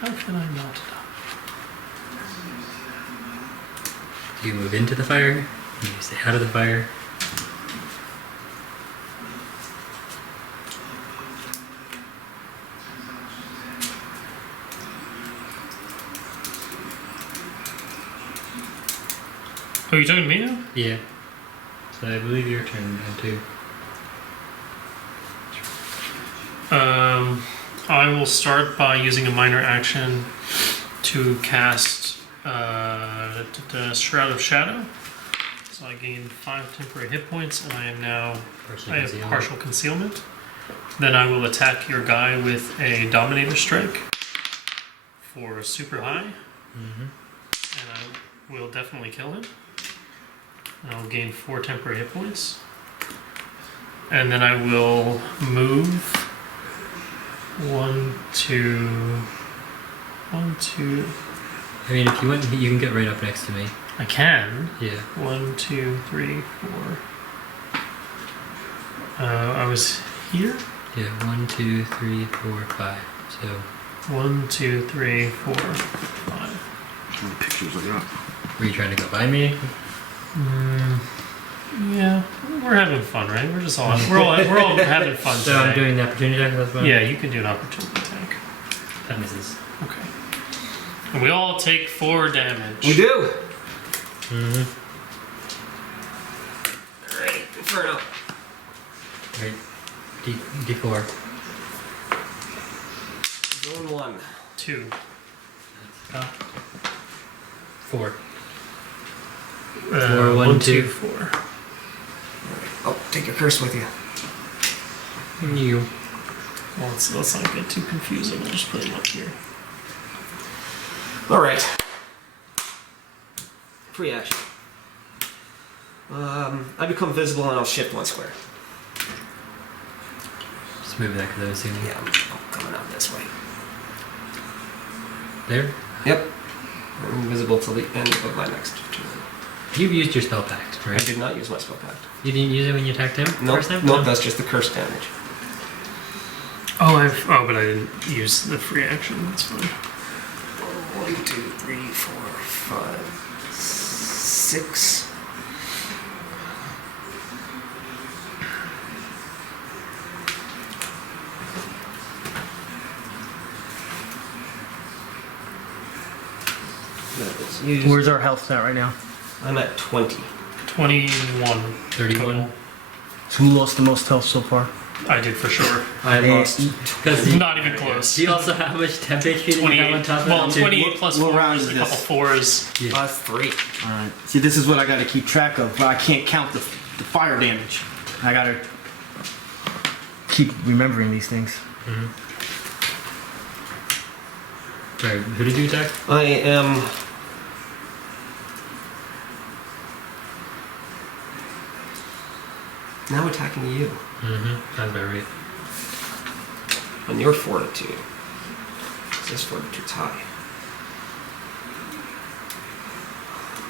How can I not die? Do you move into the fire? Do you stay out of the fire? Oh, you talking to me now? Yeah. So I believe your turn now too. I will start by using a minor action to cast the Shroud of Shadow. So I gain 5 temporary hit points, and I am now I have partial concealment. Then I will attack your guy with a Dominator Strike for super high, Mm-hmm. and I will definitely kill him. And I'll gain 4 temporary hit points. And then I will move 1, 2, 1, 2. I mean, if you want, you can get right up next to me. I can. Yeah. 1, 2, 3, 4. I was here. Yeah. 1, 2, 3, 4, 5. So 1, 2, 3, 4, 5. How many pictures I got? were you trying to go by me? Yeah, we're having fun, right? We're all having fun So today. I'm doing the opportunity attack. That's fine. Yeah, you can do an opportunity attack. That misses. Okay. And we all take 4 damage. We do. Mm-hmm. Alright, Inferno. Right. D4. Zone 1. 2. Top. 4. 4, 1, 2. 4. Oh, take your curse with you. You. Well, let's not get too confusing. I'll just put him up here. Alright. Free action. I become visible and I'll shift 1 square. Just move that because I was assuming. Yeah, I'm coming out this way. There? Yep. I'm invisible till the end of my next turn. You've used your spell pact, I right? did not use my spell pact. You didn't use it when you attacked him Nope, first time? nope, that's just the curse damage. Oh, but I didn't use the free action. That's fine. 1, 2, 3, 4, 5, 6. That is used. Where's our health at right now? I'm at 20. 21. 31. Who lost the most health so far? I did for sure. I lost. Because you, Not even close. do you also have how much temp HP that you have on top of well, it? too? 28 plus what round 4s, is a couple this? 4s. Yeah. 3. Alright. See, this is what I gotta keep track of, but I can't count the fire damage. I gotta keep remembering these things. Sorry, who did you attack? I am. Now attacking you Sounds about right. on your fortitude. This fortitude's high.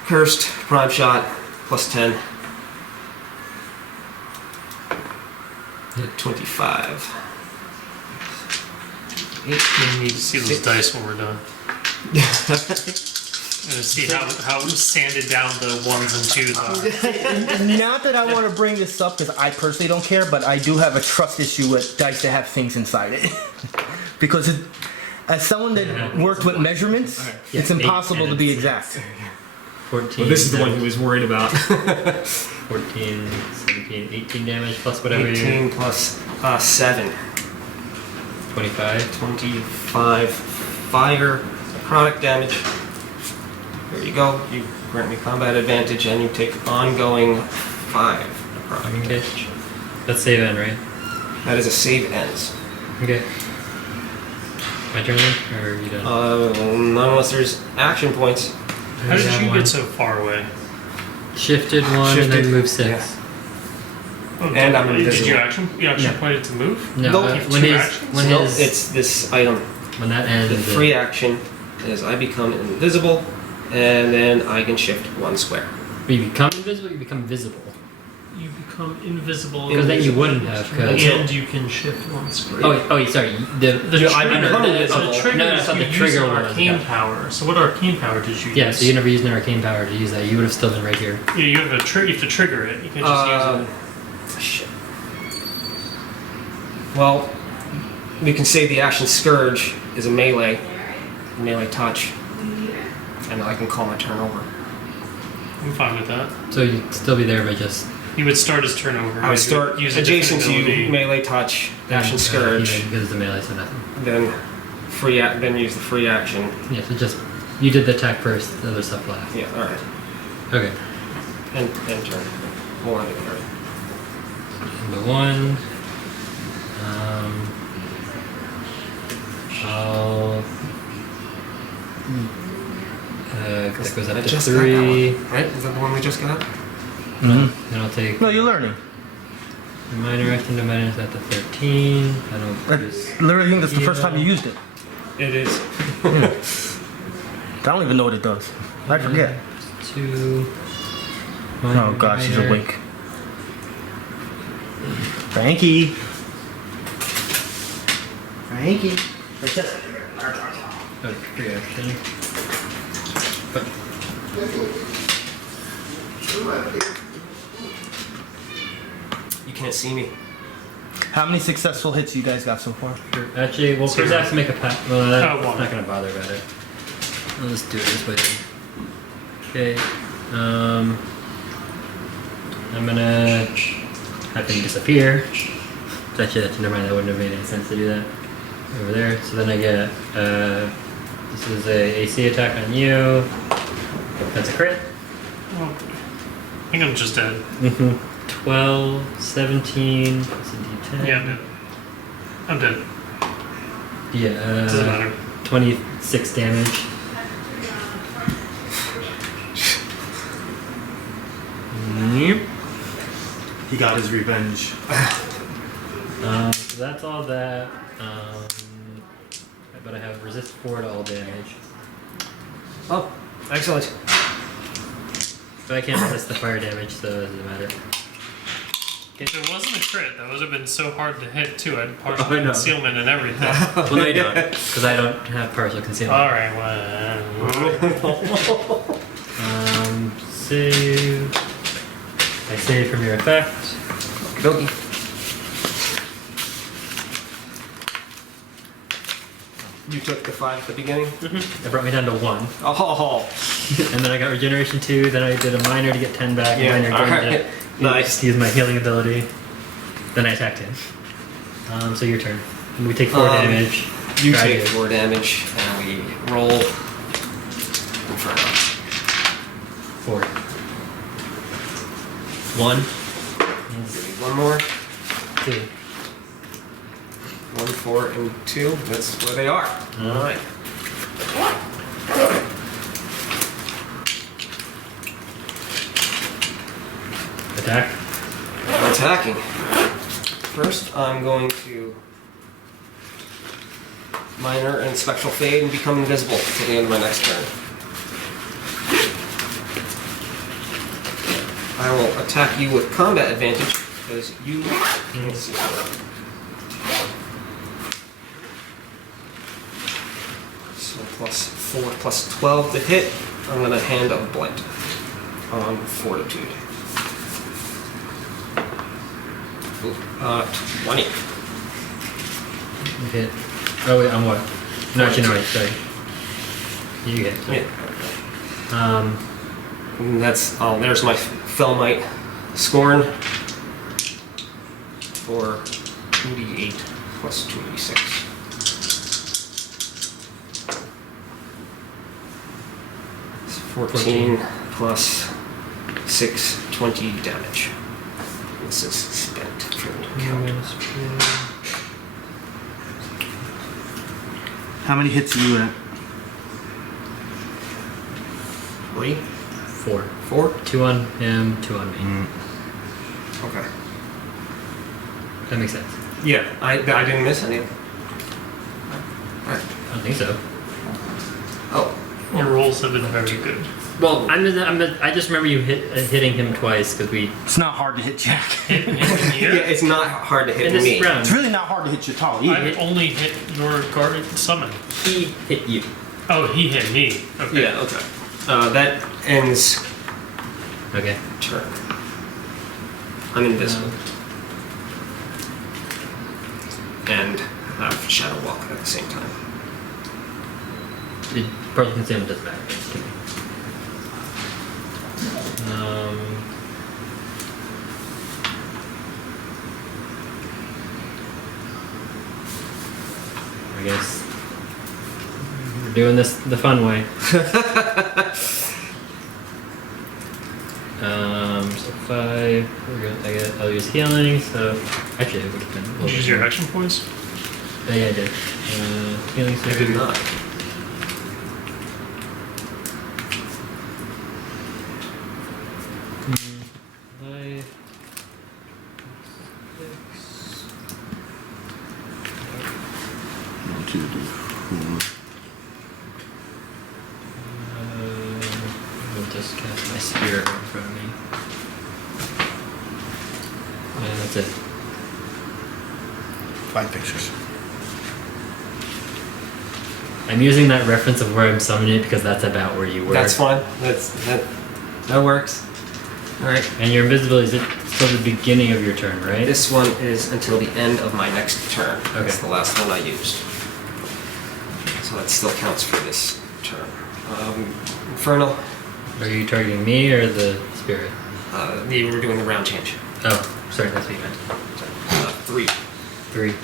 Cursed, prime shot, plus 10. 25. We need to see those dice when we're done. And see how sanded down the 1s and 2s are. Not that I want to bring this up because I personally don't care, but I do have a trust issue with dice that have things inside it. Because as someone that worked with measurements, it's Yeah, impossible eight to be and exact. 14. Well, this is the one he was worried about. 14, 17, 18 damage plus whatever 18 plus 7. 25. 25 fire, necrotic damage. There you go. You grant me combat advantage and you take ongoing 5 necrotic. Okay. That's save end, right? That is a save ends. Okay. My turn then? Or are you done? Not unless there's action points. How did have you one. get so far away? Shifted one and then Shifted, move 6. yeah. Oh, And I'm did you invisible. actually No. pointed to move? No, Nope. when Two his actions? when No, his it's this item. when that ends, The free action is I become invisible, and then I can shift 1 square. you become invisible. You become visible. You become invisible. Because then you wouldn't have. 'cause- And you can shift 1 square. oh, sorry. The Yeah, I trigger, become the invisible. trigger No, I is thought you the use trigger an was, arcane yeah. power. So what arcane power did you yeah. use? So you never used an arcane power to use that. You would have still been right here. Yeah, you have a you have to trigger it. You can just use it. Shit. Well, we can say the action Scourge is a melee touch, and I can call my turn over. I'm fine with that. So you'd still be there, but just He would start his turn over. I would start use a adjacent to different you, ability. melee touch, action Scourge, because it's a melee, so nothing. then then use the free action. Yeah. So just you did the attack first. The other stuff last. Yeah, all right, Okay. and turn. Hold on to card. Number 1. I'll. That goes up I to just 3. got that one, right? Is that the one we just got? Then I'll take No, you're learning. minor action to minus that to 13. I don't I use. literally think that's the first time you used it. It is. I don't even know what it does. I forget. 2. Oh god, she's awake. Frankie. Frankie. Oh, free action. You can't see me. How many successful hits you guys got so far? Actually, well, first I have to make a pack. Well, Oh, I'm one. not gonna bother about it. I'll just do it this way. Then. Okay. I'm gonna have them disappear. Actually, never mind. That wouldn't have made any sense to do that over there. So then I get this is a AC attack on you. That's a crit. Oh, I think I'm just dead. 12, 17. That's a D10. Yeah, I'm dead. Yeah. Doesn't matter. 26 damage. Yep. He got his revenge. So that's all that. But I have resist 4 to all damage. Oh, excellent. But I can't resist the fire damage, so it doesn't matter. If it wasn't a crit, that would have been so hard to hit too. I had partial I know. concealment and everything. Well, no, you don't, because I don't have partial concealment. Alright, well. Save. I save from your effect. Dokie. You took the 5 at the beginning? That brought me down to 1. Oh, And then I got regeneration 2, then I did a minor to get 10 back. Yeah, minor alright. to Nice. use my healing ability. Then I attacked him. So your turn. And we take 4 damage. You Try take to- 4 damage, and we roll Inferno. 4. 1. One more. 2. 1, 4, and 2. That's where they are. All right. Attack. I'm attacking. First, I'm going to minor and spectral fade and become invisible till the end of my next turn. I will attack you with combat advantage because you can't see. So plus 4 plus 12 to hit. I'm going to hand a blight on fortitude. 20. Hit. Oh wait, on what? No, actually, no, sorry. You hit. Yeah. And that's there's my Felmite Scorn for 2d8 plus 2d6. It's 14 plus 6, 20 damage. This is spent from the count. How many hits are you at? 3, 4. 4? 2 on him, 2 on me. Okay. That makes sense. Yeah, I didn't miss any. Alright. I don't think so. Oh. Your rolls have been very good. Well, I just remember you hitting him twice because we It's not hard to hit Jack. Hit in yeah, here? it's not hard to hit in this me. round It's really not hard to hit Chit'al either. I've only hit your guard summon. he hit you. Oh, he hit me. Okay. Yeah, okay. That ends Okay. turn. I'm invisible. And have Shadow Walk at the same time. The partial concealment doesn't matter. I guess we're doing this the fun way. So 5. I'll use healing. So actually, it would have been. Did you use your action points? Yeah, I did. Healing. I did not. I'll just cast my spirit in front of me. And that's it. 5 pictures. I'm using that reference of where I'm summoning it because that's about where you were. That's fine. That works. Alright. And your invisibility is it still the beginning of your turn, right? This one is until the end of my next turn. Okay. That's the last one I used. So that still counts for this turn. Infernal. Are you targeting me or the spirit? You were doing the round change. Oh, sorry, that's what you meant. 3. 3, 1.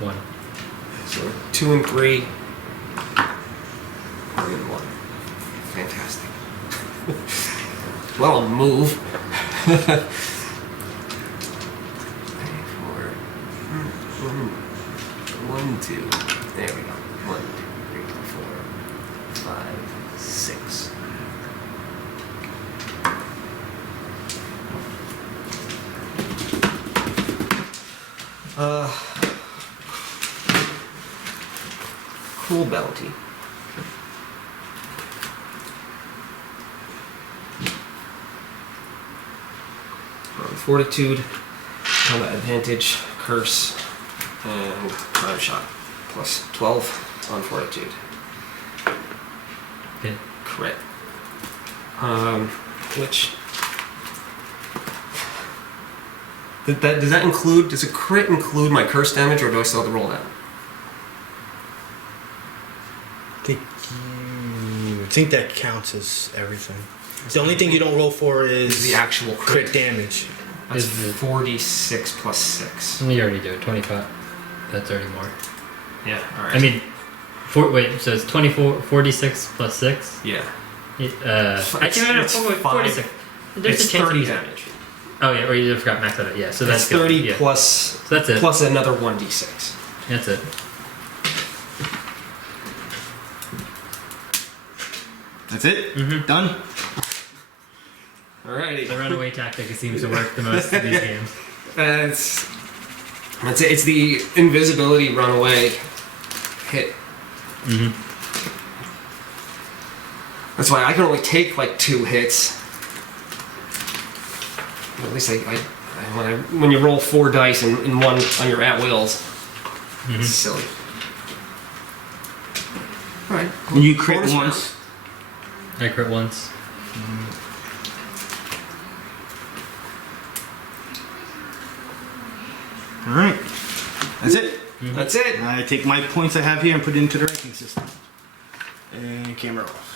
1. So 2 and 3. 1 and 1. Fantastic. Well, I'll move. 4. 1, 2. There we go. 1, 2, 3, 4, 5, 6. Cool bounty. Fortitude, combat advantage, curse, and crime shot. Plus 12 on fortitude. Hit. Crit. Which does that include? Does a crit include my curse damage, or do I still have to roll that? I think that counts as everything. The only thing you don't roll for is The actual crit damage. That's Is it- 46 plus 6. You already do it. 25. That's already more. Yeah, alright. I mean, wait. So it's 24, 46 plus 6. yeah. Actually, no, it's 46. There's It's a chance 30 of damage. Oh yeah, or you forgot max out it. Yeah, so That's that's good. 30 Yeah. plus, So that's it. plus another 1d6. That's it. That's it? Mhm. Done? Alrighty. The runaway tactic seems to work the most in these games. It's the invisibility runaway hit. Mm-hmm. That's why I can only take like 2 hits. At least when you roll 4 dice and one on your at wills, it's silly. All right. And you crit Bonus round. once. I crit once. Alright. That's it. That's it. I take my points I have here and put it into the ranking system. And camera off.